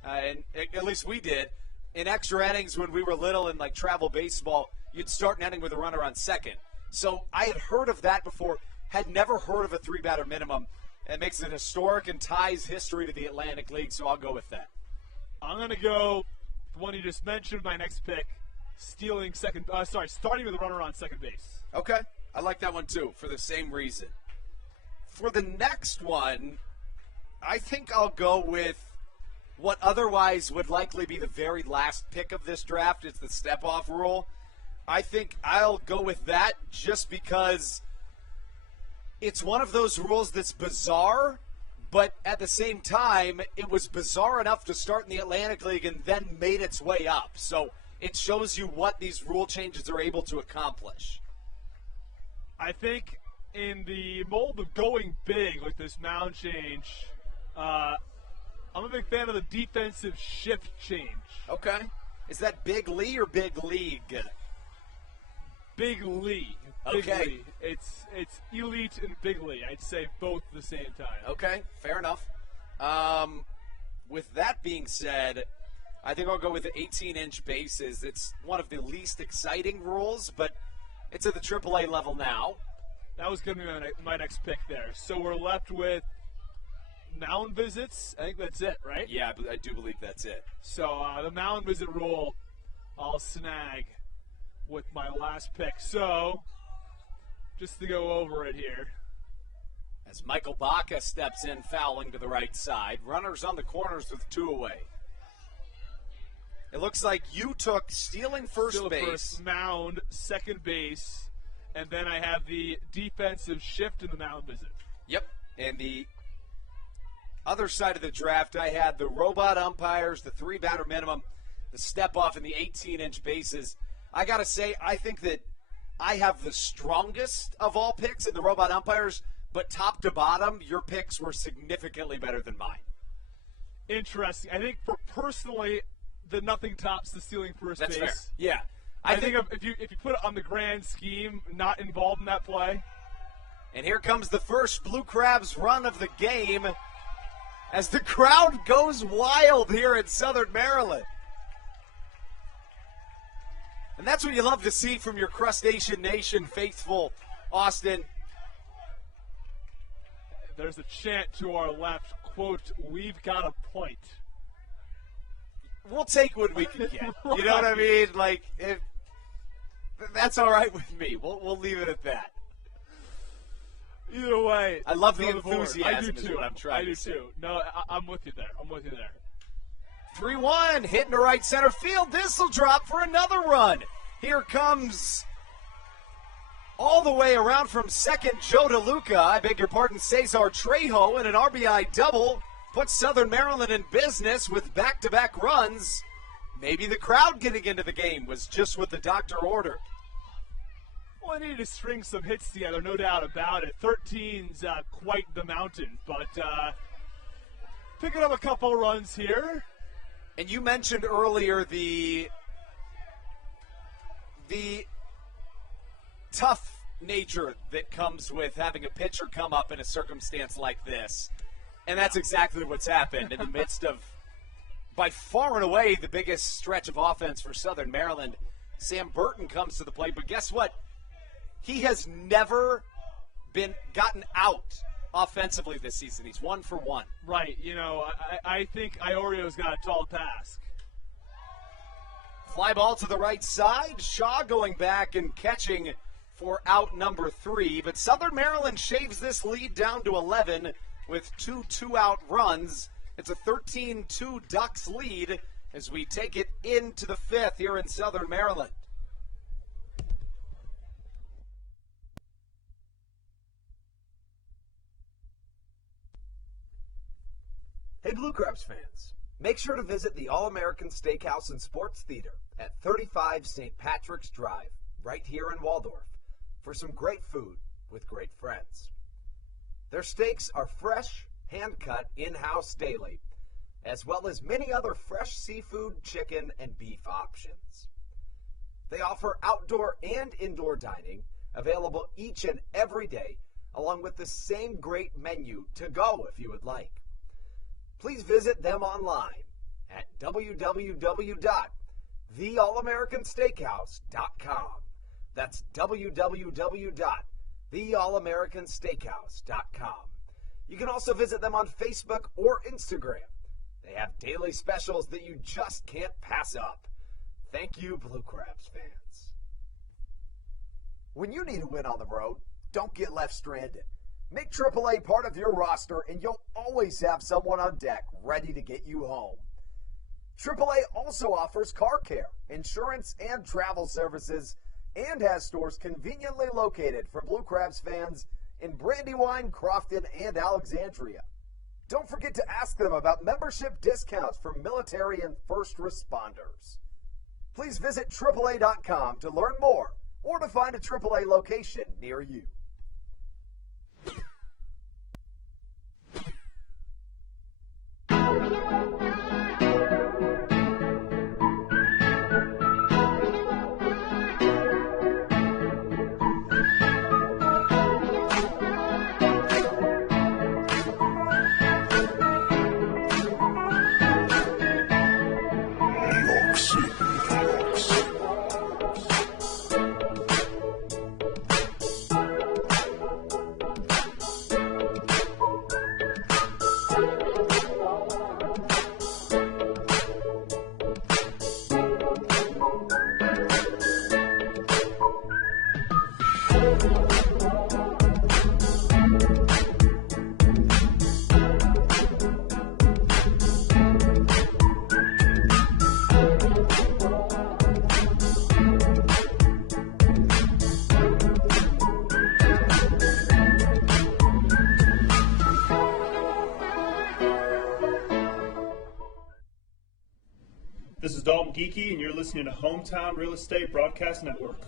and at least we did, in extra innings when we were little in like travel baseball, you'd start an inning with a runner on second. So I had heard of that before, had never heard of a 3-batter minimum. It makes it historic and ties history to the Atlantic League, so I'll go with that. I'm going to go the one you just mentioned, my next pick, starting with a runner on second base. Okay. I like that one too, for the same reason. For the next one, I think I'll go with what otherwise would likely be the very last pick of this draft. It's the step-off rule. I think I'll go with that just because it's one of those rules that's bizarre, but at the same time, it was bizarre enough to start in the Atlantic League and then made its way up. So it shows you what these rule changes are able to accomplish. I think in the mold of going big with this mound change, I'm a big fan of the defensive shift change. Okay. Is that Big Lee or Big League? Big Lee. Okay. Lee. It's elite and big Lee. I'd say both at the same time. Okay, fair enough. With that being said, I think I'll go with the 18-inch bases. It's one of the least exciting rules, but it's at the AAA level now. That was going to be my next pick there. So we're left with mound visits. I think that's it, right? Yeah, I do believe that's it. So the mound visit rule, I'll snag with my last pick. So just to go over it here. As Michael Baca steps in, fouling to the right side. Runners on the corners with 2 away. It looks like you took stealing first base. First, mound, second base, and then I have the defensive shift in the mound visit. Yep. And the other side of the draft, I had the robot umpires, the 3-batter minimum, the step off, and the 18-inch bases. I got to say, I think that I have the strongest of all picks in the robot umpires, but top to bottom, your picks were significantly better than mine. Interesting. I think for personally, the nothing tops the stealing first That's base. fair. Yeah. I think if you put it on the grand scheme, not involved in that play. And here comes the first Blue Crabs run of the game as the crowd goes wild here in Southern Maryland. And that's what you love to see from your Crustacean Nation faithful, Austin. There's a chant to our left, quote, "We've got a point." We'll take what we can get. You know what I mean? Like, that's all right with me. We'll leave it at that. Either way, I love the on board. enthusiasm. I do is too. what I'm trying to say. I do too. No, I'm with you there. 3-1, hitting to right center field. This will drop for another run. Here comes all the way around from second, Joe DeLuca. I beg your pardon, Cesar Trejo, and an RBI double puts Southern Maryland in business with back-to-back runs. Maybe the crowd getting into the game was just what the doctor ordered. Well, I needed to string some hits together, no doubt about it. 13's quite the mountain, but picking up a couple runs here. And you mentioned earlier the tough nature that comes with having a pitcher come up in a circumstance like this. And that's exactly what's happened in the midst of, by far and away, the biggest stretch of offense for Southern Maryland. Sam Burton comes to the plate, but guess what? He has never been gotten out offensively this season. He's 1 for 1. Right. You know, I think Iorio's got a tall task. Fly ball to the right side. Shaw going back and catching for out number 3. But Southern Maryland shaves this lead down to 11 with 2 two-out runs. It's a 13-2 Ducks lead as we take it into the 5th here in Southern Maryland. Hey Blue Crabs fans, make sure to visit the All-American Steakhouse and Sports Theater at 35 St. Patrick's Drive, right here in Waldorf, for some great food with great friends. Their steaks are fresh, hand-cut, in-house daily, as well as many other fresh seafood, chicken, and beef options. They offer outdoor and indoor dining, available each and every day, along with the same great menu to go if you would like. Please visit them online at www.theallamericansteakhouse.com. That's www.theallamericansteakhouse.com. You can also visit them on Facebook or Instagram. They have daily specials that you just can't pass up. Thank you, Blue Crabs fans. When you need a win on the road, don't get left stranded. Make AAA part of your roster, and you'll always have someone on deck ready to get you home. AAA also offers car care, insurance, and travel services, and has stores conveniently located for Blue Crabs fans in Brandywine, Crofton, and Alexandria. Don't forget to ask them about membership discounts for military and first responders. Please visit AAA.com to learn more or to find a AAA location near you. This is Dalton Geeky, and you're listening to Hometown Real Estate Broadcast Network.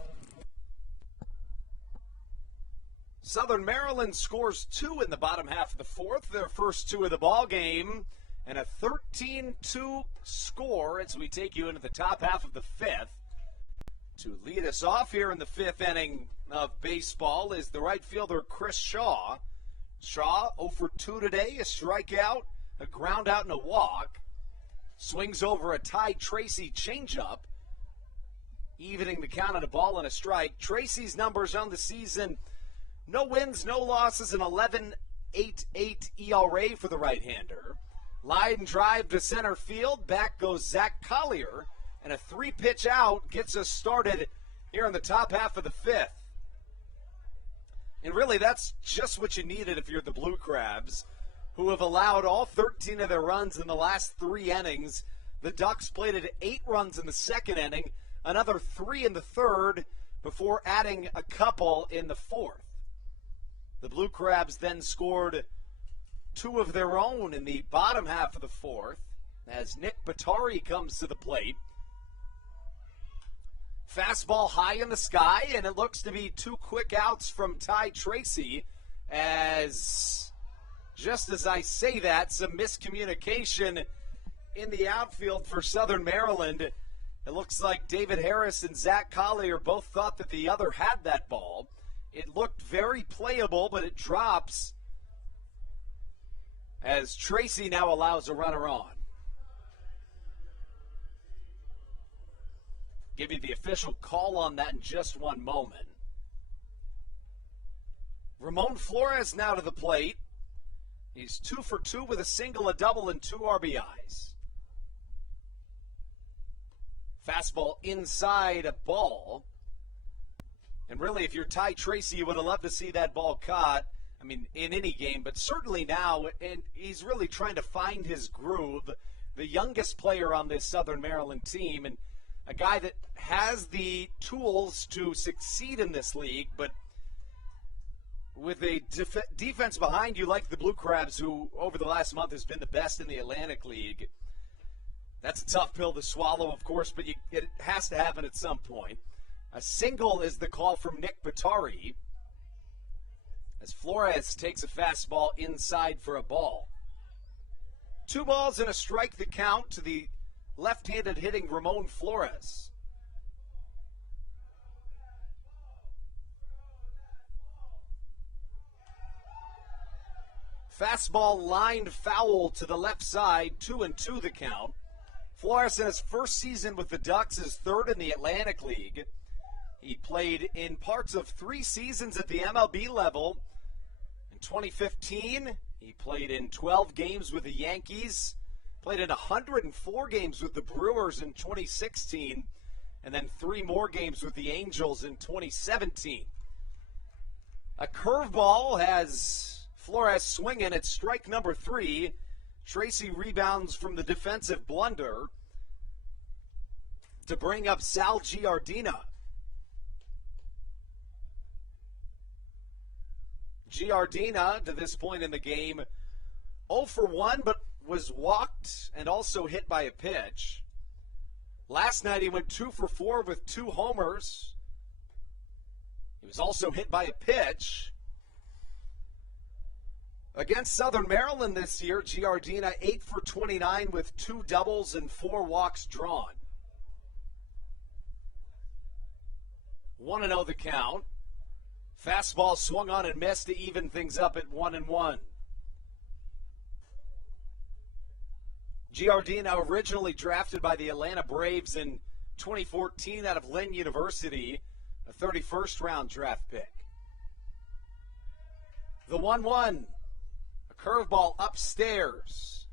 Southern Maryland scores 2 in the bottom half of the fourth, their first 2 of the ball game, and a 13-2 score as we take you into the top half of the fifth. To lead us off here in the fifth inning of baseball is the right fielder Chris Shaw. Shaw 0 for 2 today, a strikeout, a ground out, and a walk. Swings over a Ty Tracy changeup, evening the count on a ball and a strike. Tracy's numbers on the season: no wins, no losses, an 11.88 ERA for the right-hander. Line drive to center field. Back goes Zach Collier, and a 3-pitch out gets us started here in the top half of the fifth. And really, that's just what you needed if you're the Blue Crabs, who have allowed all 13 of their runs in the last 3 innings. The Ducks plated 8 runs in the second inning, another 3 in the third, before adding a couple in the fourth. The Blue Crabs then scored 2 of their own in the bottom half of the fourth, as Nick Batari comes to the plate. Fastball high in the sky, and it looks to be 2 quick outs from Ty Tracy, as just as I say that, some miscommunication in the outfield for Southern Maryland. It looks like David Harris and Zach Collier both thought that the other had that ball. It looked very playable, but it drops as Tracy now allows a runner on. Give you the official call on that in just one moment. Ramon Flores now to the plate. He's 2 for 2 with a single, a double, and 2 RBIs. Fastball inside, a ball. And really, if you're Ty Tracy, you would have loved to see that ball caught. I mean, in any game, but certainly now. And he's really trying to find his groove. The youngest player on this Southern Maryland team, and a guy that has the tools to succeed in this league, but with a defense behind you like the Blue Crabs, who over the last month has been the best in the Atlantic League, that's a tough pill to swallow, of course, but it has to happen at some point. A single is the call from Nick Batari, as Flores takes a fastball inside for a ball. 2 balls and a strike the count to the left-handed hitting Ramon Flores. Fastball lined foul to the left side, 2-2 the count. Flores in his first season with the Ducks is 3rd in the Atlantic League. He played in parts of 3 seasons at the MLB level. In 2015, he played in 12 games with the Yankees, played in 104 games with the Brewers in 2016, and then 3 more games with the Angels in 2017. A curveball has Flores swinging at strike number 3. Tracy rebounds from the defensive blunder to bring up Sal Giardina. Giardina, to this point in the game, 0 for 1, but was walked and also hit by a pitch. Last night he went 2 for 4 with 2 homers. He was also hit by a pitch. Against Southern Maryland this year, Giardina 8 for 29 with 2 doubles and 4 walks drawn. 1-0 the count. Fastball swung on and missed to even things up at 1-1. Giardina, originally drafted by the Atlanta Braves in 2014 out of Lynn University, a 31st round draft pick. The 1-1. Curveball upstairs.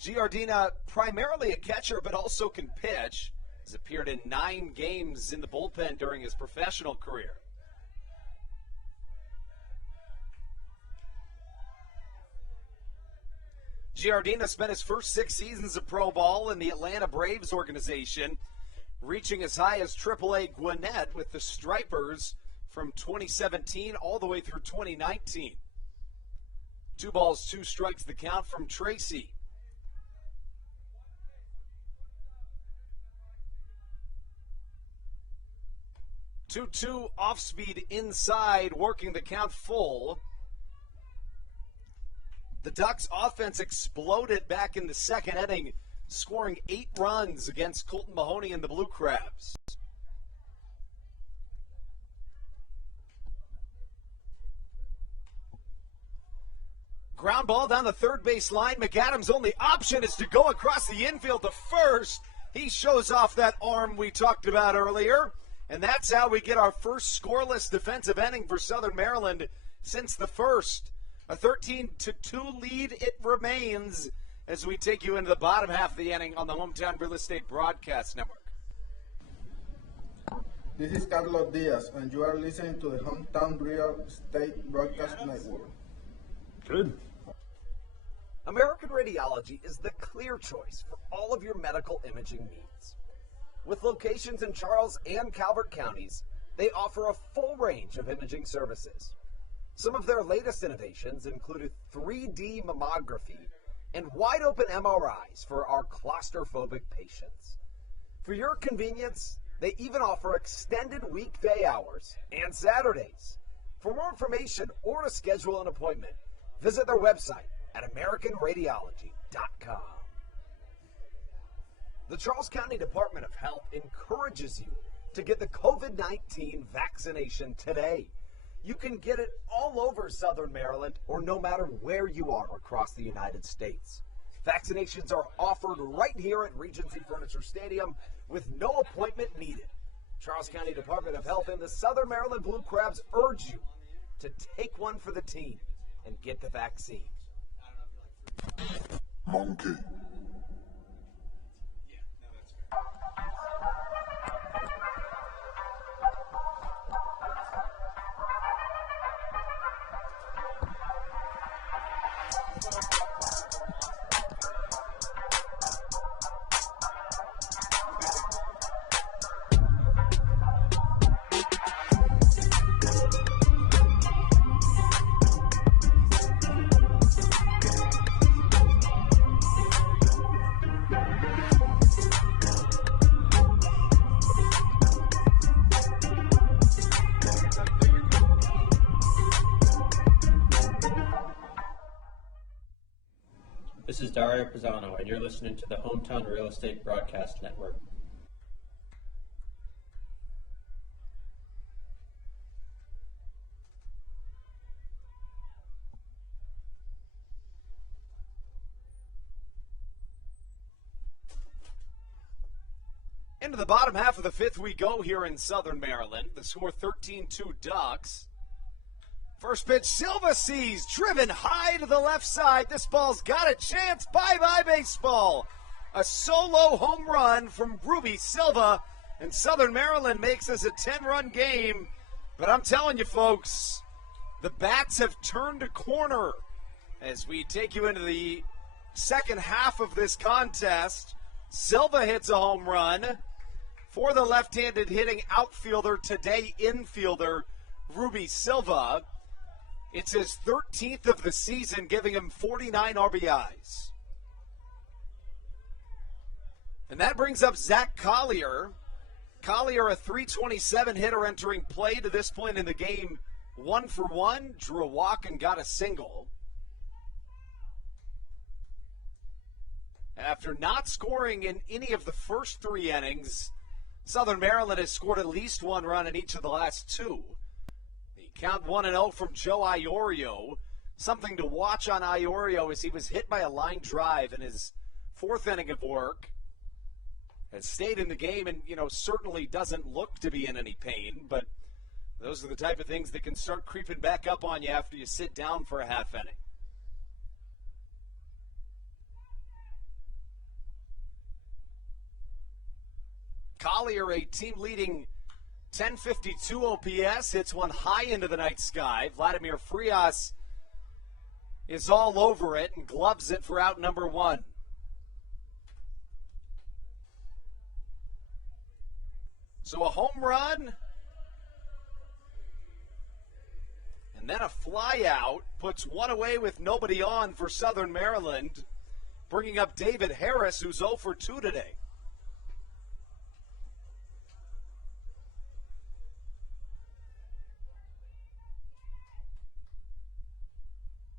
Giardina, primarily a catcher, but also can pitch. Has appeared in 9 games in the bullpen during his professional career. Giardina spent his first 6 seasons of pro ball in the Atlanta Braves organization, reaching as high as AAA Gwinnett with the Stripers from 2017 all the way through 2019. 2 balls, 2 strikes the count from Tracy. Two off speed inside, working the count full. The Ducks offense exploded back in the second inning, scoring 8 runs against Colton Mahoney and the Blue Crabs. Ground ball down the third base line. McAdams' only option is to go across the infield to first. He shows off that arm we talked about earlier. And that's how we get our first scoreless defensive inning for Southern Maryland since the first. A 13-2 lead it remains as we take you into the bottom half of the inning on the Hometown Real Estate Broadcast Network. This is Carlos Diaz, and you are listening to the Hometown Real Estate Broadcast Network. Good. American Radiology is the clear choice for all of your medical imaging needs. With locations in Charles and Calvert counties, they offer a full range of imaging services. Some of their latest innovations included 3D mammography and wide-open MRIs for our claustrophobic patients. For your convenience, they even offer extended weekday hours and Saturdays. For more information or to schedule an appointment, visit their website at AmericanRadiology.com. The Charles County Department of Health encourages you to get the COVID-19 vaccination today. You can get it all over Southern Maryland or no matter where you are across the United States. Vaccinations are offered right here at Regency Furniture Stadium with no appointment needed. Charles County Department of Health and the Southern Maryland Blue Crabs urge you to take one for the team and get the vaccine. Monkey. This is Dario Pisano, and you're listening to the Hometown Real Estate Broadcast Network. Into the bottom half of the fifth we go here in Southern Maryland. The score 13-2 Ducks. First pitch, Silva sees, driven high to the left side. This ball's got a chance. Bye-bye baseball. A solo home run from Ruby Silva, and Southern Maryland makes this a 10-run game. But I'm telling you, folks, the Bats have turned a corner as we take you into the second half of this contest. Silva hits a home run for the left-handed hitting outfielder, today infielder, Ruby Silva. It's his 13th of the season, giving him 49 RBIs. And that brings up Zach Collier. Collier, a .327 hitter entering play to this point in the game. 1 for 1, drew a walk and got a single. After not scoring in any of the first 3 innings, Southern Maryland has scored at least 1 run in each of the last 2. Count 1-0 from Joe Iorio. Something to watch on Iorio as he was hit by a line drive in his 4th inning of work. Has stayed in the game and, certainly doesn't look to be in any pain, but those are the type of things that can start creeping back up on you after you sit down for a half inning. Collier, a team-leading 1052 OPS, hits one high into the night sky. Vladimir Frias is all over it and gloves it for out number 1. So a home run and then a fly out puts one away with nobody on for Southern Maryland, bringing up David Harris, who's 0 for 2 today.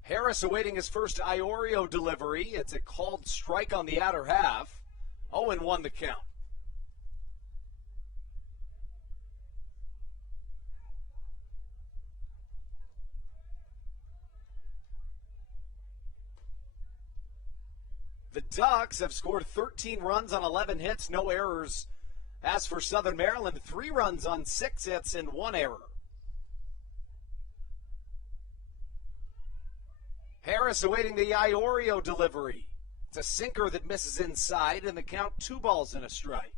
Harris awaiting his first Iorio delivery. It's a called strike on the outer half. 0-1 the count. The Ducks have scored 13 runs on 11 hits, no errors. As for Southern Maryland, 3 runs on 6 hits and 1 error. Harris awaiting the Iorio delivery. It's a sinker that misses inside, and the count 2 balls and a strike.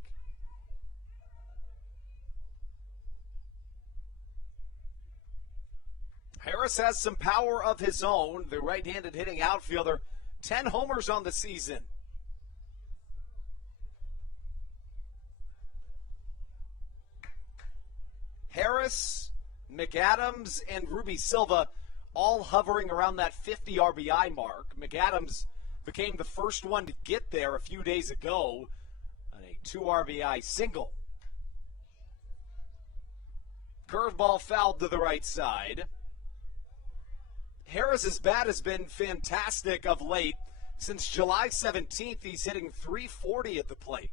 Harris has some power of his own, the right-handed hitting outfielder. 10 homers on the season. Harris, McAdams, and Ruby Silva all hovering around that 50 RBI mark. McAdams became the first one to get there a few days ago on a 2 RBI single. Curveball fouled to the right side. Harris's bat has been fantastic of late. Since July 17th, he's hitting .340 at the plate.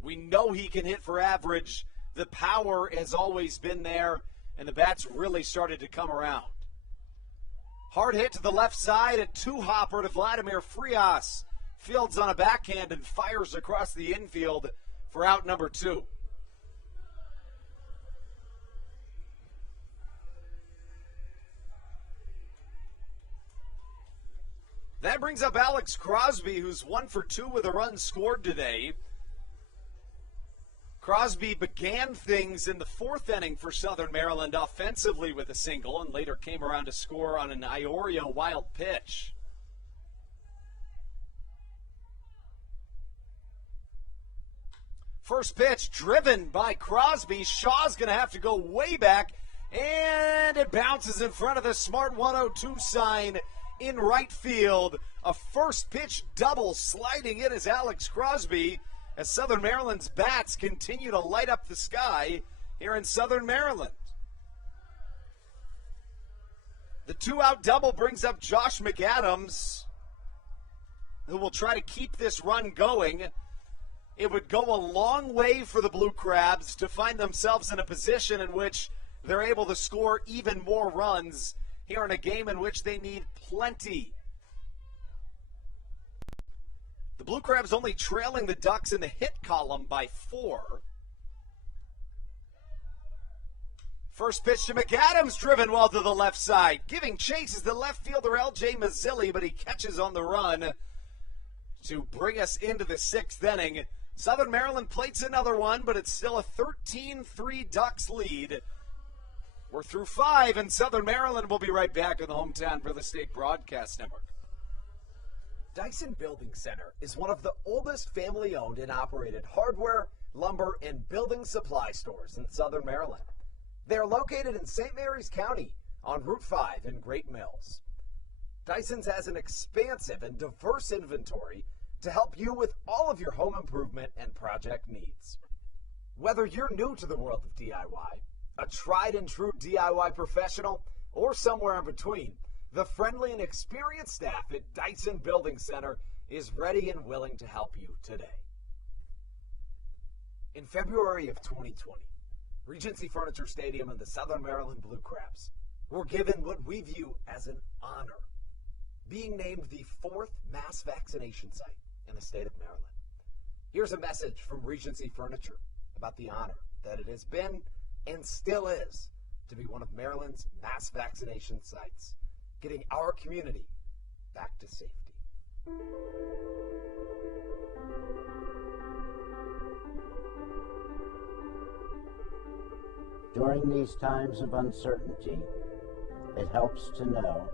We know he can hit for average. The power has always been there, and the bat's really started to come around. Hard hit to the left side, a 2-hopper to Vladimir Frias. Fields on a backhand and fires across the infield for out number 2. That brings up Alex Crosby, who's 1 for 2 with a run scored today. Crosby began things in the 4th inning for Southern Maryland offensively with a single and later came around to score on an Iorio wild pitch. First pitch driven by Crosby. Shaw's going to have to go way back, and it bounces in front of the Smart 102 sign in right field. A first pitch double sliding in as Alex Crosby, as Southern Maryland's bats continue to light up the sky here in Southern Maryland. The 2-out double brings up Josh McAdams, who will try to keep this run going. It would go a long way for the Blue Crabs to find themselves in a position in which they're able to score even more runs here in a game in which they need plenty. The Blue Crabs only trailing the Ducks in the hit column by 4. First pitch to McAdams, driven well to the left side. Giving chase is the left fielder L.J. Mazzilli, but he catches on the run to bring us into the 6th inning. Southern Maryland plates another one, but it's still a 13-3 Ducks lead. We're through 5, and Southern Maryland will be right back on the Hometown Real Estate Broadcast Network. Dyson Building Center is one of the oldest family-owned and operated hardware, lumber, and building supply stores in Southern Maryland. They are located in St. Mary's County on Route 5 in Great Mills. Dyson's has an expansive and diverse inventory to help you with all of your home improvement and project needs. Whether you're new to the world of DIY, a tried and true DIY professional, or somewhere in between, the friendly and experienced staff at Dyson Building Center is ready and willing to help you today. In February of 2020, Regency Furniture Stadium and the Southern Maryland Blue Crabs were given what we view as an honor, being named the 4th mass vaccination site in the state of Maryland. Here's a message from Regency Furniture about the honor that it has been and still is to be one of Maryland's mass vaccination sites, getting our community back to safety. During these times of uncertainty, it helps to know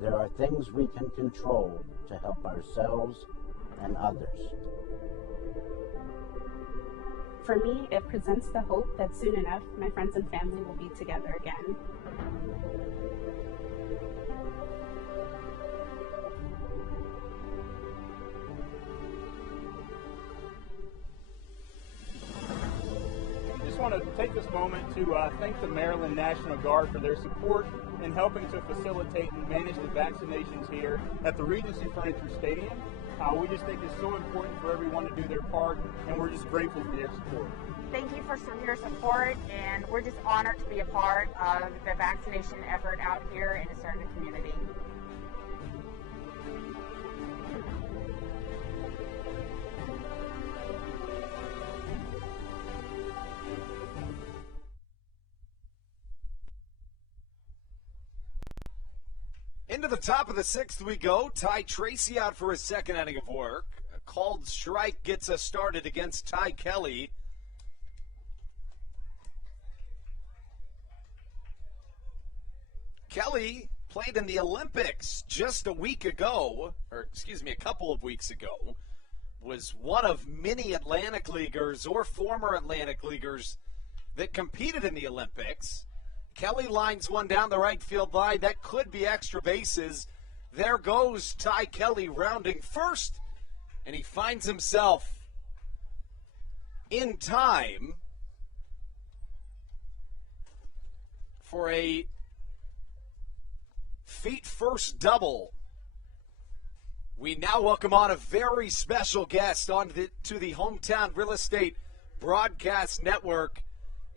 there are things we can control to help ourselves and others. For me, it presents the hope that soon enough, my friends and family will be together again. I just want to take this moment to thank the Maryland National Guard for their support in helping to facilitate and manage the vaccinations here at the Regency Furniture Stadium. We just think it's so important for everyone to do their part, and we're just grateful for their support. Thank you for your support, and we're just honored to be a part of the vaccination effort out here in a certain community. Into the top of the sixth we go. Ty Tracy out for his second inning of work. A called strike gets us started against Ty Kelly. Kelly played in the Olympics just a couple of weeks ago. Was one of many Atlantic Leaguers or former Atlantic Leaguers that competed in the Olympics. Kelly lines one down the right field line. That could be extra bases. There goes Ty Kelly rounding first, and he finds himself in time for a feet first double. We now welcome on a very special guest to the Hometown Real Estate Broadcast Network.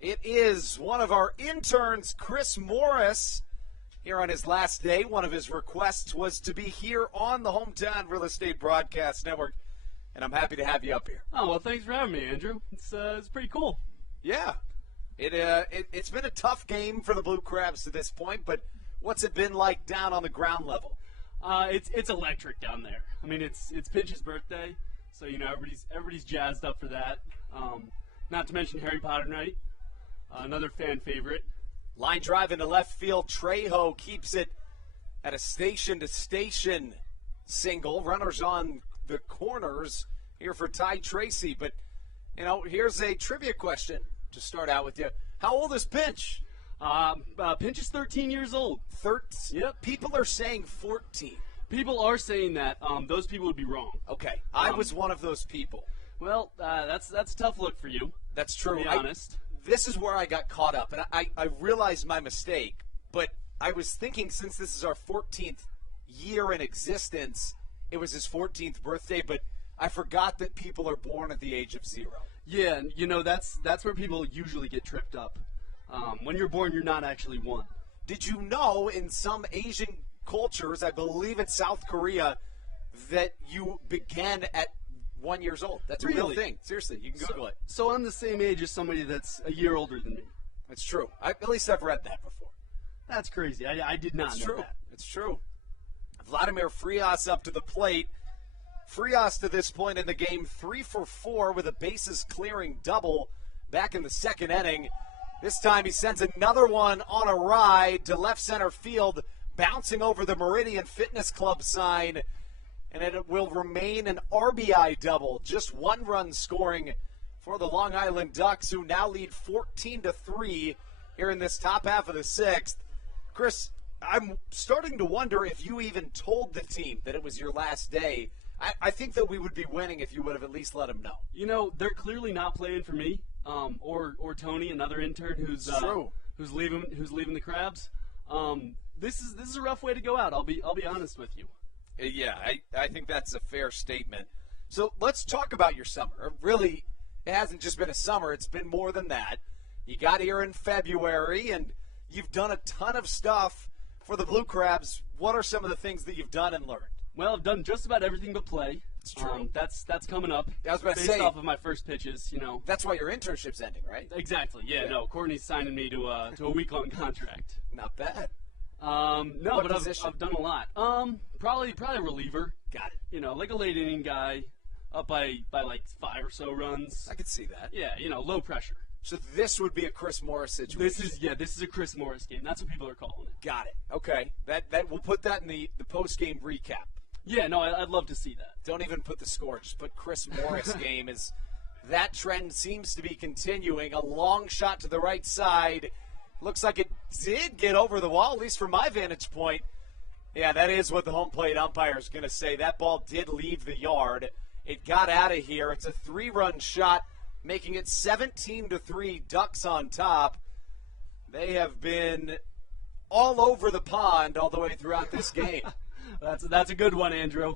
It is one of our interns, Chris Morris, here on his last day. One of his requests was to be here on the Hometown Real Estate Broadcast Network, and I'm happy to have you up here. Oh, well, thanks for having me, Andrew. It's pretty cool. Yeah. It's been a tough game for the Blue Crabs to this point, but what's it been like down on the ground level? It's electric down there. I mean, it's Pinch's birthday, so, everybody's jazzed up for that. Not to mention Harry Potter night. Another fan favorite. Line drive into left field. Trejo keeps it at a station-to-station single. Runners on the corners here for Ty Tracy. But, here's a trivia question to start out with you. How old is Pinch? Pinch is 13 years old. 13? Yep. People are saying 14. People are saying that. Those people would be wrong. Okay. I was one of those people. Well, that's a tough look for you. That's true. To be honest. This is where I got caught up, and I realized my mistake, but I was thinking since this is our 14th year in existence, it was his 14th birthday, but I forgot that people are born at the age of 0. Yeah, that's where people usually get tripped up. When you're born, you're not actually 1. Did you know in some Asian cultures, I believe in South Korea, that you began at 1 year old? That's a real thing. Seriously, you can Google it. So I'm the same age as somebody that's a year older than me. That's true. At least I've read that before. That's crazy. I did not know that. It's true. Vladimir Frias up to the plate. Frias to this point in the game, 3 for 4 with a bases clearing double back in the second inning. This time he sends another one on a ride to left center field, bouncing over the Meridian Fitness Club sign. And it will remain an RBI double. Just 1 run scoring for the Long Island Ducks, who now lead 14-3 here in this top half of the sixth. Chris, I'm starting to wonder if you even told the team that it was your last day. I think that we would be winning if you would have at least let them know. They're clearly not playing for me, or Tony, another intern who's leaving the Crabs. This is a rough way to go out. I'll be honest with you. Yeah, I think that's a fair statement. So let's talk about your summer. Really, it hasn't just been a summer. It's been more than that. You got here in February, and you've done a ton of stuff for the Blue Crabs. What are some of the things that you've done and learned? Well, I've done just about everything but play. It's true. That's coming up. I was about to say, based off of my first pitches, That's why your internship's ending, right? Exactly. Yeah. No, Courtney's signing me to a week-long contract. Not bad. No, but I've done a lot. Probably reliever. Got it. Like a late inning guy. up by like 5 or so runs. I could see that. Yeah, low pressure. So this would be a Chris Morris situation. This is a Chris Morris game. That's what people are calling it. Got it. Okay. That we'll put that in the post-game recap. Yeah, no, I'd love to see that. Don't even put the score. Just put Chris Morris game. As that trend seems to be continuing. A long shot to the right side. Looks like it did get over the wall, at least from my vantage point. Yeah, that is what the home plate umpire is going to say. That ball did leave the yard. It got out of here. It's a 3-run shot, making it 17-3, Ducks on top. They have been all over the pond all the way throughout this game. That's a good one, Andrew.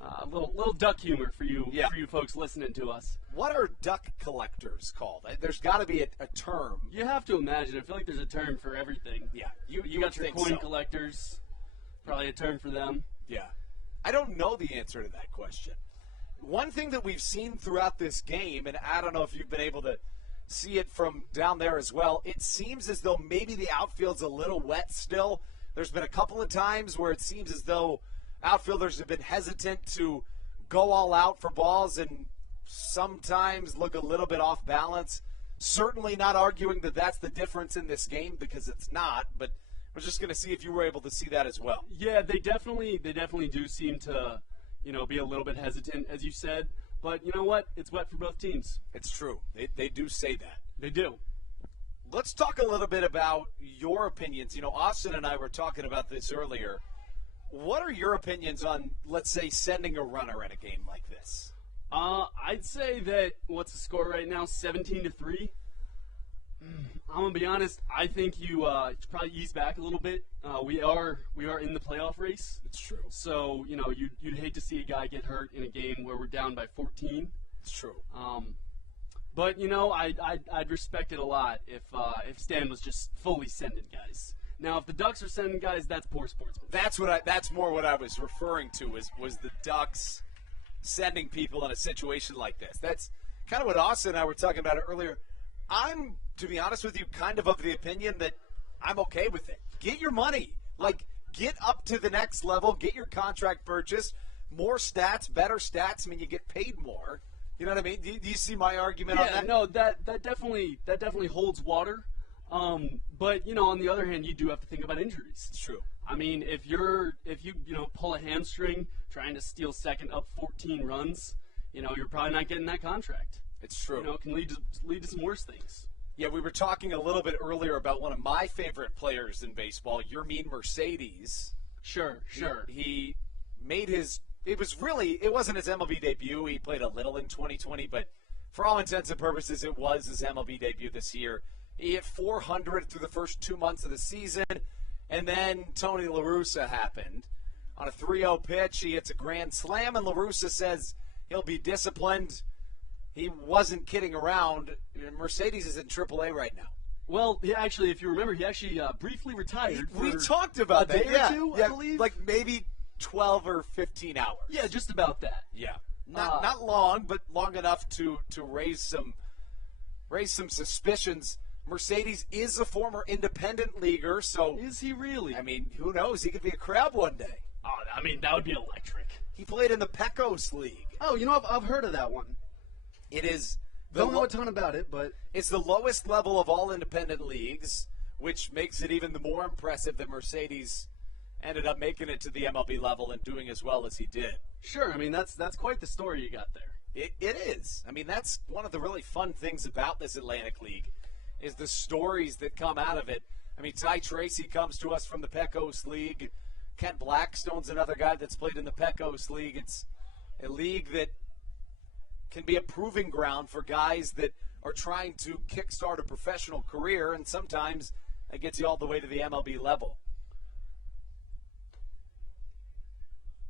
A little duck humor for you folks listening to us. What are duck collectors called? There's got to be a term. You have to imagine. I feel like there's a term for everything. Yeah, you got your coin collectors. Probably a term for them. Yeah. I don't know the answer to that question. One thing that we've seen throughout this game, and I don't know if you've been able to see it from down there as well, it seems as though maybe the outfield's a little wet still. There's been a couple of times where it seems as though outfielders have been hesitant to go all out for balls and sometimes look a little bit off balance. Certainly not arguing that that's the difference in this game, because it's not, but we're just going to see if you were able to see that as well. Yeah, they definitely do seem to, be a little bit hesitant, as you said. But you know what? It's wet for both teams. It's true. They do say that. They do. Let's talk a little bit about your opinions. Austin and I were talking about this earlier. What are your opinions on, let's say, sending a runner in a game like this? I'd say that, what's the score right now? 17-3. I'm gonna be honest. I think you should probably ease back a little bit. We are in the playoff race. It's true. So you'd hate to see a guy get hurt in a game where we're down by 14. It's true. But I'd respect it a lot if Stan was just fully sending guys. Now, if the Ducks are sending guys, that's poor sportsmanship. That's more what I was referring to was the Ducks sending people in a situation like this. That's kind of what Austin and I were talking about earlier. I'm, to be honest with you, kind of the opinion that I'm okay with it. Get your money. Get up to the next level. Get your contract purchased. More stats, better stats. I mean, you get paid more. You know what I mean? Do you see my argument on that? No, that definitely holds water. But on the other hand, you do have to think about injuries. It's true. I mean, if you pull a hamstring trying to steal second up 14 runs, you're probably not getting that contract. It's true. It can lead to some worse things. Yeah, we were talking a little bit earlier about one of my favorite players in baseball, Yermin Mercedes. Sure. He made his – it wasn't his MLB debut. He played a little in 2020, but for all intents and purposes, it was his MLB debut this year. He hit 400 through the first 2 months of the season, and then Tony La Russa happened. On a 3-0 pitch, he hits a grand slam, and La Russa says he'll be disciplined. He wasn't kidding around. Mercedes is in AAA right now. Well, if you remember, he actually briefly retired. We talked about that. A day or two, I believe. Like maybe 12 or 15 hours. Yeah, just about that. Yeah. Not long, but long enough to raise some suspicions. Mercedes is a former independent leaguer, so is he really? I mean, who knows? He could be a crab one day. Oh, I mean, that would be electric. He played in the Pecos League. Oh, I've heard of that one. It is. Don't know a ton about it, but it's the lowest level of all independent leagues, which makes it even the more impressive that Mercedes ended up making it to the MLB level and doing as well as he did. Sure, I mean that's quite the story you got there. It is. I mean, that's one of the really fun things about this Atlantic League is the stories that come out of it. I mean, Ty Tracy comes to us from the Pecos League. Kent Blackstone's another guy that's played in the Pecos League. It's a league that can be a proving ground for guys that are trying to kickstart a professional career, and sometimes it gets you all the way to the MLB level.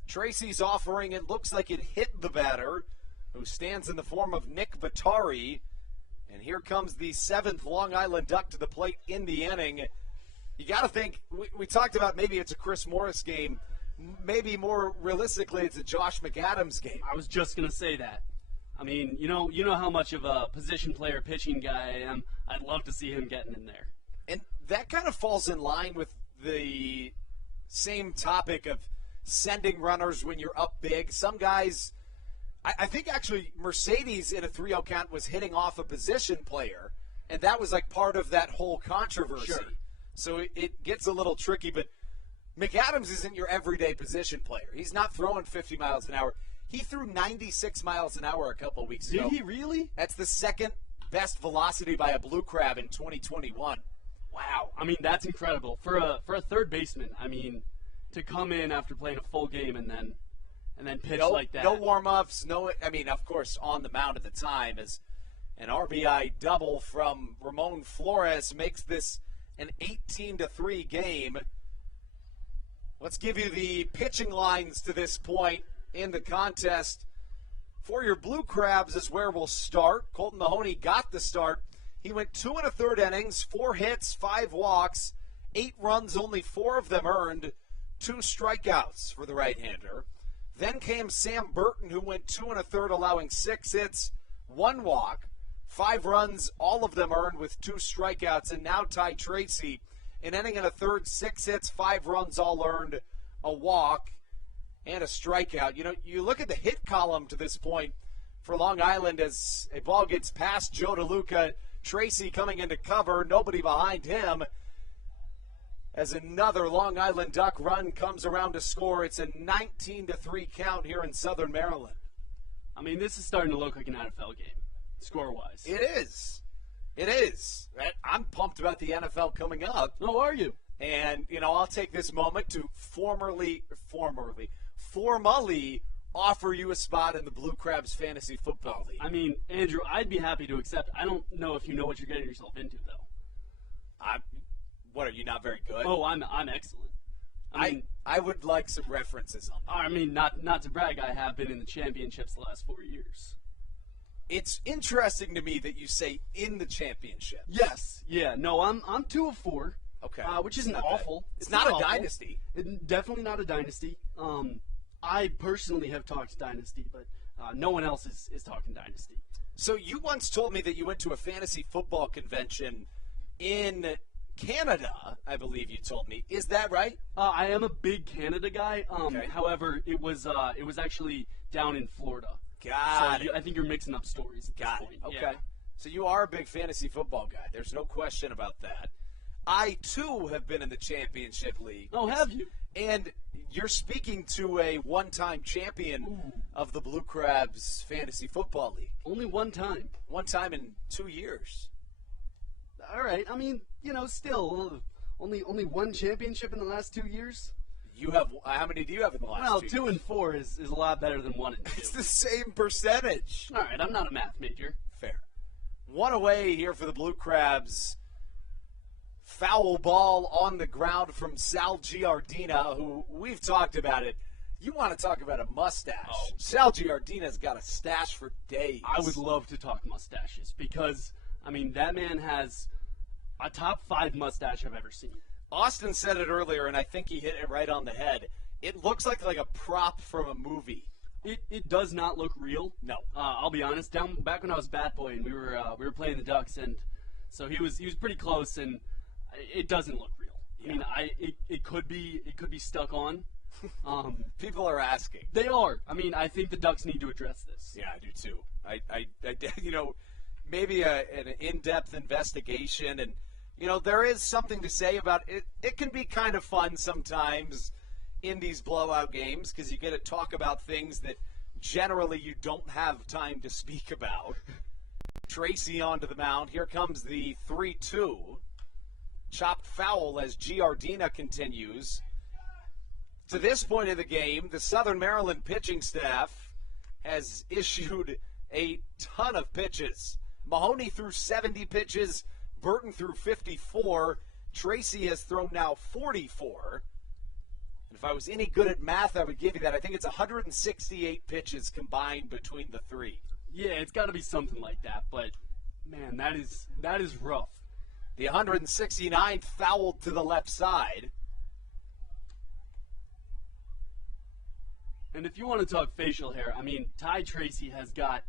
Tracy's offering, it looks like it hit the batter, who stands in the form of Nick Batari. And here comes the 7th Long Island Duck to the plate in the inning. You got to think, we talked about maybe it's a Chris Morris game. Maybe more realistically, it's a Josh McAdams game. I was just going to say that. I mean, you know how much of a position player pitching guy I am. I'd love to see him getting in there. And that kind of falls in line with the same topic of sending runners when you're up big. Some guys, I think actually Mercedes in a 3-0 count was hitting off a position player, and that was like part of that whole controversy. Sure. So it gets a little tricky, but McAdams isn't your everyday position player. He's not throwing 50 miles an hour. He threw 96 miles an hour a couple weeks ago. Did he really? That's the second best velocity by a Blue Crab in 2021. Wow. I mean, that's incredible. For a third baseman, I mean, to come in after playing a full game and then pitch like that. No warm-ups, of course, on the mound at the time as an RBI double from Ramon Flores makes this an 18-3 game. Let's give you the pitching lines to this point in the contest. For your Blue Crabs is where we'll start. Colton Mahoney got the start. He went 2 1/3 innings, 4 hits, 5 walks, 8 runs, only 4 of them earned, 2 strikeouts for the right-hander. Then came Sam Burton, who went 2 1/3, allowing 6 hits, 1 walk, 5 runs, all of them earned with 2 strikeouts. And now Ty Tracy, an inning and a third, 6 hits, 5 runs, all earned, a walk, and a strikeout. You know, you look at the hit column to this point for Long Island as a ball gets past Joe DeLuca. Tracy coming into cover, nobody behind him. As another Long Island Duck run comes around to score, it's a 19-3 count here in Southern Maryland. I mean, this is starting to look like an NFL game, score-wise. It is. It is. I'm pumped about the NFL coming up. Oh, are you? And, I'll take this moment to formally offer you a spot in the Blue Crabs Fantasy Football League. I mean, Andrew, I'd be happy to accept. I don't know if you know what you're getting yourself into, though. What, are you not very good? Oh, I'm excellent. I would like some references on that. I mean, not to brag, I have been in the championships the last 4 years. It's interesting to me that you say in the championship. Yes. Yeah. No, I'm 2 of 4. Okay. Which isn't awful. It's not a dynasty. Definitely not a dynasty. I personally have talked dynasty, but no one else is talking dynasty. So you once told me that you went to a fantasy football convention in Canada, I believe you told me. Is that right? I am a big Canada guy. Okay. However, it was actually down in Florida. Got it. I think you're mixing up stories at this point. Okay. Yeah. So you are a big fantasy football guy. There's no question about that. I, too, have been in the championship league. Oh, have you? And you're speaking to a one-time champion of the Blue Crabs Fantasy Football League. Only one time? One time in 2 years. All right. I mean, still, only one championship in the last 2 years? You have how many do you have in the last 2 years? 2 and 4 is a lot better than 1 and 2. It's the same percentage. All right, I'm not a math major. Fair. One away here for the Blue Crabs. Foul ball on the ground from Sal Giardina, who we've talked about it. You want to talk about a mustache. Oh. Sal Giardina's got a stash for days. I would love to talk mustaches because, that man has a top 5 mustache I've ever seen. Austin said it earlier, and I think he hit it right on the head. It looks like a prop from a movie. It does not look real. No. I'll be honest. Back when I was Bat Boy and we were playing the Ducks, and so he was pretty close, and it doesn't look real. Yeah. It could be stuck on. People are asking. They are. I think the Ducks need to address this. Yeah, I do too. I maybe an in-depth investigation, and there is something to say about it. It can be kind of fun sometimes in these blowout games because you get to talk about things that generally you don't have time to speak about. Tracy onto the mound. Here comes the 3-2. Chopped foul as Giardina continues. To this point of the game, the Southern Maryland pitching staff has issued a ton of pitches. Mahoney threw 70 pitches. Burton threw 54. Tracy has thrown now 44. And if I was any good at math, I would give you that. I think it's 168 pitches combined between the three. Yeah, it's got to be something like that. But, man, that is rough. The 169th fouled to the left side. And if you want to talk facial hair, Ty Tracy has got,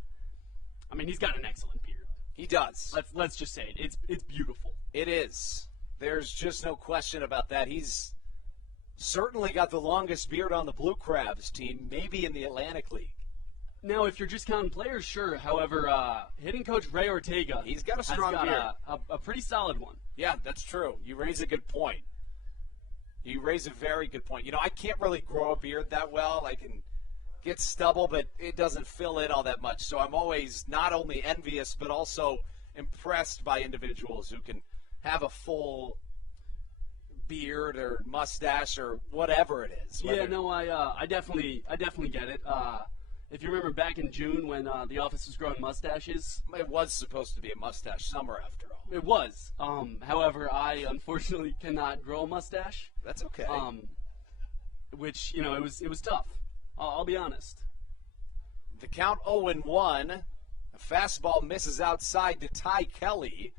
he's got an excellent beard. He does. Let's just say it. It's beautiful. It is. There's just no question about that. He's certainly got the longest beard on the Blue Crabs team, maybe in the Atlantic League. Now, if you're just counting players, sure. However, hitting coach Ray Ortega, he's got a strong beard. A pretty solid one. Yeah, that's true. You raise a good point. You raise a very good point. You know, I can't really grow a beard that well. I can get stubble, but it doesn't fill in all that much. So I'm always not only envious, but also impressed by individuals who can have a full beard or mustache or whatever it is. Yeah, no, I definitely get it. If you remember back in June when the office was growing mustaches. It was supposed to be a mustache summer after all. It was. However, I unfortunately cannot grow a mustache. That's okay. Which, you know, it was tough. I'll be honest. The count 0-1. A fastball misses outside to Ty Kelly.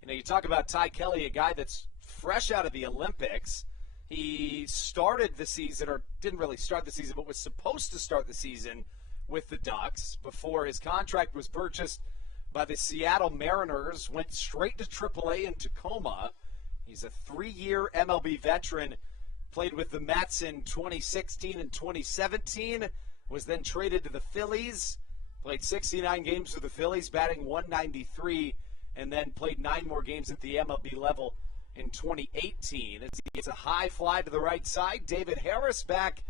You know, you talk about Ty Kelly, a guy that's fresh out of the Olympics. He started the season, or didn't really start the season, but was supposed to start the season with the Ducks before his contract was purchased by the Seattle Mariners, went straight to AAA in Tacoma. He's a 3-year MLB veteran, played with the Mets in 2016 and 2017, was then traded to the Phillies, played 69 games with the Phillies, batting .193, and then played 9 more games at the MLB level in 2018. As he gets a high fly to the right side, David Harris back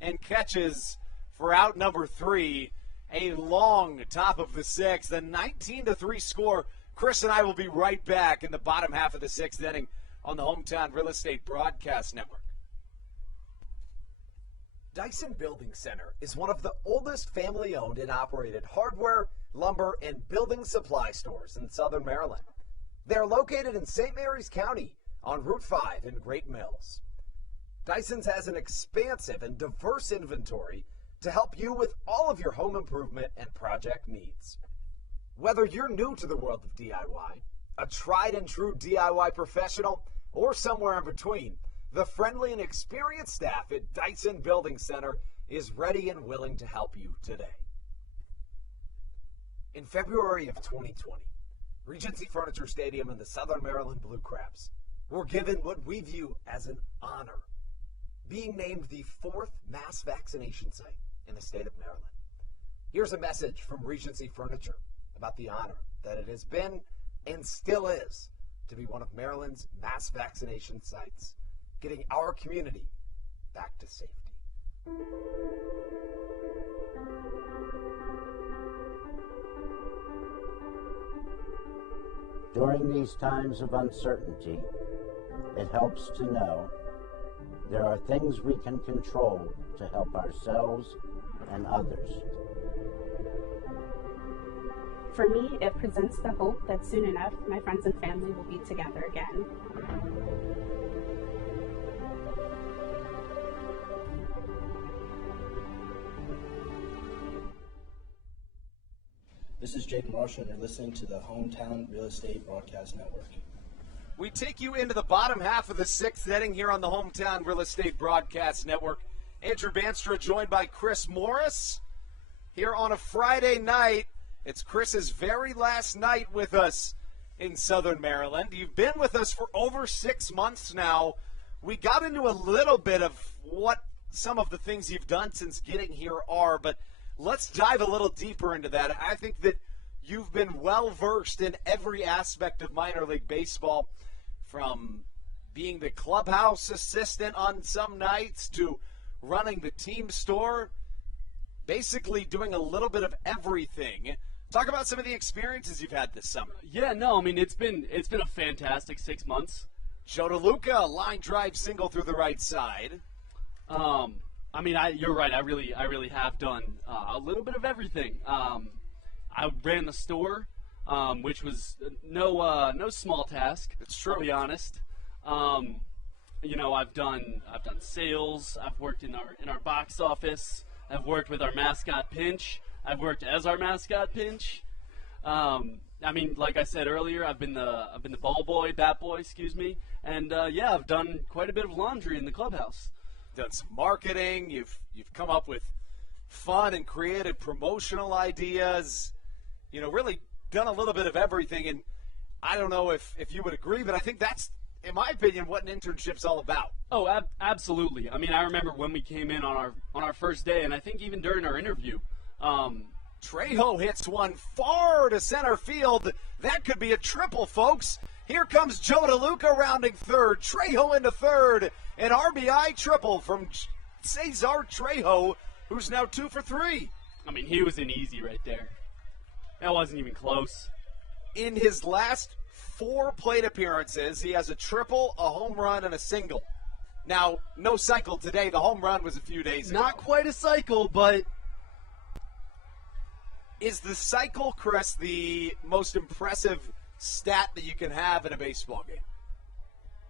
and catches for out number 3. A long top of the 6th, the 19-3 score. Chris and I will be right back in the bottom half of the 6th inning on the Hometown Real Estate Broadcast Network. Dyson Building Center is one of the oldest family-owned and operated hardware, lumber, and building supply stores in Southern Maryland. They are located in St. Mary's County on Route 5 in Great Mills. Dyson's has an expansive and diverse inventory to help you with all of your home improvement and project needs. Whether you're new to the world of DIY, a tried and true DIY professional, or somewhere in between, the friendly and experienced staff at Dyson Building Center is ready and willing to help you today. In February of 2020, Regency Furniture Stadium and the Southern Maryland Blue Crabs were given what we view as an honor, being named the 4th mass vaccination site in the state of Maryland. Here's a message from Regency Furniture about the honor that it has been and still is to be one of Maryland's mass vaccination sites, getting our community back to safety. During these times of uncertainty, it helps to know there are things we can control to help ourselves and others. For me, it presents the hope that soon enough my friends and family will be together again. This is Jake Marshall, and you're listening to the Hometown Real Estate Broadcast Network. We take you into the bottom half of the 6th inning here on the Hometown Real Estate Broadcast Network. Andrew Banstra joined by Chris Morris here on a Friday night. It's Chris's very last night with us in Southern Maryland. You've been with us for over 6 months now. We got into a little bit of what some of the things you've done since getting here are, but let's dive a little deeper into that. I think that you've been well-versed in every aspect of minor league baseball, from being the clubhouse assistant on some nights to running the team store, basically doing a little bit of everything. Talk about some of the experiences you've had this summer. Yeah, no, I mean, it's been a fantastic 6 months. Joe DeLuca, line drive single through the right side. I mean, you're right. I really have done a little bit of everything. I ran the store, which was no small task. It's true. I'll be honest. You know, I've done sales. I've worked in our box office. I've worked with our mascot Pinch. I've worked as our mascot Pinch. I mean, like I said earlier, I've been the ball boy, bat boy, excuse me, and yeah, I've done quite a bit of laundry in the clubhouse. Done some marketing. You've come up with fun and creative promotional ideas. You know, really done a little bit of everything. And I don't know if you would agree, but I think that's, in my opinion, what an internship's all about. Oh, absolutely. I mean, I remember when we came in on our first day, and I think even during our interview, Trejo hits one far to center field. That could be a triple, folks. Here comes Joe DeLuca rounding third. Trejo into third. An RBI triple from Cesar Trejo, who's now 2 for 3. I mean, he was an easy right there. That wasn't even close. In his last 4 plate appearances, he has a triple, a home run, and a single. Now, no cycle today. The home run was a few days ago. Not quite a cycle, but... Is the cycle, Chris, the most impressive stat that you can have in a baseball game?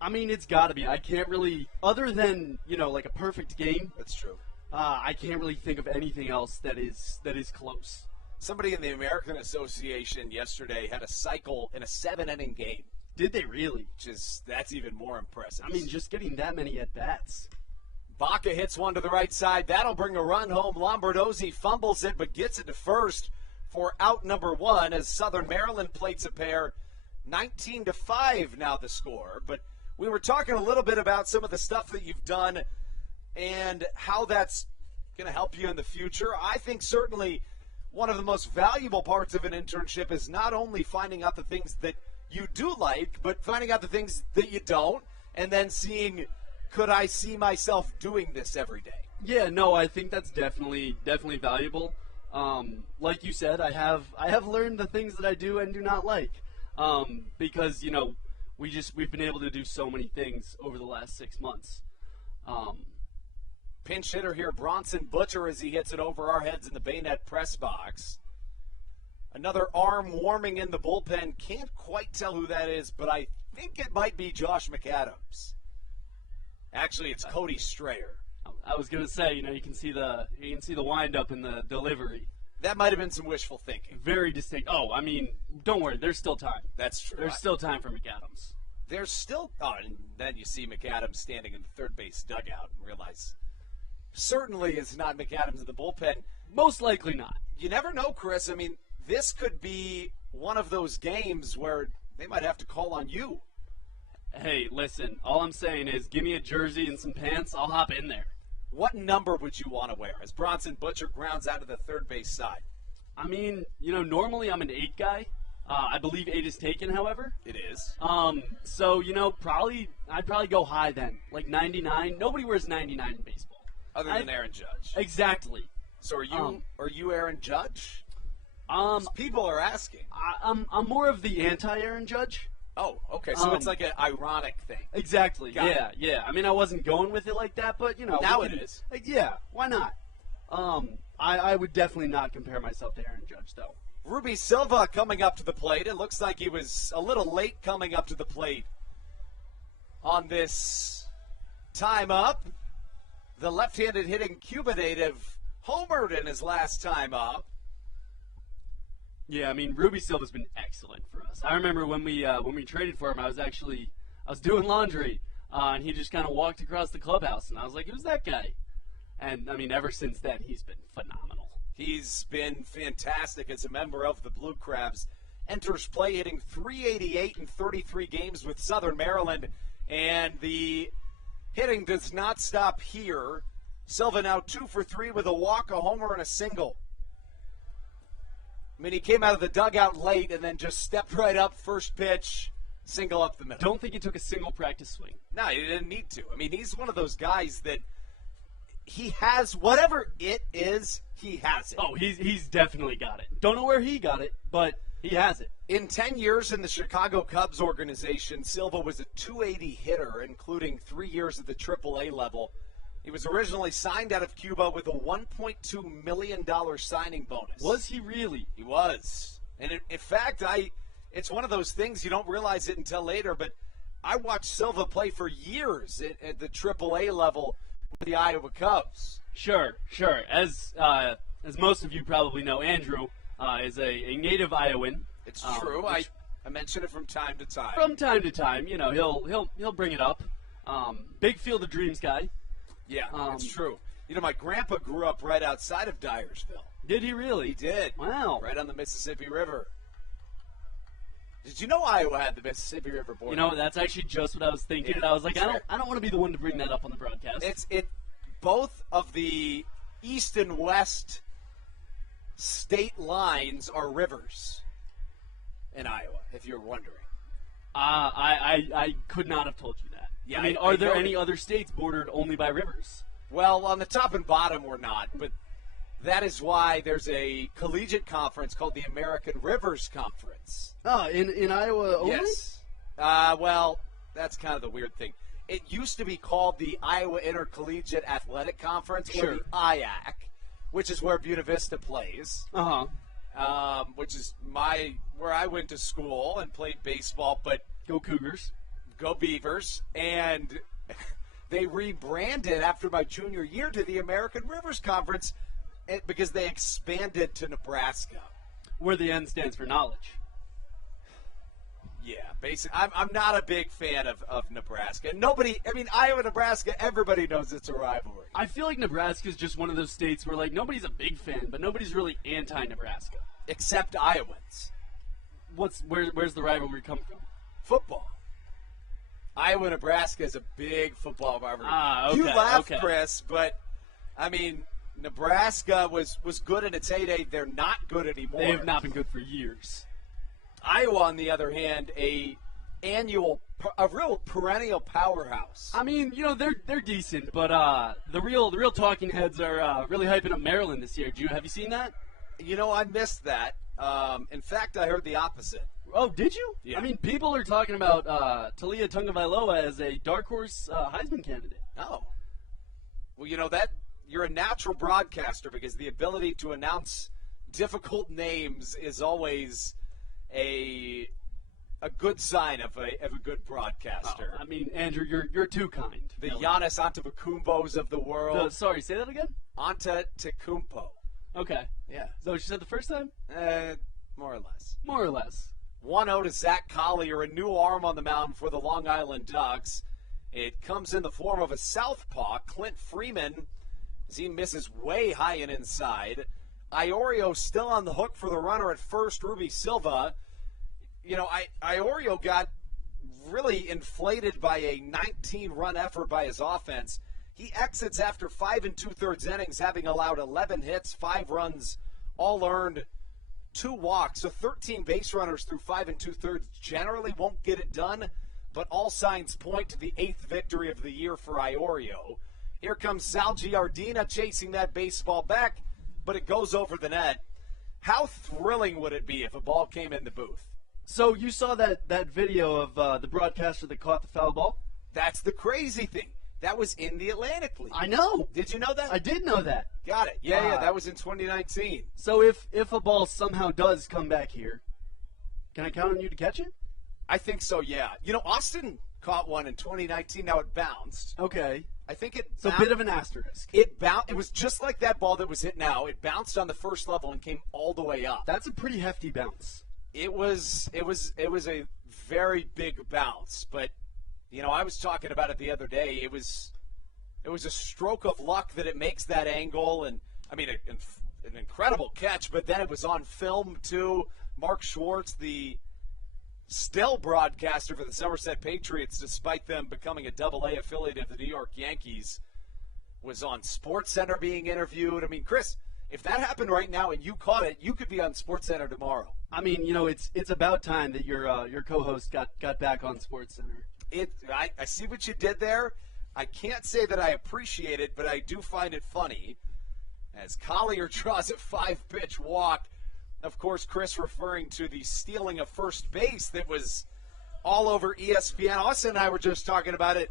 I mean, it's got to be. I can't really, other than, like a perfect game. That's true. I can't really think of anything else that is close. Somebody in the American Association yesterday had a cycle in a 7-inning game. Did they really? That's even more impressive. I mean, just getting that many at-bats. Baca hits one to the right side. That'll bring a run home. Lombardozzi fumbles it but gets it to first for out number 1 as Southern Maryland plates a pair. 19-5 now the score. But we were talking a little bit about some of the stuff that you've done and how that's going to help you in the future. I think certainly one of the most valuable parts of an internship is not only finding out the things that you do like, but finding out the things that you don't, and then seeing, could I see myself doing this every day? Yeah, no, I think that's definitely valuable. Like you said, I have learned the things that I do and do not like, because we've been able to do so many things over the last 6 months. Pinch hitter here, Bronson Butcher, as he hits it over our heads in the Bayonet press box. Another arm warming in the bullpen. Can't quite tell who that is, but I think it might be Josh McAdams. Actually, it's Cody Strayer. I was gonna say, you can see the wind up in the delivery. That might have been some wishful thinking. Very distinct. Oh, I mean, don't worry, there's still time. That's true. There's still time for McAdams. There's still. Oh, and then you see McAdams standing in the third base dugout and realize certainly it's not McAdams in the bullpen. Most likely not. You never know, Chris. I mean, this could be one of those games where they might have to call on you. Hey, listen, all I'm saying is give me a jersey and some pants, I'll hop in there. What number would you want to wear as Bronson Butcher grounds out to the third base side? I mean, normally I'm an 8 guy. I believe 8 is taken, however. It is. So, I'd probably go high then, like 99. Nobody wears 99 in baseball. Other than Aaron Judge. Exactly. So are you Aaron Judge? People are asking. I'm more of the anti-Aaron Judge. Oh, okay. So it's like an ironic thing. Exactly. Got it. Yeah. I mean, I wasn't going with it like that, but now it is. Yeah. Why not? I would definitely not compare myself to Aaron Judge, though. Ruby Silva coming up to the plate. It looks like he was a little late coming up to the plate on this time up. The left-handed hitting Cuba native homered in his last time up. Yeah, I mean, Ruby Silva's been excellent for us. I remember when we traded for him, I was doing laundry, and he just kind of walked across the clubhouse, and I was like, who's that guy? And, I mean, ever since then, he's been phenomenal. He's been fantastic as a member of the Blue Crabs. Enters play hitting .388 in 33 games with Southern Maryland, and the hitting does not stop here. Silva now 2 for 3 with a walk, a homer, and a single. I mean, he came out of the dugout late and then just stepped right up, first pitch, single up the middle. Don't think he took a single practice swing. No, he didn't need to. I mean, he's one of those guys that he has whatever it is, he has it. Oh, he's definitely got it. Don't know where he got it, but he has it. In 10 years in the Chicago Cubs organization, Silva was a .280 hitter, including 3 years at the AAA level. He was originally signed out of Cuba with a $1.2 million signing bonus. Was he really? He was. And in fact, it's one of those things you don't realize it until later, but I watched Silva play for years at the AAA level with the Iowa Cubs. Sure. As most of you probably know, Andrew is a native Iowan. It's true. I mention it from time to time. From time to time, he'll bring it up. Big Field of Dreams guy. Yeah, it's true. My grandpa grew up right outside of Dyersville. Did he really? He did. Wow. Right on the Mississippi River. Did you know Iowa had the Mississippi River border? That's actually just what I was thinking. And I was like, I don't want to be the one to bring that up on the broadcast. Both of the east and west state lines are rivers in Iowa, if you're wondering. I could not have told you that. Yeah, I mean, are there any other states bordered only by rivers? Well, on the top and bottom, we're not, but that is why there's a collegiate conference called the American Rivers Conference. Oh, in Iowa only? Yes. Well, that's kind of the weird thing. It used to be called the Iowa Intercollegiate Athletic Conference, or the IAC, which is where Buena Vista plays. Which is where I went to school and played baseball. But go Cougars, go Beavers, and they rebranded after my junior year to the American Rivers Conference because they expanded to Nebraska, where the N stands for knowledge. Yeah, basically, I'm not a big fan of Nebraska. Iowa, Nebraska, everybody knows it's a rivalry. I feel like Nebraska is just one of those states where, like, nobody's a big fan, but nobody's really anti-Nebraska. Except Iowans. Where's the rivalry come from? Football. Iowa, Nebraska is a big football rivalry. Okay, you laugh, Chris, but, I mean, Nebraska was good in its heyday. They're not good anymore. They have not been good for years. Iowa, on the other hand, a real perennial powerhouse. I mean, they're decent, but the real talking heads are really hyping up Maryland this year. Have you seen that? I missed that. In fact, I heard the opposite. Oh, did you? Yeah. I mean, people are talking about Talia Tagovailoa as a dark horse Heisman candidate. Oh. Well, that you're a natural broadcaster because the ability to announce difficult names is always a good sign of a good broadcaster. Oh, I mean, Andrew, you're too kind. The Giannis Antetokounmpos of the world. Sorry, say that again? Antetokounmpo. Okay. Yeah. Is that what you said the first time? More or less. More or less. 1-0 to Zach Collier, a new arm on the mound for the Long Island Ducks. It comes in the form of a southpaw, Clint Freeman, as he misses way high and inside. Iorio still on the hook for the runner at first, Ruby Silva. Iorio got really inflated by a 19-run effort by his offense. He exits after 5 2/3 innings, having allowed 11 hits, 5 runs, all earned, 2 walks. So 13 base runners through 5 2/3 generally won't get it done, but all signs point to the 8th victory of the year for Iorio. Here comes Sal Giardina chasing that baseball back, but it goes over the net. How thrilling would it be if a ball came in the booth? So you saw that video of the broadcaster that caught the foul ball? That's the crazy thing. That was in the Atlantic League. I know. Did you know that? I did know that. Got it. Yeah, that was in 2019. So if a ball somehow does come back here, can I count on you to catch it? I think so, yeah. Austin caught one in 2019. Now it bounced. Okay. I think it So a bit of an asterisk. It was just like that ball that was hit now. It bounced on the first level and came all the way up. That's a pretty hefty bounce. It was a very big bounce, but I was talking about it the other day. It was a stroke of luck that it makes that angle, and I mean an incredible catch. But then it was on film too. Mark Schwartz, the still broadcaster for the Somerset Patriots, despite them becoming a Double-A affiliate of the New York Yankees, was on SportsCenter being interviewed. I mean, Chris, if that happened right now and you caught it, you could be on SportsCenter tomorrow. I mean, it's about time that your co-host got back on SportsCenter. I see what you did there. I can't say that I appreciate it, but I do find it funny. As Collier draws a 5-pitch walk, of course, Chris referring to the stealing of first base that was all over ESPN. Austin and I were just talking about it.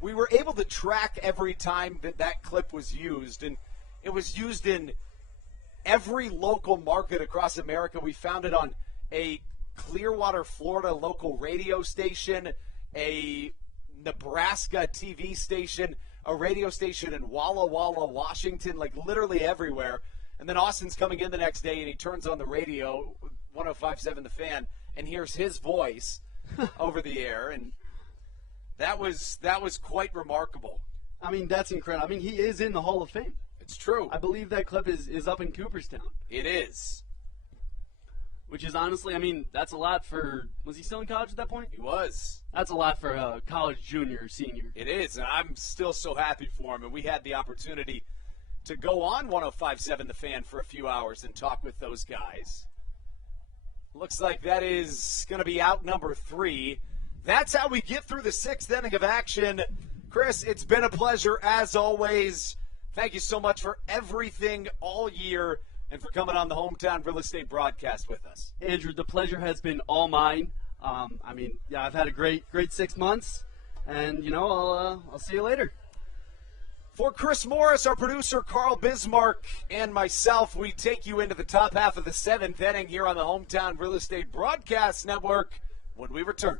We were able to track every time that clip was used, and it was used in every local market across America. We found it on a Clearwater, Florida local radio station, a Nebraska TV station, a radio station in Walla Walla, Washington, like literally everywhere. And then Austin's coming in the next day, and he turns on the radio, 105.7 The Fan, and hears his voice over the air, and that was quite remarkable. I mean, that's incredible. I mean, he is in the Hall of Fame. It's true. I believe that clip is up in Cooperstown. It is. Which is honestly, I mean, that's a lot for, was he still in college at that point? He was. That's a lot for a college junior or senior. It is, and I'm still so happy for him. And we had the opportunity to go on 105.7 The Fan for a few hours and talk with those guys. Looks like that is going to be out number 3. That's how we get through the 6th inning of action. Chris, it's been a pleasure as always. Thank you so much for everything all year and for coming on the Hometown Real Estate broadcast with us. Andrew, the pleasure has been all mine. I've had a great 6 months, and I'll see you later. For Chris Morris, our producer Carl Bismarck, and myself, we take you into the top half of the 7th inning here on the Hometown Real Estate Broadcast Network when we return.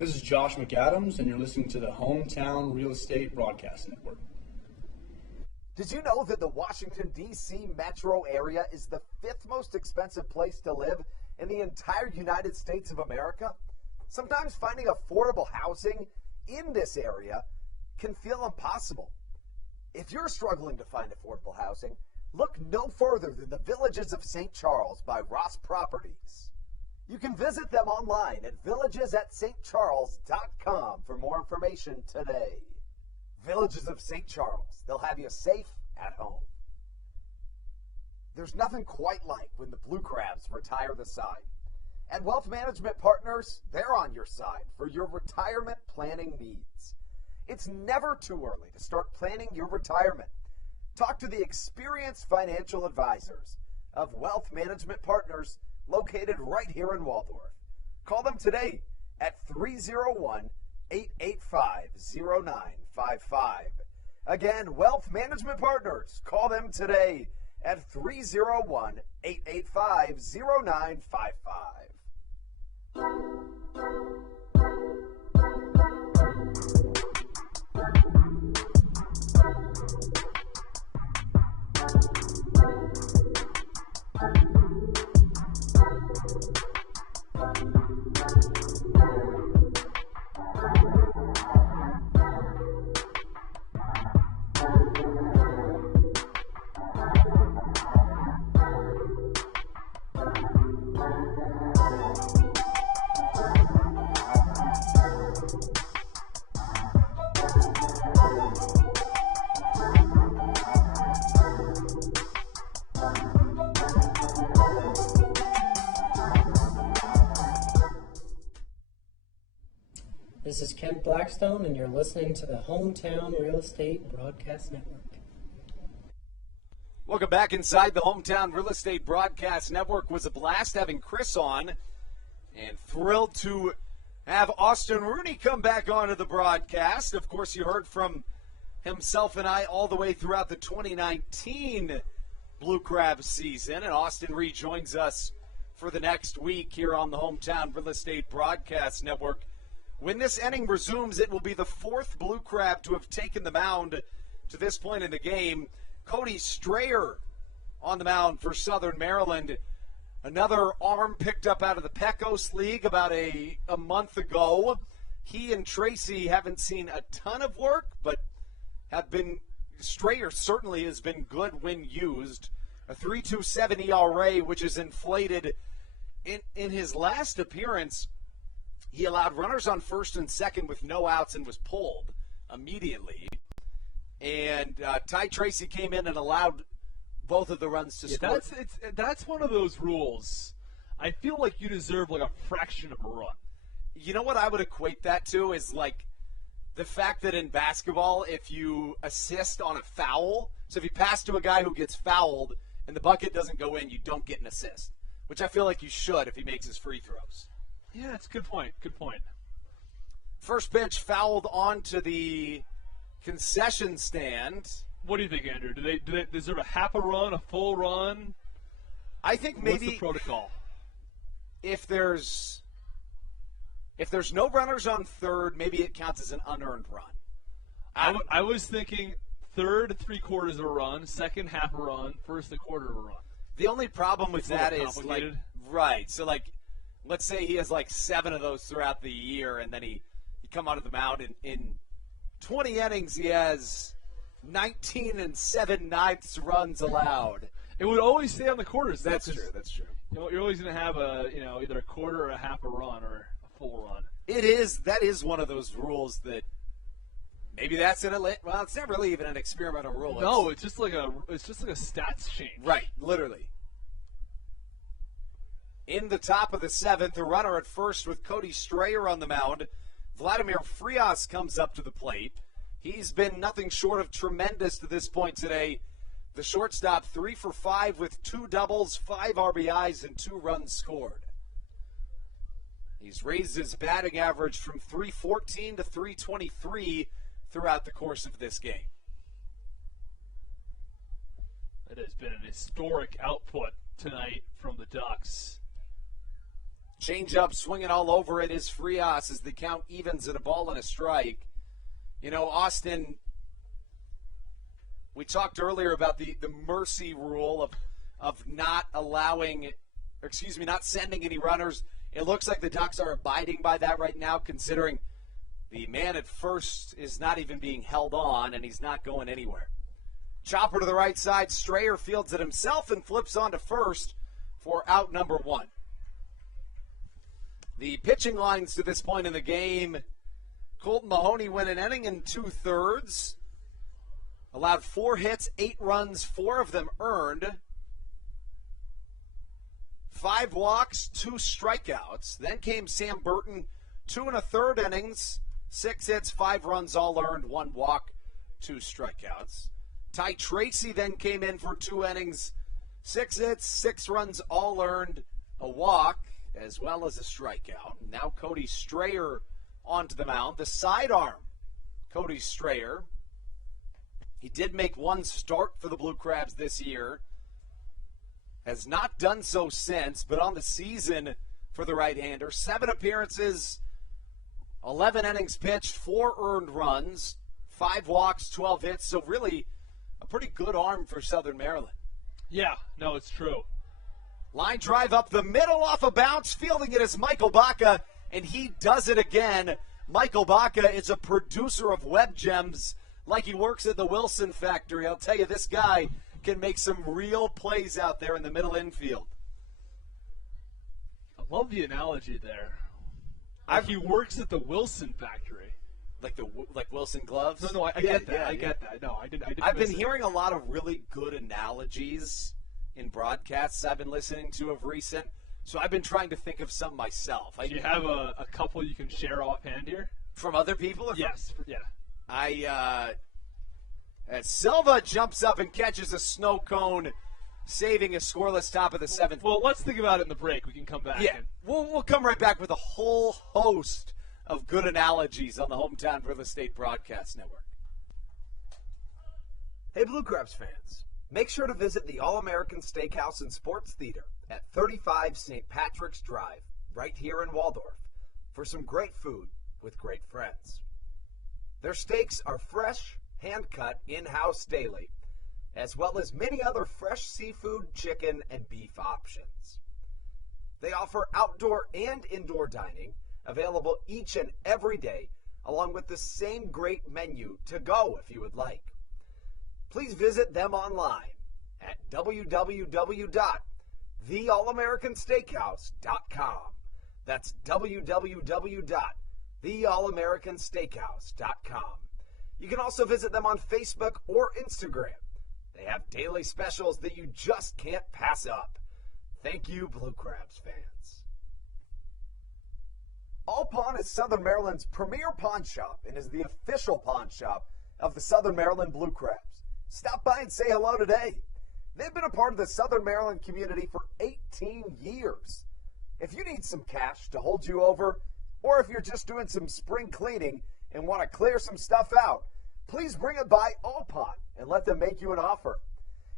This is Josh McAdams, and you're listening to the Hometown Real Estate Broadcast Network. Did you know that the Washington, D.C. metro area is the 5th most expensive place to live in the entire United States of America? Sometimes finding affordable housing in this area can feel impossible. If you're struggling to find affordable housing, look no further than the Villages of St. Charles by Ross Properties. You can visit them online at villagesatstcharles.com for more information today. Villages of St. Charles. They'll have you safe at home. There's nothing quite like when the Blue Crabs retire the side. At Wealth Management Partners, they're on your side for your retirement planning needs. It's never too early to start planning your retirement. Talk to the experienced financial advisors of Wealth Management Partners located right here in Waldorf. Call them today at 301-885-0955. Again, Wealth Management Partners. Call them today at 301-885-0955. This is Kent Blackstone, and you're listening to the Hometown Real Estate Broadcast Network. Welcome back inside the Hometown Real Estate Broadcast Network. Was a blast having Chris on, and thrilled to have Austin Rooney come back onto the broadcast. Of course, you heard from himself and I all the way throughout the 2019 Blue Crab season, and Austin rejoins us for the next week here on the Hometown Real Estate Broadcast Network. When this inning resumes, it will be the 4th Blue Crab to have taken the mound to this point in the game. Cody Strayer on the mound for Southern Maryland. Another arm picked up out of the Pecos League about a month ago. He and Tracy haven't seen a ton of work, but Strayer certainly has been good when used. A 3.27 ERA, which is inflated. In his last appearance, he allowed runners on first and second with no outs and was pulled immediately. And Ty Tracy came in and allowed both of the runs to score. That's one of those rules. I feel like you deserve like a fraction of a run. You know what I would equate that to is like the fact that in basketball, if you assist on a foul, so if you pass to a guy who gets fouled and the bucket doesn't go in, you don't get an assist, which I feel like you should if he makes his free throws. Yeah, that's a good point. Good point. First pitch fouled onto the concession stand. What do you think, Andrew? Do they deserve a half a run, a full run? I think maybe what's the protocol? If there's no runners on third, maybe it counts as an unearned run. I was thinking third, 3/4 of a run, second half a run, first a quarter of a run. The only problem with that is so let's say he has like 7 of those throughout the year, and then he come out of the mound in 20 innings he has 19 7/9 runs allowed. It would always stay on the quarters. That's true. That's true. You're always going to have either a quarter or a half a run or a full run. That is one of those rules that maybe that's well, it's not really even an experimental rule. No, it's just like a stats change. Right, literally. In the top of the 7th, the runner at first with Cody Strayer on the mound. Vladimir Frias comes up to the plate. He's been nothing short of tremendous to this point today. The shortstop, 3 for 5 with 2 doubles, 5 RBIs, and 2 runs scored. He's raised his batting average from .314 to .323 throughout the course of this game. It has been an historic output tonight from the Ducks. Change-up swinging all over it is Frias as the count evens at a ball and a strike. Austin, we talked earlier about the mercy rule of not sending any runners. It looks like the Ducks are abiding by that right now, considering the man at first is not even being held on, and he's not going anywhere. Chopper to the right side. Strayer fields it himself and flips on to first for out number 1. The pitching lines to this point in the game, Colton Mahoney went an inning and 2/3. Allowed 4 hits, 8 runs, 4 of them earned. 5 walks, 2 strikeouts. Then came Sam Burton, 2 1/3 innings, 6 hits, 5 runs, all earned, 1 walk, 2 strikeouts. Ty Tracy then came in for 2 innings, 6 hits, 6 runs, all earned, a walk, as well as a strikeout. Now Cody Strayer onto the mound. The sidearm, Cody Strayer. He did make 1 start for the Blue Crabs this year. Has not done so since, but on the season for the right-hander, 7 appearances, 11 innings pitched, 4 earned runs, 5 walks, 12 hits. So really a pretty good arm for Southern Maryland. Yeah, no, it's true. Line drive up the middle off a bounce. Fielding it is Michael Baca, and he does it again. Michael Baca is a producer of web gems like he works at the Wilson factory. I'll tell you, this guy can make some real plays out there in the middle infield. I love the analogy there. He works at the Wilson factory. Like Wilson gloves? No, I get that. I get that. No, I didn't. I've been hearing a lot of really good analogies in broadcasts I've been listening to of recent, so I've been trying to think of some myself. Do you have a couple you can share offhand here? From other people? Yes, yeah. Silva jumps up and catches a snow cone, saving a scoreless top of the 7th. Well, let's think about it in the break. We can come back. Yeah, we'll come right back with a whole host of good analogies on the Hometown Real Estate Broadcast Network. Hey, Blue Crabs fans. Make sure to visit the All-American Steakhouse and Sports Theater at 35 St. Patrick's Drive, right here in Waldorf, for some great food with great friends. Their steaks are fresh, hand-cut, in-house daily, as well as many other fresh seafood, chicken, and beef options. They offer outdoor and indoor dining, available each and every day, along with the same great menu to go if you would like. Please visit them online at www.theallamericansteakhouse.com. That's www.theallamericansteakhouse.com. You can also visit them on Facebook or Instagram. They have daily specials that you just can't pass up. Thank you, Blue Crabs fans. All Pawn is Southern Maryland's premier pawn shop and is the official pawn shop of the Southern Maryland Blue Crabs. Stop by and say hello today. They've been a part of the Southern Maryland community for 18 years. If you need some cash to hold you over, or if you're just doing some spring cleaning and want to clear some stuff out, please bring it by All Pawn and let them make you an offer.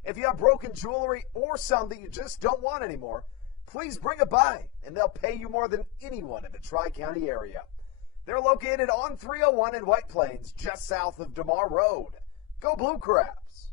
If you have broken jewelry or some that you just don't want anymore, please bring it by and they'll pay you more than anyone in the Tri-County area. They're located on 301 in White Plains, just south of DeMar Road. Go Blue Crabs!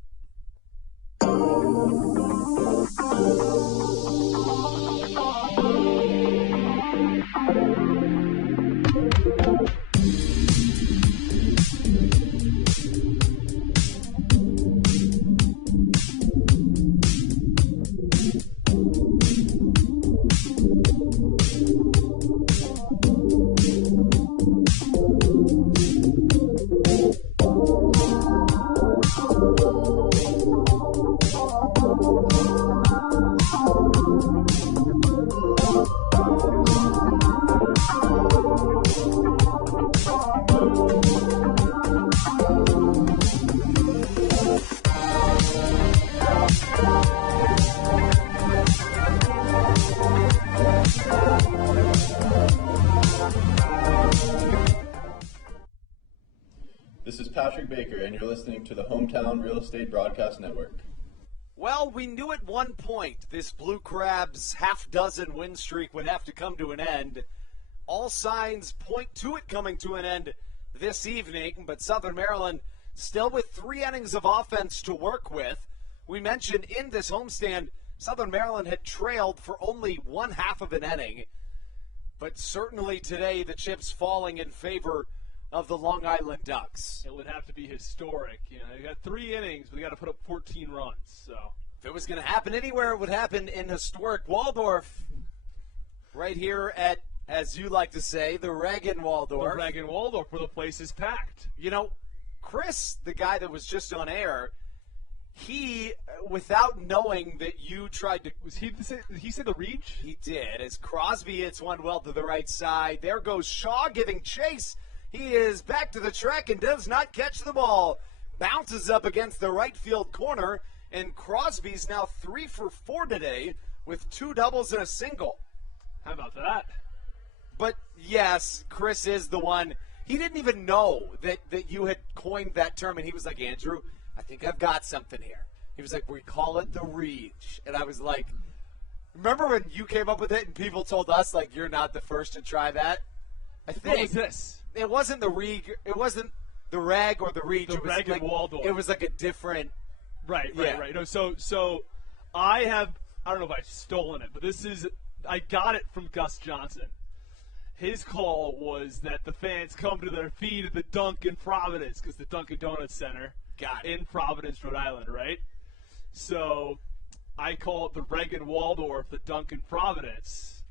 listening to the Hometown Real Estate Broadcast Network. Well, we knew at one point this Blue Crabs half-dozen win streak would have to come to an end. All signs point to it coming to an end this evening, but Southern Maryland still with 3 innings of offense to work with. We mentioned in this homestand, Southern Maryland had trailed for only 1/2 of an inning, but certainly today the chips falling in favor of the Long Island Ducks. It would have to be historic. You got 3 innings, but you got to put up 14 runs. So if it was going to happen anywhere, it would happen in historic Waldorf, right here at, as you like to say, the Reagan Waldorf. The Reagan Waldorf, where the place is packed. You know, Chris, the guy that was just on air, he, without knowing that you tried to... Did he say the reach? He did. As Crosby hits one well to the right side. There goes Shaw giving chase. He is back to the track and does not catch the ball. Bounces up against the right field corner, and Crosby's now 3 for 4 today with 2 doubles and a single. How about that? But, yes, Chris is the one. He didn't even know that you had coined that term, and he was like, Andrew, I think I've got something here. He was like, we call it the reach. And I was like, remember when you came up with it and people told us, like, you're not the first to try that? I think. What was this? It wasn't the reg. It wasn't the rag or the reach. The it was Reagan like, Waldorf. It was like a different. Right. No, so I don't know if I've stolen it, but I got it from Gus Johnson. His call was that the fans come to their feet at the Dunkin' Providence, because the Dunkin' Donuts Center in Providence, Rhode Island, right? So I call it the Reagan Waldorf, the Dunkin' Providence.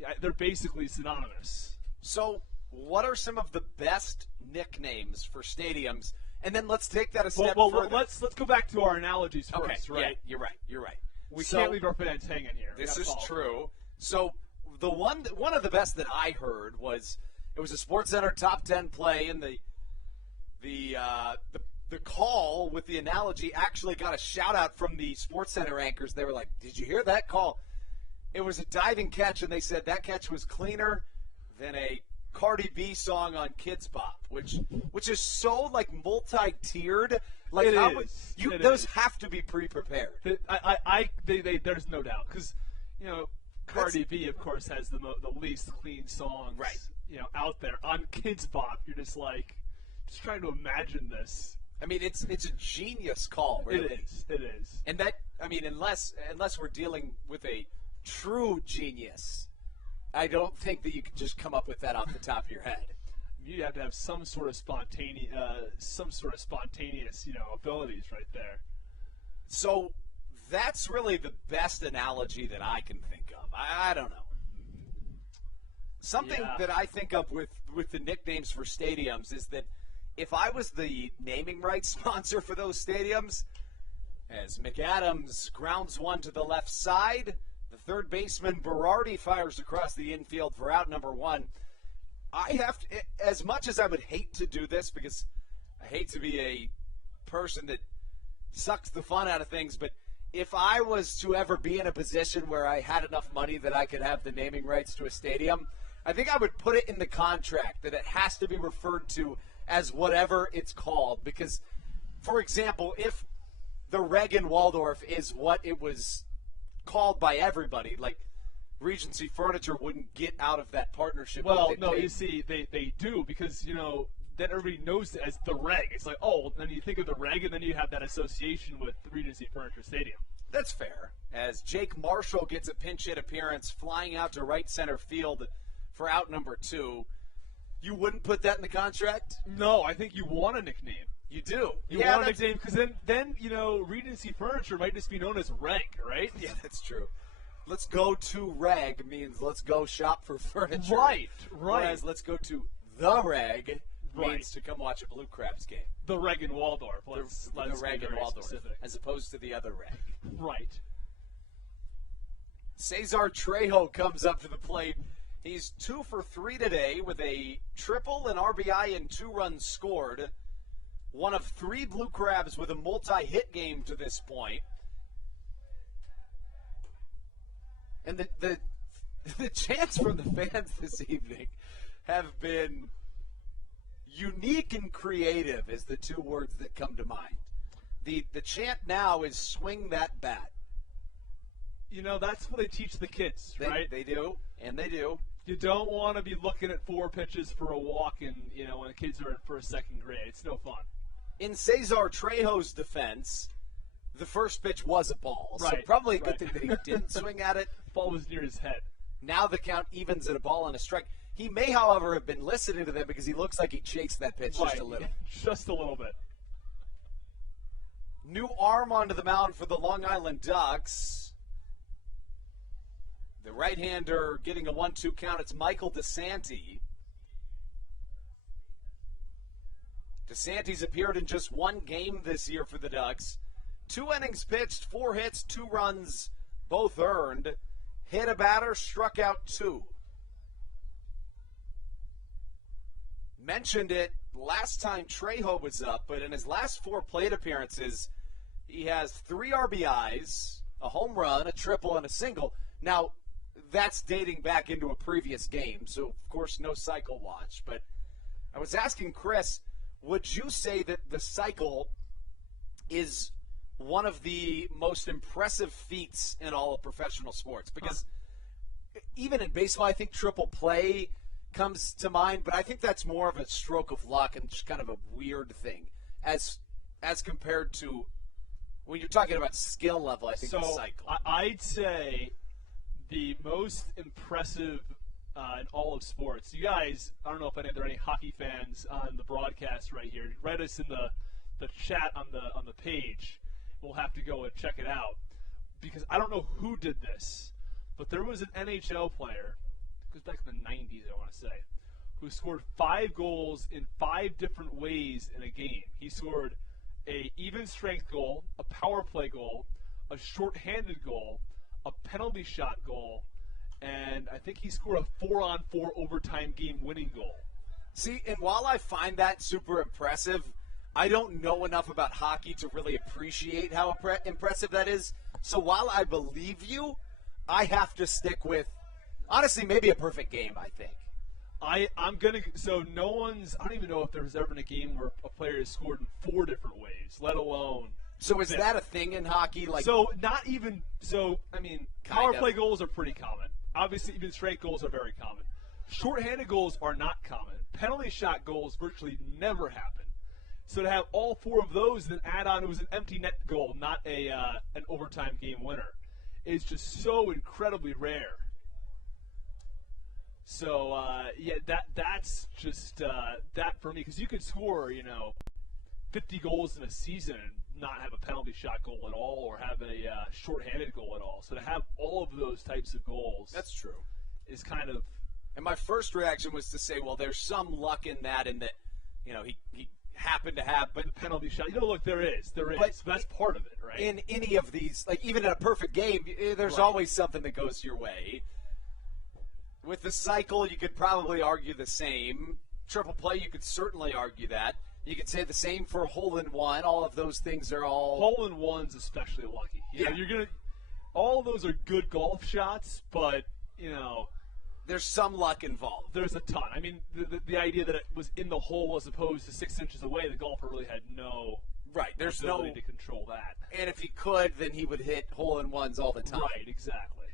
Yeah, they're basically synonymous. So what are some of the best nicknames for stadiums? And then let's take that a step further. Let's go back to our analogies first, okay, right? Yeah, you're right. We can't leave our fans hanging here. This is true. So the one of the best that I heard was it was a SportsCenter top 10 play, and the call with the analogy actually got a shout out from the SportsCenter anchors. They were like, "Did you hear that call?" It was a diving catch, and they said that catch was cleaner than a Cardi B song on Kids Bop, which is so like multi-tiered. Like those have to be pre-prepared. There's no doubt, because Cardi B, of course, has the least clean songs out there on Kids Bop. You're just trying to imagine this. I mean, it's a genius call. Really. It is. And that, I mean, unless we're dealing with a true genius, I don't think that you can just come up with that off the top of your head. You have to have some sort of spontaneous, abilities right there. So that's really the best analogy that I can think of. I don't know. Something that I think of with the nicknames for stadiums is that if I was the naming rights sponsor for those stadiums, as McAdams grounds one to the left side, the third baseman Berardi fires across the infield for out number 1. I have to, as much as I would hate to do this, because I hate to be a person that sucks the fun out of things, but if I was to ever be in a position where I had enough money that I could have the naming rights to a stadium, I think I would put it in the contract that it has to be referred to as whatever it's called. Because, for example, if the Reagan Waldorf is what it was called by everybody, like Regency Furniture wouldn't get out of that partnership. Well, no, you see, they do, because, then everybody knows it as the Reg. It's like, oh, then you think of the Reg, and then you have that association with the Regency Furniture Stadium. That's fair. As Jake Marshall gets a pinch hit appearance flying out to right center field for out number 2, you wouldn't put that in the contract? No, I think you want a nickname. You do. You want a nickname, because then Regency Furniture might just be known as Reg, right? Yeah, that's true. Let's go to Reg means let's go shop for furniture. Right. Whereas let's go to the Reg means to come watch a Blue Crabs game. The Reagan Waldorf. The Reagan Waldorf, as opposed to the other Reg. Right. Cesar Trejo comes up to the plate. He's 2 for 3 today with a triple, an RBI, and 2 runs scored. One of 3 Blue Crabs with a multi-hit game to this point. And the chants from the fans this evening have been, Unique and creative is the two words that come to mind. The chant now is swing that bat. You know, that's what they teach the kids, right? They do, and they do. You don't want to be looking at 4 pitches for a walk when the kids are in first, second grade. It's no fun. In Cesar Trejo's defense, the first pitch was a ball. So Right, probably a good right. thing that he didn't swing at it. Ball was near his head. Now the count evens at a ball and a strike. He may, however, have been listening to them because he looks like he chased that pitch just a little. Just a little bit. New arm onto the mound for the Long Island Ducks. The right-hander getting a 1-2 count. It's Michael DeSanti. DeSanti's appeared in just one game this year for the Ducks. 2 innings pitched, 4 hits, 2 runs, both earned. Hit a batter, struck out 2. Mentioned it last time Trejo was up, but in his last 4 plate appearances, he has 3 RBIs, a home run, a triple, and a single. Now, that's dating back into a previous game, so of course no cycle watch. But I was asking Chris, would you say that the cycle is one of the most impressive feats in all of professional sports? Because even in baseball, I think triple play comes to mind, but I think that's more of a stroke of luck and just kind of a weird thing as compared to when you're talking about skill level. I think the cycle. I'd say the most impressive in all of sports. You guys, I don't know if there are any hockey fans on the broadcast right here. Write us in the chat on the page. We'll have to go and check it out because I don't know who did this, but there was an NHL player. It goes back in the 90s, I want to say, who scored 5 goals in 5 different ways in a game. He scored a even strength goal, a power play goal, a shorthanded goal, a penalty shot goal, and I think he scored a 4-on-4 overtime game winning goal. See, and while I find that super impressive, I don't know enough about hockey to really appreciate how impressive that is. So while I believe you, I have to stick with, honestly, maybe a perfect game, I think. So no one's, I don't even know if there's ever been a game where a player has scored in 4 different ways, let alone. So is that a thing in hockey? Power play goals are pretty common. Obviously, even straight goals are very common. Shorthanded goals are not common. Penalty shot goals virtually never happen. So to have all 4 of those, then add on it was an empty net goal, not an overtime game winner, is just so incredibly rare. So that's just that for me, because you could score 50 goals in a season and not have a penalty shot goal at all, or have a shorthanded goal at all. So to have all of those types of goals, that's true, is kind of. And my first reaction was to say, well, there's some luck in that, he happened to have, but the penalty shot. Look, there is. But that's part of it, right? In any of these, like even in a perfect game, there's always something that goes your way. With the cycle, you could probably argue the same. Triple play, you could certainly argue that. You could say the same for hole-in-one. All of those things are all hole-in-one's especially lucky. All of those are good golf shots, but there's some luck involved. There's a ton. I mean, the idea that it was in the hole as opposed to 6 inches away, the golfer really had no There's ability no to control that. And if he could, then he would hit hole-in-ones all the time. Right, exactly.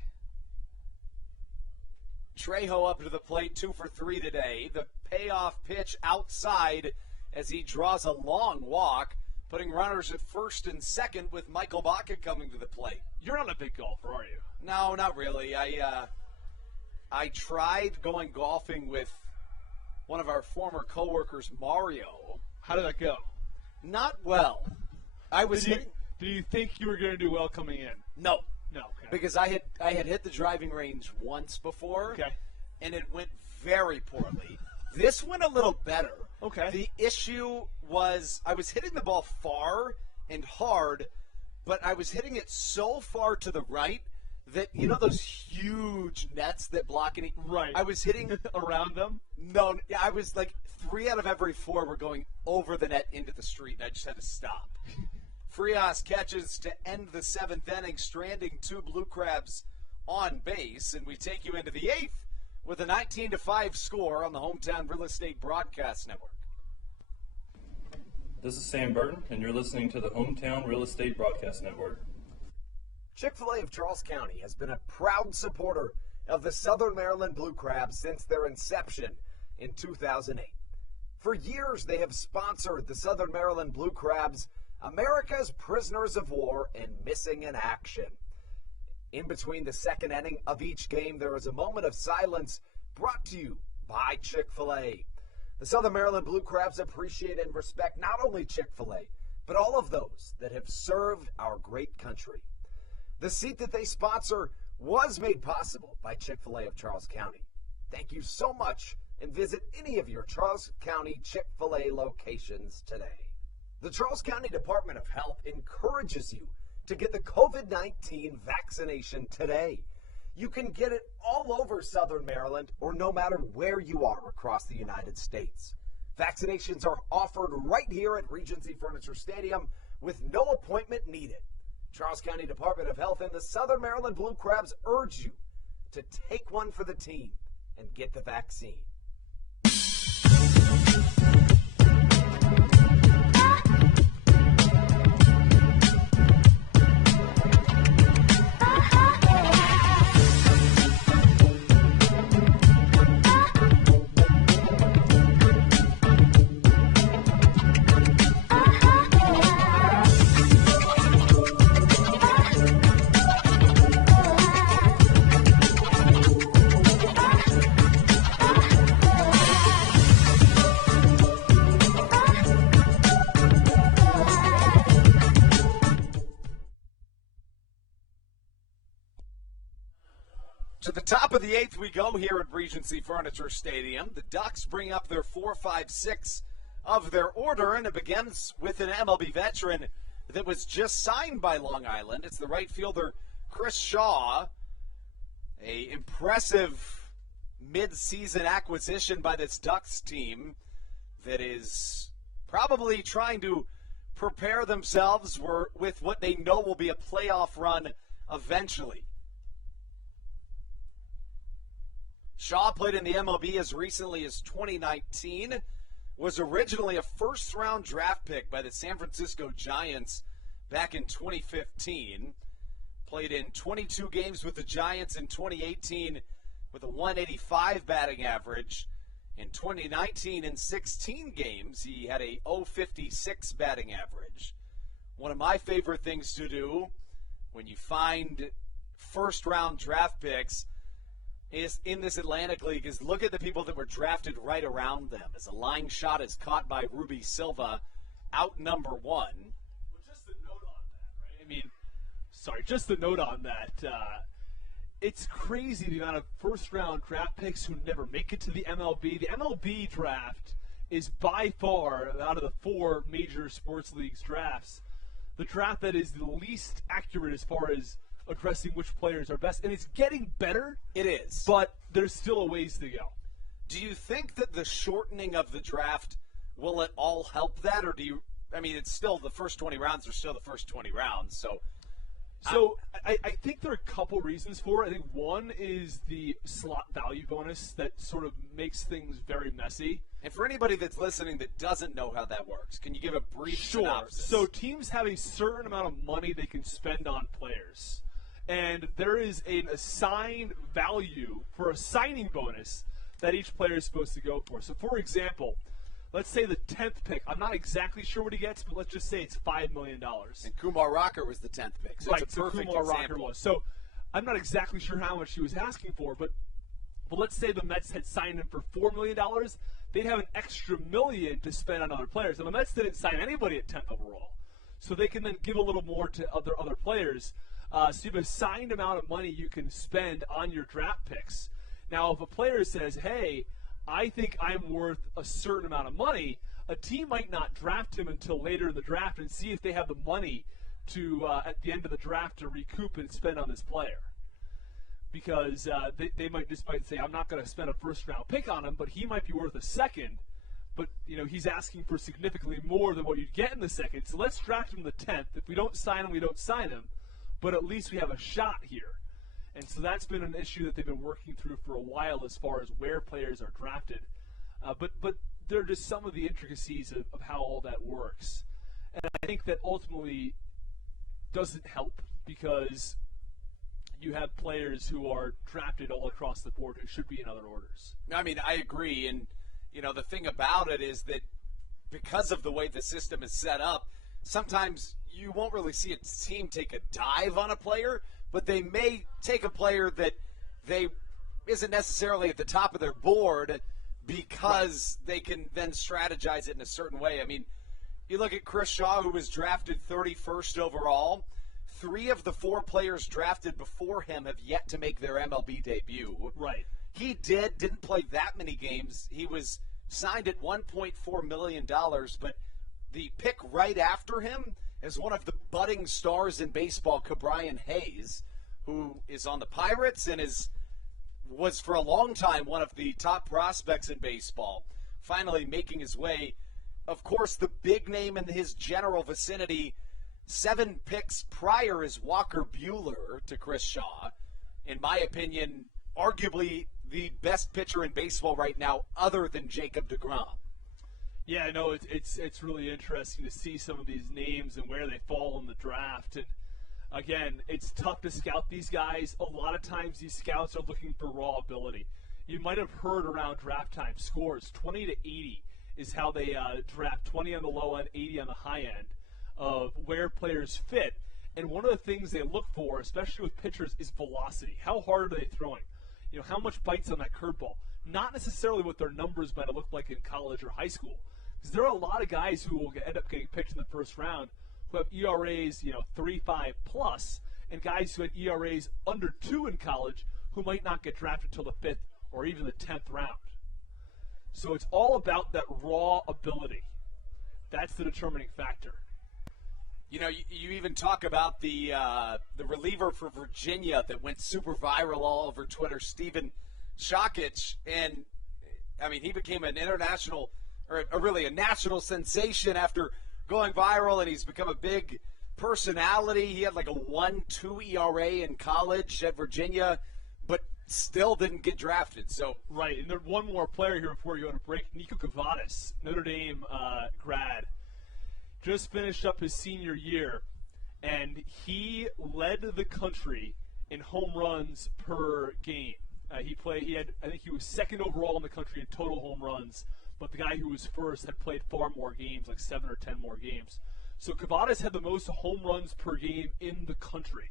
Trejo up to the plate, 2 for 3 today. The payoff pitch outside as he draws a long walk, putting runners at first and second with Michael Baca coming to the plate. You're not a big golfer, are you? No, not really. I tried going golfing with one of our former coworkers, Mario. How did that go? Not well. Did you think you were going to do well coming in? No. No, okay. Because I had hit the driving range once before, and it went very poorly. This went a little better. Okay. The issue was I was hitting the ball far and hard, but I was hitting it so far to the right that, those huge nets that block any. Right. I was hitting around them? No, I was like 3 out of every 4 were going over the net into the street, and I just had to stop. Frias catches to end the 7th inning, stranding 2 Blue Crabs on base, and we take you into the 8th with a 19-5 score on the Hometown Real Estate Broadcast Network. This is Sam Burton, and you're listening to the Hometown Real Estate Broadcast Network. Chick-fil-A of Charles County has been a proud supporter of the Southern Maryland Blue Crabs since their inception in 2008. For years, they have sponsored the Southern Maryland Blue Crabs, America's prisoners of war and missing in action. In between the second inning of each game, there is a moment of silence brought to you by Chick-fil-A. The Southern Maryland Blue Crabs appreciate and respect not only Chick-fil-A, but all of those that have served our great country. The seat that they sponsor was made possible by Chick-fil-A of Charles County. Thank you so much, and visit any of your Charles County Chick-fil-A locations today. The Charles County Department of Health encourages you to get the COVID-19 vaccination today. You can get it all over Southern Maryland or no matter where you are across the United States. Vaccinations are offered right here at Regency Furniture Stadium with no appointment needed. Charles County Department of Health and the Southern Maryland Blue Crabs urge you to take one for the team and get the vaccine. To the top of the eighth we go here at Regency Furniture Stadium. The Ducks bring up their 4, 5, 6 of their order, and it begins with an MLB veteran that was just signed by Long Island. It's the right fielder Chris Shaw, a impressive mid-season acquisition by this Ducks team that is probably trying to prepare themselves with what they know will be a playoff run eventually. Shaw played in the MLB as recently as 2019, was originally a first-round draft pick by the San Francisco Giants back in 2015, played in 22 games with the Giants in 2018 with a 185 batting average. In 2019, in 16 games, he had a 056 batting average. One of my favorite things to do when you find first-round draft picks is in this Atlantic League is look at the people that were drafted right around them. As a line shot is caught by Ruby Silva, out number one. Well, just a note on that, right? Just a note on that. It's crazy the amount of first-round draft picks who never make it to the MLB. The MLB draft is by far, out of the 4 major sports leagues drafts, the draft that is the least accurate as far as addressing which players are best, and it's getting better. It is. But there's still a ways to go. Do you think that the shortening of the draft will at all help that, or do you, it's still the first 20 rounds are still the first 20 rounds, so. I think there are a couple reasons for it. I think one is the slot value bonus that sort of makes things very messy. And for anybody that's listening that doesn't know how that works, can you give a brief synopsis? So teams have a certain amount of money they can spend on players. And there is an assigned value for a signing bonus that each player is supposed to go for. So, for example, let's say the 10th pick. I'm not exactly sure what he gets, but let's just say it's $5 million. And Kumar Rocker was the 10th pick. So right, it's a perfect Kumar example. Rocker was. So I'm not exactly sure how much he was asking for, but let's say the Mets had signed him for $4 million. They'd have an extra $1 million to spend on other players. And the Mets didn't sign anybody at 10th overall. So they can then give a little more to other players. So you have a assigned amount of money you can spend on your draft picks. Now, if a player says, hey, I think I'm worth a certain amount of money, a team might not draft him until later in the draft and see if they have the money to, at the end of the draft, to recoup and spend on this player. Because they might say, I'm not going to spend a first-round pick on him, but he might be worth a second. But, he's asking for significantly more than what you'd get in the second. So let's draft him the 10th. If we don't sign him, we don't sign him. But at least we have a shot here. And so that's been an issue that they've been working through for a while as far as where players are drafted. But they're just some of the intricacies of how all that works. And I think that ultimately doesn't help because you have players who are drafted all across the board who should be in other orders. I mean, I agree. And, the thing about it is that because of the way the system is set up, sometimes you won't really see a team take a dive on a player, but they may take a player that they isn't necessarily at the top of their board because they can then strategize it in a certain way. I mean, you look at Chris Shaw, who was drafted 31st overall. 3 of the 4 players drafted before him have yet to make their MLB debut. Right. He didn't play that many games. He was signed at $1.4 million, but the pick right after him is one of the budding stars in baseball, Ke'Bryan Hayes, who is on the Pirates and was for a long time one of the top prospects in baseball, finally making his way. Of course, the big name in his general vicinity, 7 picks prior, is Walker Buehler to Chris Shaw. In my opinion, arguably the best pitcher in baseball right now other than Jacob deGrom. Yeah, no, it's really interesting to see some of these names and where they fall in the draft. And again, it's tough to scout these guys. A lot of times these scouts are looking for raw ability. You might have heard around draft time scores 20 to 80 is how they draft, 20 on the low end, 80 on the high end of where players fit. And one of the things they look for, especially with pitchers, is velocity. How hard are they throwing? How much bites on that curveball? Not necessarily what their numbers might have looked like in college or high school. Because there are a lot of guys who will end up getting picked in the first round who have ERAs, 3.5 plus, and guys who had ERAs under 2 in college who might not get drafted until the 5th or even the 10th round. So it's all about that raw ability. That's the determining factor. You even talk about the reliever for Virginia that went super viral all over Twitter, Stephen Shockich, and I mean he became an international or really a national sensation after going viral, and he's become a big personality. He had like a 1.2 ERA in college at Virginia, but still didn't get drafted. So right, and there's one more player here before you go to break. Nico Cavadas, Notre Dame grad. Just finished up his senior year, and he led the country in home runs per game. I think he was second overall in the country in total home runs, but the guy who was first had played far more games, like 7 or 10 more games. So Cavadas had the most home runs per game in the country,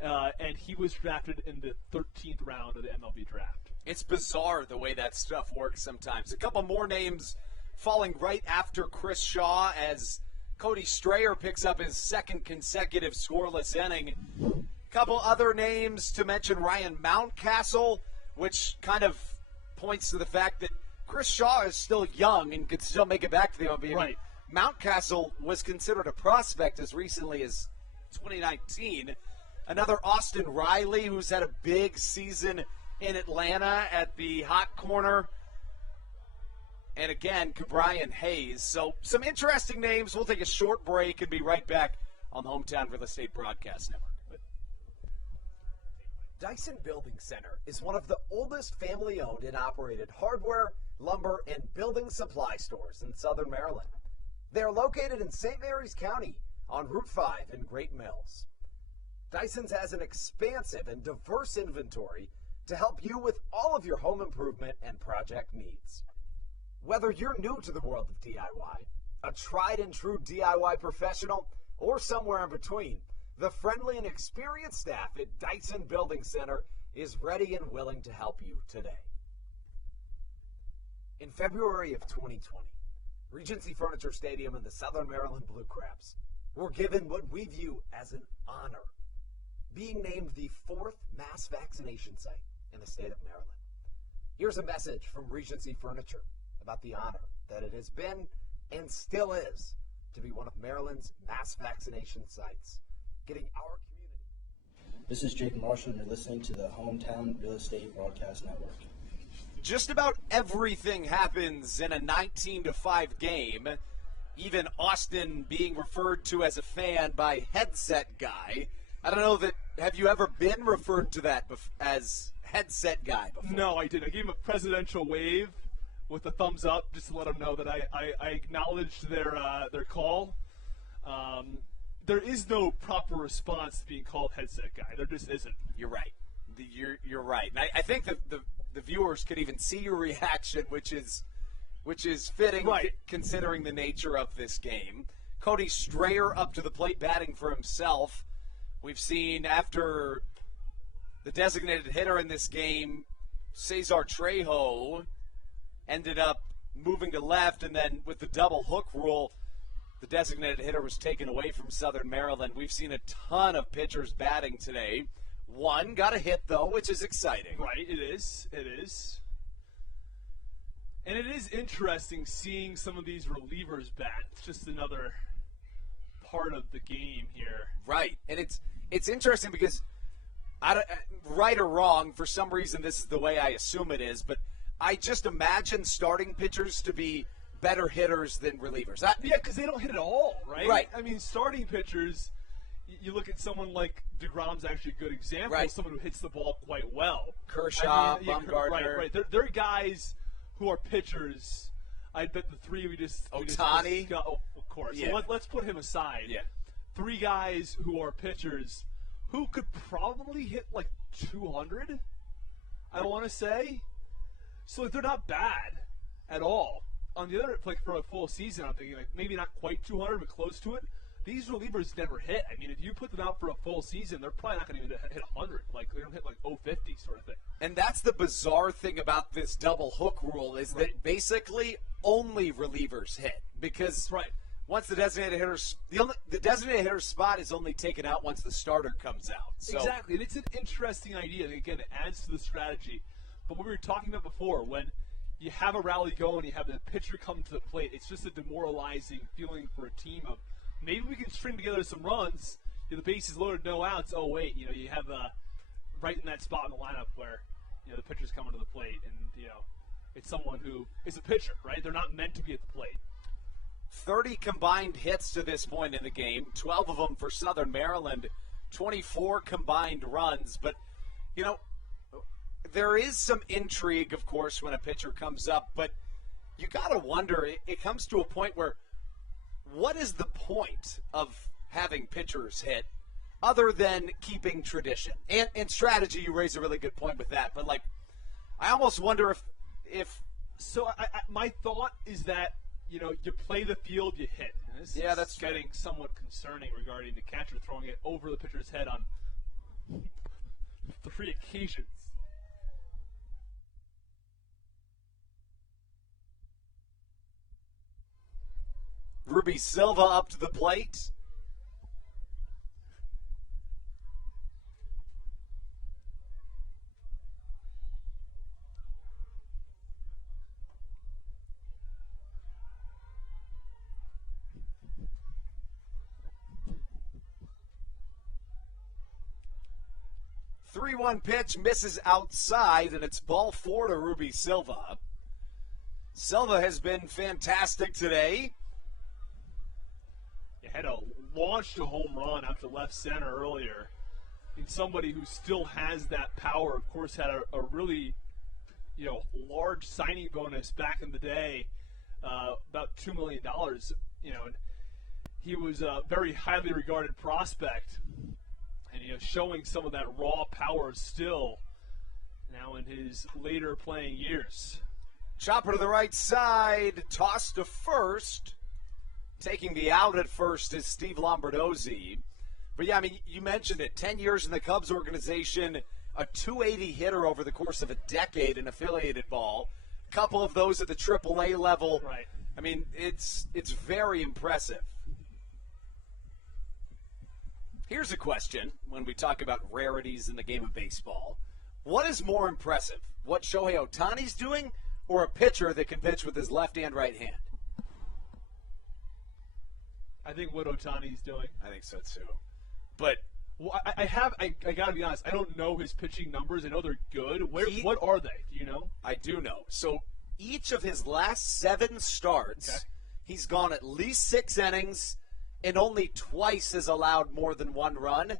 and he was drafted in the 13th round of the MLB draft. It's bizarre the way that stuff works sometimes. A couple more names falling right after Chris Shaw as Cody Strayer picks up his 2nd consecutive scoreless inning. Couple other names to mention, Ryan Mountcastle, which kind of points to the fact that Chris Shaw is still young and could still make it back to the MLB. Right. Mountcastle was considered a prospect as recently as 2019. Another Austin Riley, who's had a big season in Atlanta at the hot corner. And again, Ke'Bryan Hayes. So some interesting names. We'll take a short break and be right back on the Hometown Real Estate Broadcast Network. Dyson Building Center is one of the oldest family-owned and operated hardware, lumber, and building supply stores in Southern Maryland. They are located in St. Mary's County on Route 5 in Great Mills. Dyson's has an expansive and diverse inventory to help you with all of your home improvement and project needs. Whether you're new to the world of DIY, a tried and true DIY professional, or somewhere in between, the friendly and experienced staff at Dyson Building Center is ready and willing to help you today. In February of 2020, Regency Furniture Stadium and the Southern Maryland Blue Crabs were given what we view as an honor, being named the 4th mass vaccination site in the state of Maryland. Here's a message from Regency Furniture about the honor that it has been and still is to be one of Maryland's mass vaccination sites, getting our community. This is Jake Marshall, and you're listening to the Hometown Real Estate Broadcast Network. Just about everything happens in a 19-5 game, even Austin being referred to as a fan by Headset Guy. I don't know that, have you ever been referred to that as Headset Guy before? No, I didn't. I gave him a presidential wave with a thumbs up just to let them know that I acknowledged their call. There is no proper response to being called headset guy. There just isn't. You're right. You're right. And I think that the viewers could even see your reaction, which is fitting, right, considering the nature of this game. Cody Strayer up to the plate batting for himself. We've seen after the designated hitter in this game, Cesar Trejo, ended up moving to left, and then with the double hook rule, the designated hitter was taken away from Southern Maryland. We've seen a ton of pitchers batting today. One got a hit, though, which is exciting. Right, it is. It is. And it is interesting seeing some of these relievers bat. It's just another part of the game here. Right, and it's interesting because, right or wrong, for some reason this is the way I assume it is, but I just imagine starting pitchers to be better hitters than relievers. Yeah, because they don't hit at all, right? Right. I mean, starting pitchers, you look at someone like DeGrom's actually a good example, right, someone who hits the ball quite well. Kershaw, Bumgarner. Right. They're guys who are pitchers. I bet the three we just Ohtani. Of course. Yeah. So let's put him aside. Yeah. Three guys who are pitchers who could probably hit like 200, I want to say. So they're not bad at all. On the other, like for a full season, I'm thinking like maybe not quite 200, but close to it. These relievers never hit. I mean, if you put them out for a full season, they're probably not going to even hit 100. Like they don't hit like 050 sort of thing. And that's the bizarre thing about this double hook rule is that basically only relievers hit because once the designated hitter's the designated hitter's spot is only taken out once the starter comes out. So. Exactly, and it's an interesting idea. And again, it adds to the strategy. But what we were talking about before, when you have a rally going, you have the pitcher come to the plate, it's just a demoralizing feeling for a team of maybe we can string together some runs. The bases loaded, no outs. Oh wait, you have right in that spot in the lineup where the pitcher's coming to the plate, and it's someone who is a pitcher, right? They're not meant to be at the plate. 30 combined hits to this point in the game, 12 of them for Southern Maryland, 24 combined runs. But, there is some intrigue, of course, when a pitcher comes up. But you got to wonder, it comes to a point where what is the point of having pitchers hit other than keeping tradition? And strategy, you raise a really good point with that. But, I almost wonder if So my thought is that, you play the field, you hit. And this is getting somewhat concerning regarding the catcher throwing it over the pitcher's head on 3 occasions. Ruby Silva up to the plate. Three-one pitch misses outside, and it's ball 4 to Ruby Silva. Silva has been fantastic today. You had launched a home run after left center earlier. And somebody who still has that power, of course, had a really, large signing bonus back in the day, about $2 million. And he was a very highly regarded prospect. And, showing some of that raw power still now in his later playing years. Chopper to the right side, toss to first. Taking the out at first is Steve Lombardozzi. But, yeah, you mentioned it. 10 years in the Cubs organization, a .280 hitter over the course of a decade in affiliated ball. A couple of those at the AAA level. Right. It's very impressive. Here's a question when we talk about rarities in the game of baseball. What is more impressive, what Shohei Ohtani's doing or a pitcher that can pitch with his left and right hand? I think what Ohtani's doing. I think so too. But I got to be honest, I don't know his pitching numbers. I know they're good. What are they? Do you know? I do know. So each of his last 7 starts, he's gone at least 6 innings, and only twice has allowed more than 1 run.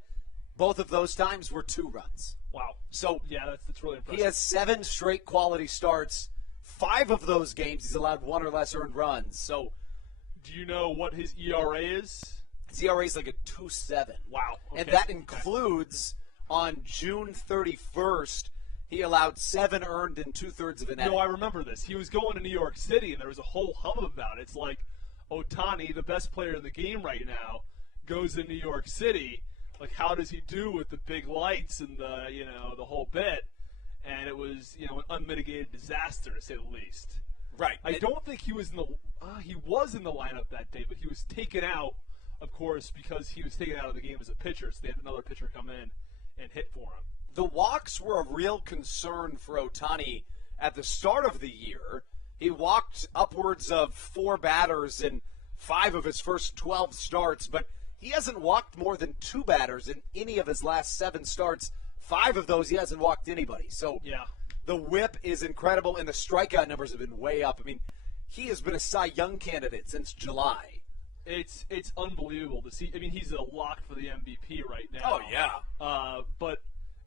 Both of those times were 2 runs. Wow. So yeah, that's really impressive. He has 7 straight quality starts, 5 of those games, he's allowed 1 or less earned runs. So, do you know what his ERA is? His ERA is like a 2.7. Wow. Okay. And that includes on June 31st, he allowed 7 earned in 2/3 of an inning. No, I remember this. He was going to New York City, and there was a whole hubbub about it. It's like Ohtani, the best player in the game right now, goes to New York City. Like, how does he do with the big lights and the whole bit? And it was, an unmitigated disaster, to say the least. Right. I don't think he was in the lineup that day, but he was taken out, of course, because he was taken out of the game as a pitcher. So they had another pitcher come in and hit for him. The walks were a real concern for Ohtani at the start of the year. He walked upwards of 4 batters in 5 of his first 12 starts, but he hasn't walked more than 2 batters in any of his last 7 starts. 5 of those, he hasn't walked anybody. So yeah, the whip is incredible, and the strikeout numbers have been way up. I mean, he has been a Cy Young candidate since July. It's unbelievable to see. I mean, he's a lock for the MVP right now. Oh, yeah.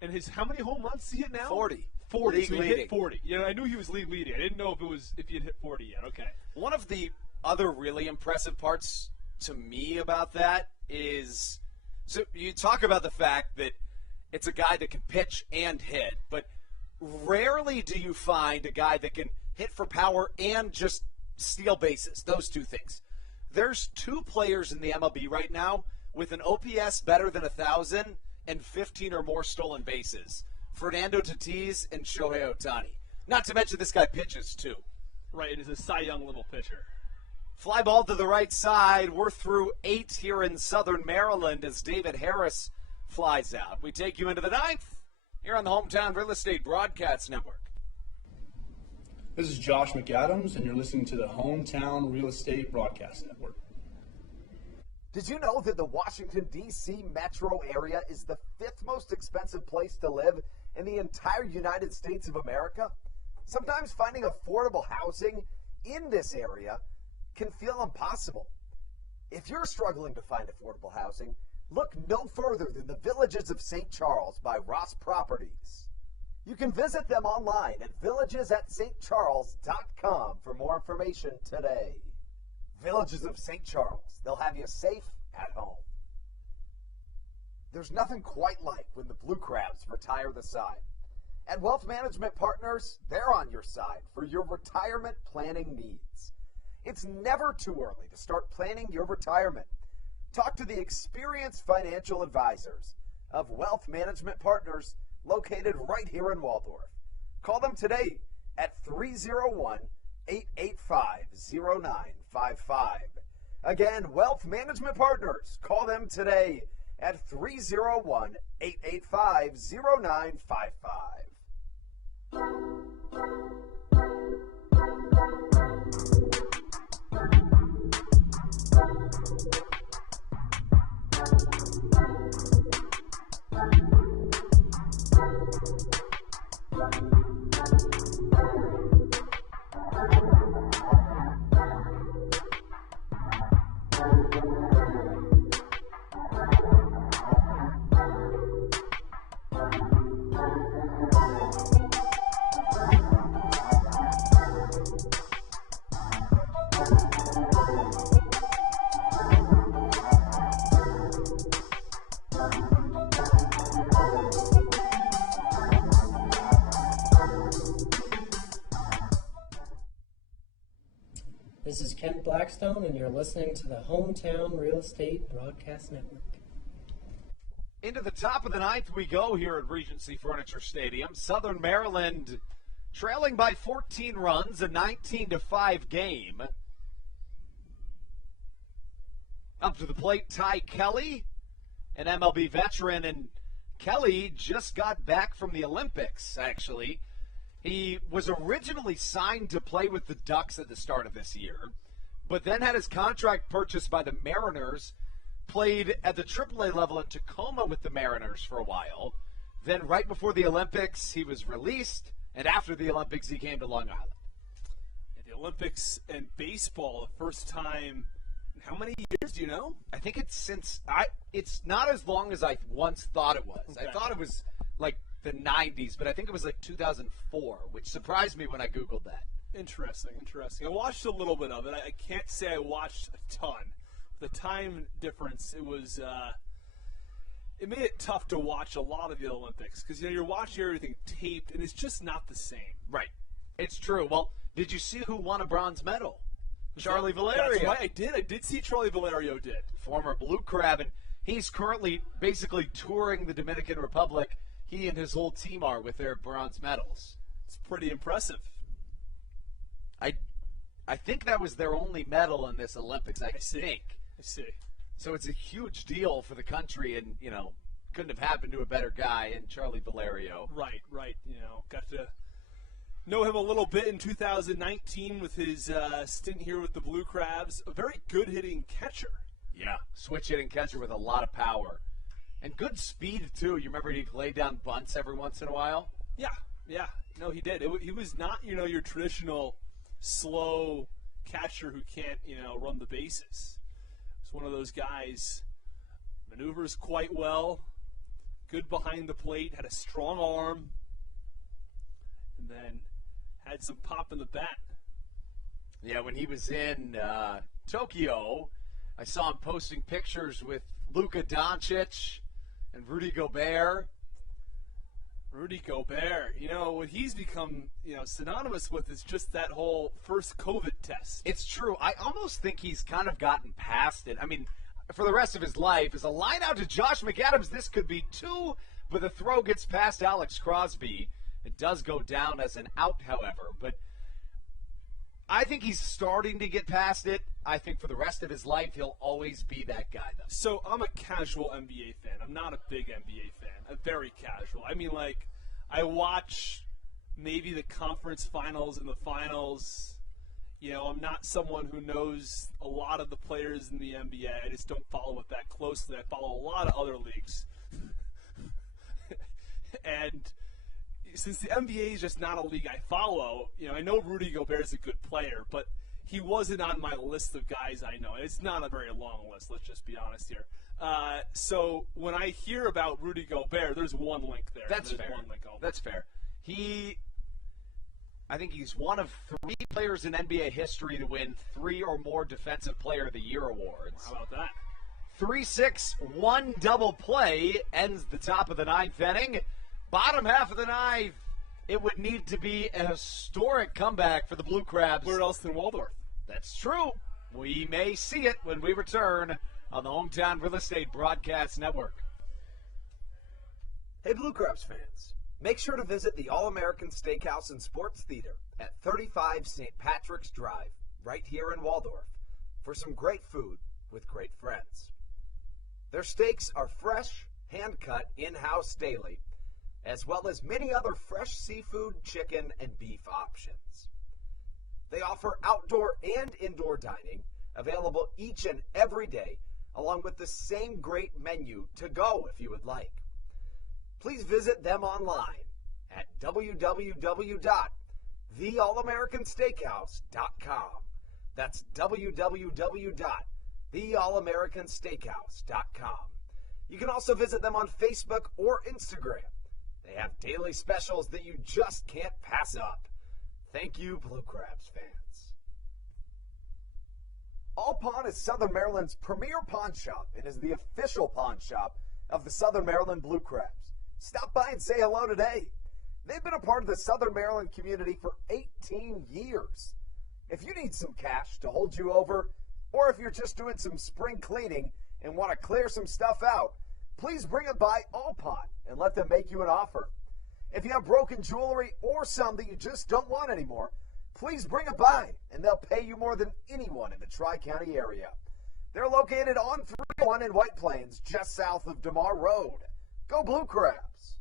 And how many home runs does he hit now? 40. 40. League so he leading. hit 40. I knew he was league leading. I didn't know if he had hit 40 yet. Okay. One of the other really impressive parts to me about that is, so you talk about the fact that it's a guy that can pitch and hit, but rarely do you find a guy that can hit for power and just steal bases, those 2 things. There's 2 players in the MLB right now with an OPS better than 1,000 and 15 or more stolen bases. Fernando Tatis and Shohei Ohtani. Not to mention this guy pitches, too. Right, and is a Cy Young level pitcher. Fly ball to the right side. We're through 8 here in Southern Maryland as David Harris flies out. We take you into the 9th here on the Hometown Real Estate Broadcast Network. This is Josh McAdams, and you're listening to the Hometown Real Estate Broadcast Network. Did you know that the Washington, D.C. metro area is the 5th most expensive place to live in the entire United States of America? Sometimes finding affordable housing in this area can feel impossible. If you're struggling to find affordable housing, look no further than the Villages of St. Charles by Ross Properties. You can visit them online at villagesatstcharles.com for more information today. Villages of St. Charles. They'll have you safe at home. There's nothing quite like when the Blue Crabs retire the side. At Wealth Management Partners, they're on your side for your retirement planning needs. It's never too early to start planning your retirement. Talk to the experienced financial advisors of Wealth Management Partners located right here in Waldorf. Call them today at 301-885-0955. Again, Wealth Management Partners. Call them today at 301-885-0955. This is Kent Blackstone, and you're listening to the Hometown Real Estate Broadcast Network. Into the top of the 9th we go here at Regency Furniture Stadium. Southern Maryland trailing by 14 runs, a 19-5 game. Up to the plate, Ty Kelly, an MLB veteran, and Kelly just got back from the Olympics, actually. He was originally signed to play with the Ducks at the start of this year, but then had his contract purchased by the Mariners, played at the AAA level in Tacoma with the Mariners for a while. Then right before the Olympics, he was released, and after the Olympics, he came to Long Island. At the Olympics and baseball, the first time in how many years, do you know? I think it's it's not as long as I once thought it was. Okay. I thought it was like the 90s, but I think it was like 2004, which surprised me when I Googled that. Interesting. I watched a little bit of it. I can't say I watched a ton. The time difference, it was it made it tough to watch a lot of the Olympics because you're watching everything taped and it's just not the same. Right. It's true. Well, did you see who won a bronze medal? Charlie Valerio. That's right. I did see Charlie Valerio did. Former Blue Crab, and he's currently basically touring the Dominican Republic. He and his whole team are with their bronze medals. It's pretty impressive. I think that was their only medal in this Olympics, I think. I see. So it's a huge deal for the country, and, couldn't have happened to a better guy in Charlie Valerio. Right. Got to know him a little bit in 2019 with his stint here with the Blue Crabs. A very good-hitting catcher. Yeah, switch-hitting catcher with a lot of power. And good speed, too. You remember he played down bunts every once in a while? Yeah. No, he did. He was not, your traditional slow catcher who can't, run the bases. He's one of those guys, maneuvers quite well, good behind the plate, had a strong arm, and then had some pop in the bat. Yeah, when he was in Tokyo, I saw him posting pictures with Luka Doncic and Rudy Gobert. Rudy Gobert, what he's become, synonymous with is just that whole first COVID test. It's true. I almost think he's kind of gotten past it. I mean, for the rest of his life, as a line out to Josh McAdams, this could be two, but the throw gets past Alex Crosby. It does go down as an out, however, but I think he's starting to get past it. I think for the rest of his life, he'll always be that guy, though. So I'm a casual NBA fan. I'm not a big NBA fan. I'm very casual. I mean, I watch maybe the conference finals and the finals. I'm not someone who knows a lot of the players in the NBA. I just don't follow it that closely. I follow a lot of other leagues. And since the NBA is just not a league I follow, I know Rudy Gobert is a good player, but he wasn't on my list of guys I know. It's not a very long list, let's just be honest here. So when I hear about Rudy Gobert, there's one link there. That's fair. That's fair. I think he's one of 3 players in NBA history to win 3 or more Defensive Player of the Year awards. How about that? 3-6-1 double play ends the top of the 9th inning. Bottom half of the 9th, it would need to be a historic comeback for the Blue Crabs. Where else than Waldorf? That's true. We may see it when we return on the Hometown Real Estate Broadcast Network. Hey, Blue Crabs fans. Make sure to visit the All-American Steakhouse and Sports Theater at 35 St. Patrick's Drive, right here in Waldorf, for some great food with great friends. Their steaks are fresh, hand-cut, in-house daily, as well as many other fresh seafood, chicken, and beef options. They offer outdoor and indoor dining, available each and every day, along with the same great menu to go if you would like. Please visit them online at www.theallamericansteakhouse.com. That's www.theallamericansteakhouse.com. You can also visit them on Facebook or Instagram. They have daily specials that you just can't pass up. Thank you, Blue Crabs fans. All Pawn is Southern Maryland's premier pawn shop and is the official pawn shop of the Southern Maryland Blue Crabs. Stop by and say hello today. They've been a part of the Southern Maryland community for 18 years. If you need some cash to hold you over, or if you're just doing some spring cleaning and want to clear some stuff out, please bring it by All Pawn and let them make you an offer. If you have broken jewelry or some that you just don't want anymore, please bring it by and they'll pay you more than anyone in the Tri-County area. They're located on 301 in White Plains, just south of DeMar Road. Go Blue Crabs!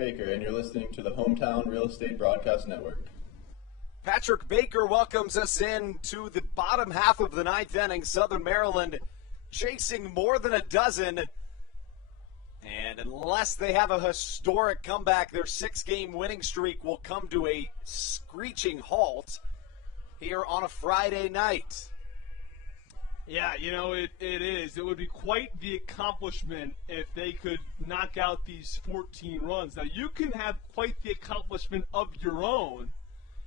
Baker, and you're listening to the Hometown Real Estate Broadcast Network. Patrick Baker welcomes us in to the bottom half of the ninth inning. Southern Maryland chasing more than a dozen. And unless they have a historic comeback, their 6-game winning streak will come to a screeching halt here on a Friday night. Yeah, it is. It would be quite the accomplishment if they could knock out these 14 runs. Now, you can have quite the accomplishment of your own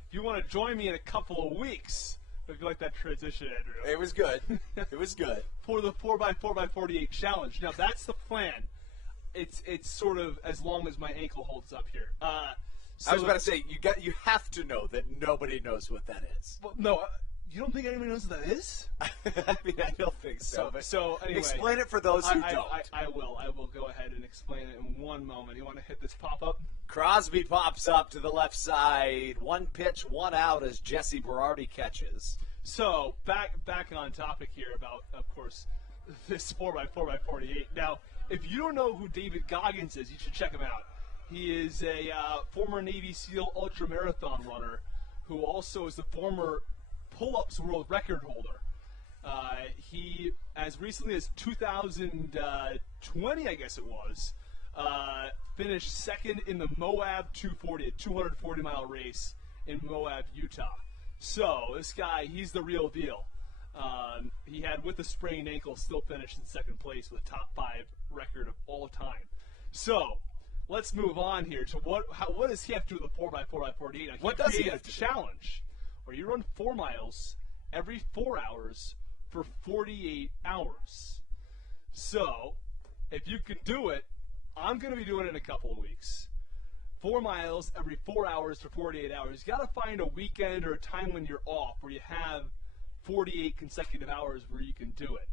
if you want to join me in a couple of weeks. If you like that transition, Andrew. It was good. It was good. For the 4x4x48 challenge. Now, that's the plan. It's sort of as long as my ankle holds up here. I was about to say, you have to know that nobody knows what that is. Well, no, you don't think anybody knows what that is? I mean, I don't think so. So anyway, explain it for those who don't. I will. I will go ahead and explain it in one moment. You want to hit this pop-up? Crosby pops up to the left side. 1 pitch, 1 out as Jesse Berardi catches. So back on topic here about, of course, this 4x4x48. Now, if you don't know who David Goggins is, you should check him out. He is a former Navy SEAL ultramarathon runner who also is the former pull-ups world record holder. He, as recently as 2020, I guess it was, finished second in the Moab 240, a 240-mile race in Moab, Utah. So this guy, he's the real deal. He had, with a sprained ankle, still finished in second place with a top 5 record of all time. So let's move on here to what does he have to do with the 4x4x48? Now, what does he have to challenge where you run 4 miles every 4 hours for 48 hours. So if you can do it, I'm going to be doing it in a couple of weeks. 4 miles every 4 hours for 48 hours. You got to find a weekend or a time when you're off where you have 48 consecutive hours where you can do it.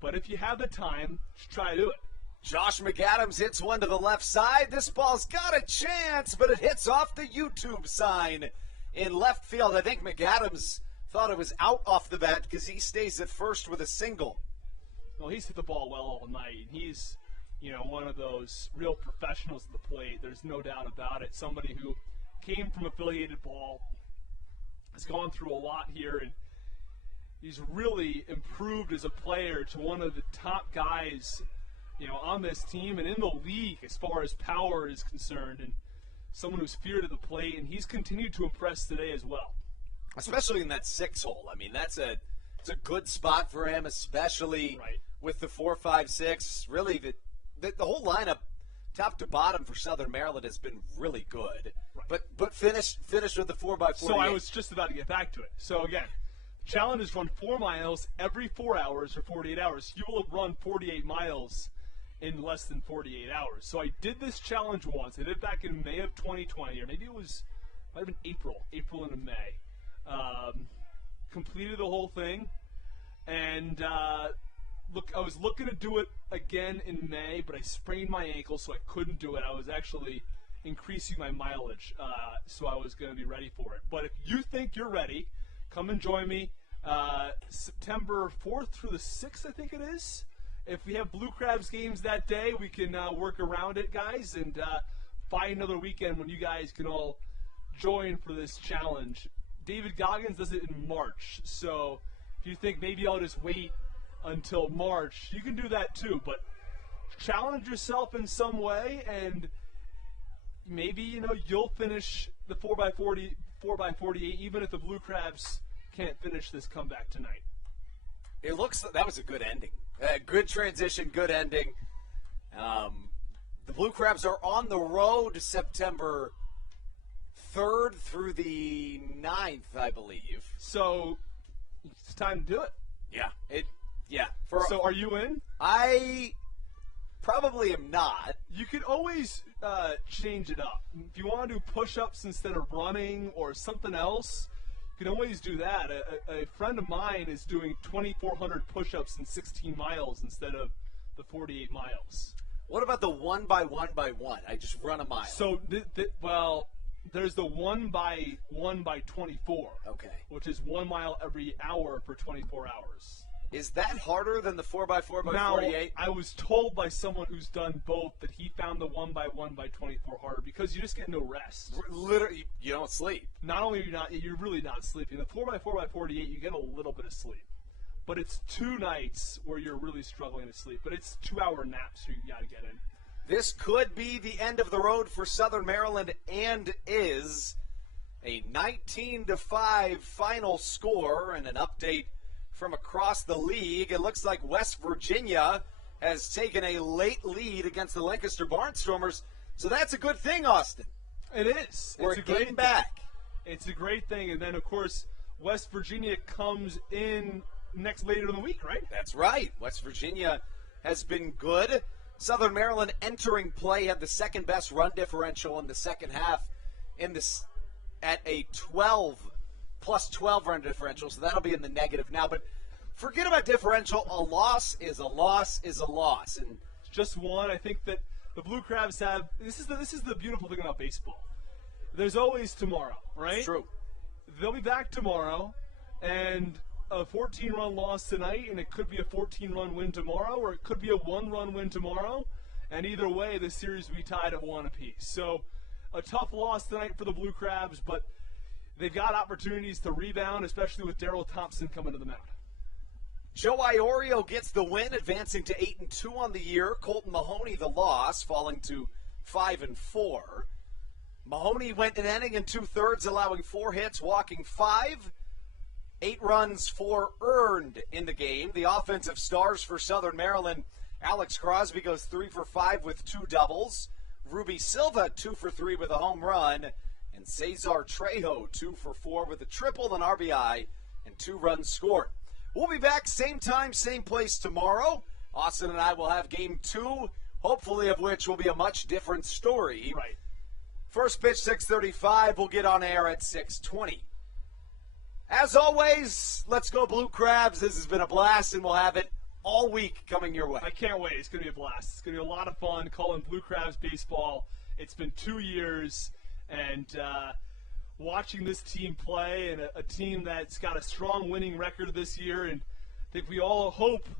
But if you have the time, just try to do it. Josh McAdams hits one to the left side. This ball's got a chance, but it hits off the YouTube sign in left field. I think McAdams thought it was out off the bat because he stays at first with a single. Well, he's hit the ball well all night. He's, one of those real professionals at the plate. There's no doubt about it. Somebody who came from affiliated ball, has gone through a lot here, and he's really improved as a player to one of the top guys, on this team and in the league as far as power is concerned, and someone who's feared at the plate, and he's continued to impress today as well. Especially in that 6 hole. I mean, it's a good spot for him, especially with the 4-5-6. Really, the whole lineup, top to bottom for Southern Maryland, has been really good. Right. But finished with the 4x48. So I was just about to get back to it. So again, the challenge is run 4 miles every 4 hours or 48 hours. You will have run 48 miles in less than 48 hours. So I did this challenge once. I did it back in May of 2020, or maybe it might have been April into May. Completed the whole thing, and I was looking to do it again in May, but I sprained my ankle, so I couldn't do it. I was actually increasing my mileage, so I was going to be ready for it. But if you think you're ready, come and join me September 4th through the 6th, I think it is. If we have Blue Crabs games that day, we can work around it, guys, and find another weekend when you guys can all join for this challenge. David Goggins does it in March, so if you think maybe I'll just wait until March, you can do that too, but challenge yourself in some way, and maybe, you'll finish the 4x48, even if the Blue Crabs can't finish this comeback tonight. It looks like that was a good ending. Good transition, good ending. The Blue Crabs are on the road September 3rd through the 9th, I believe. So it's time to do it. Yeah. So are you in? I probably am not. You could always change it up. If you want to do push-ups instead of running or something else, you can always do that. A friend of mine is doing 2,400 push-ups in 16 miles instead of the 48 miles. What about the 1x1x1? I just run a mile. So, there's the 1x1x24. Okay. Which is 1 mile every hour for 24 hours. Is that harder than the 4x4x48? Now, I was told by someone who's done both that he found the 1x1x24 harder because you just get no rest. Literally, you don't sleep. Not only you're really not sleeping. The 4x4x48, you get a little bit of sleep. But it's 2 nights where you're really struggling to sleep. But it's 2-hour naps you got to get in. This could be the end of the road for Southern Maryland and is a 19-5 final score and an update from across the league. It looks like West Virginia has taken a late lead against the Lancaster Barnstormers, so that's a good thing, Austin. It is. We're getting back. It's a great thing, and then, of course, West Virginia comes in later in the week, right? That's right. West Virginia has been good. Southern Maryland entering play had the second best run differential in the second half at a 12 run differential, so that'll be in the negative now. But forget about differential. A loss is a loss is a loss. And just one. I think that the Blue Crabs have this is the beautiful thing about baseball. There's always tomorrow, right? It's true. They'll be back tomorrow, and a 14-run loss tonight, and it could be a 14-run win tomorrow, or it could be a 1-run win tomorrow. And either way, the series will be tied at 1 apiece. So a tough loss tonight for the Blue Crabs, but they've got opportunities to rebound, especially with Darrell Thompson coming to the mound. Joe Iorio gets the win, advancing to 8-2 on the year. Colton Mahoney the loss, falling to 5-4. Mahoney went an inning and 2/3, allowing 4 hits, walking 5. 8 runs, 4 earned in the game. The offensive stars for Southern Maryland, Alex Crosby goes 3 for 5 with 2 doubles. Ruby Silva 2 for 3 with a home run. And Cesar Trejo 2 for 4 with a triple, an RBI, and 2 runs scored. We'll be back same time, same place tomorrow. Austin and I will have game 2, hopefully of which will be a much different story. Right. First pitch 6:35. We'll get on air at 6:20. As always, let's go Blue Crabs. This has been a blast, and we'll have it all week coming your way. I can't wait. It's going to be a blast. It's going to be a lot of fun calling Blue Crabs baseball. It's been 2 years, and watching this team play, and a team that's got a strong winning record this year, and I think we all hope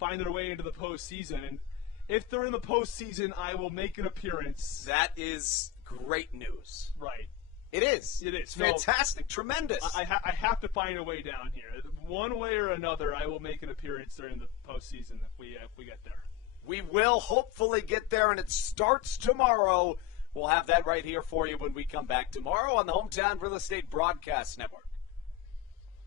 find their way into the postseason. And if they're in the postseason, I will make an appearance. That is great news. Right. It is. It is. Fantastic. Tremendous. I have to find a way down here. One way or another, I will make an appearance during the postseason if we get there. We will hopefully get there, and it starts tomorrow. We'll have that right here for you when we come back tomorrow on the Hometown Real Estate Broadcast Network.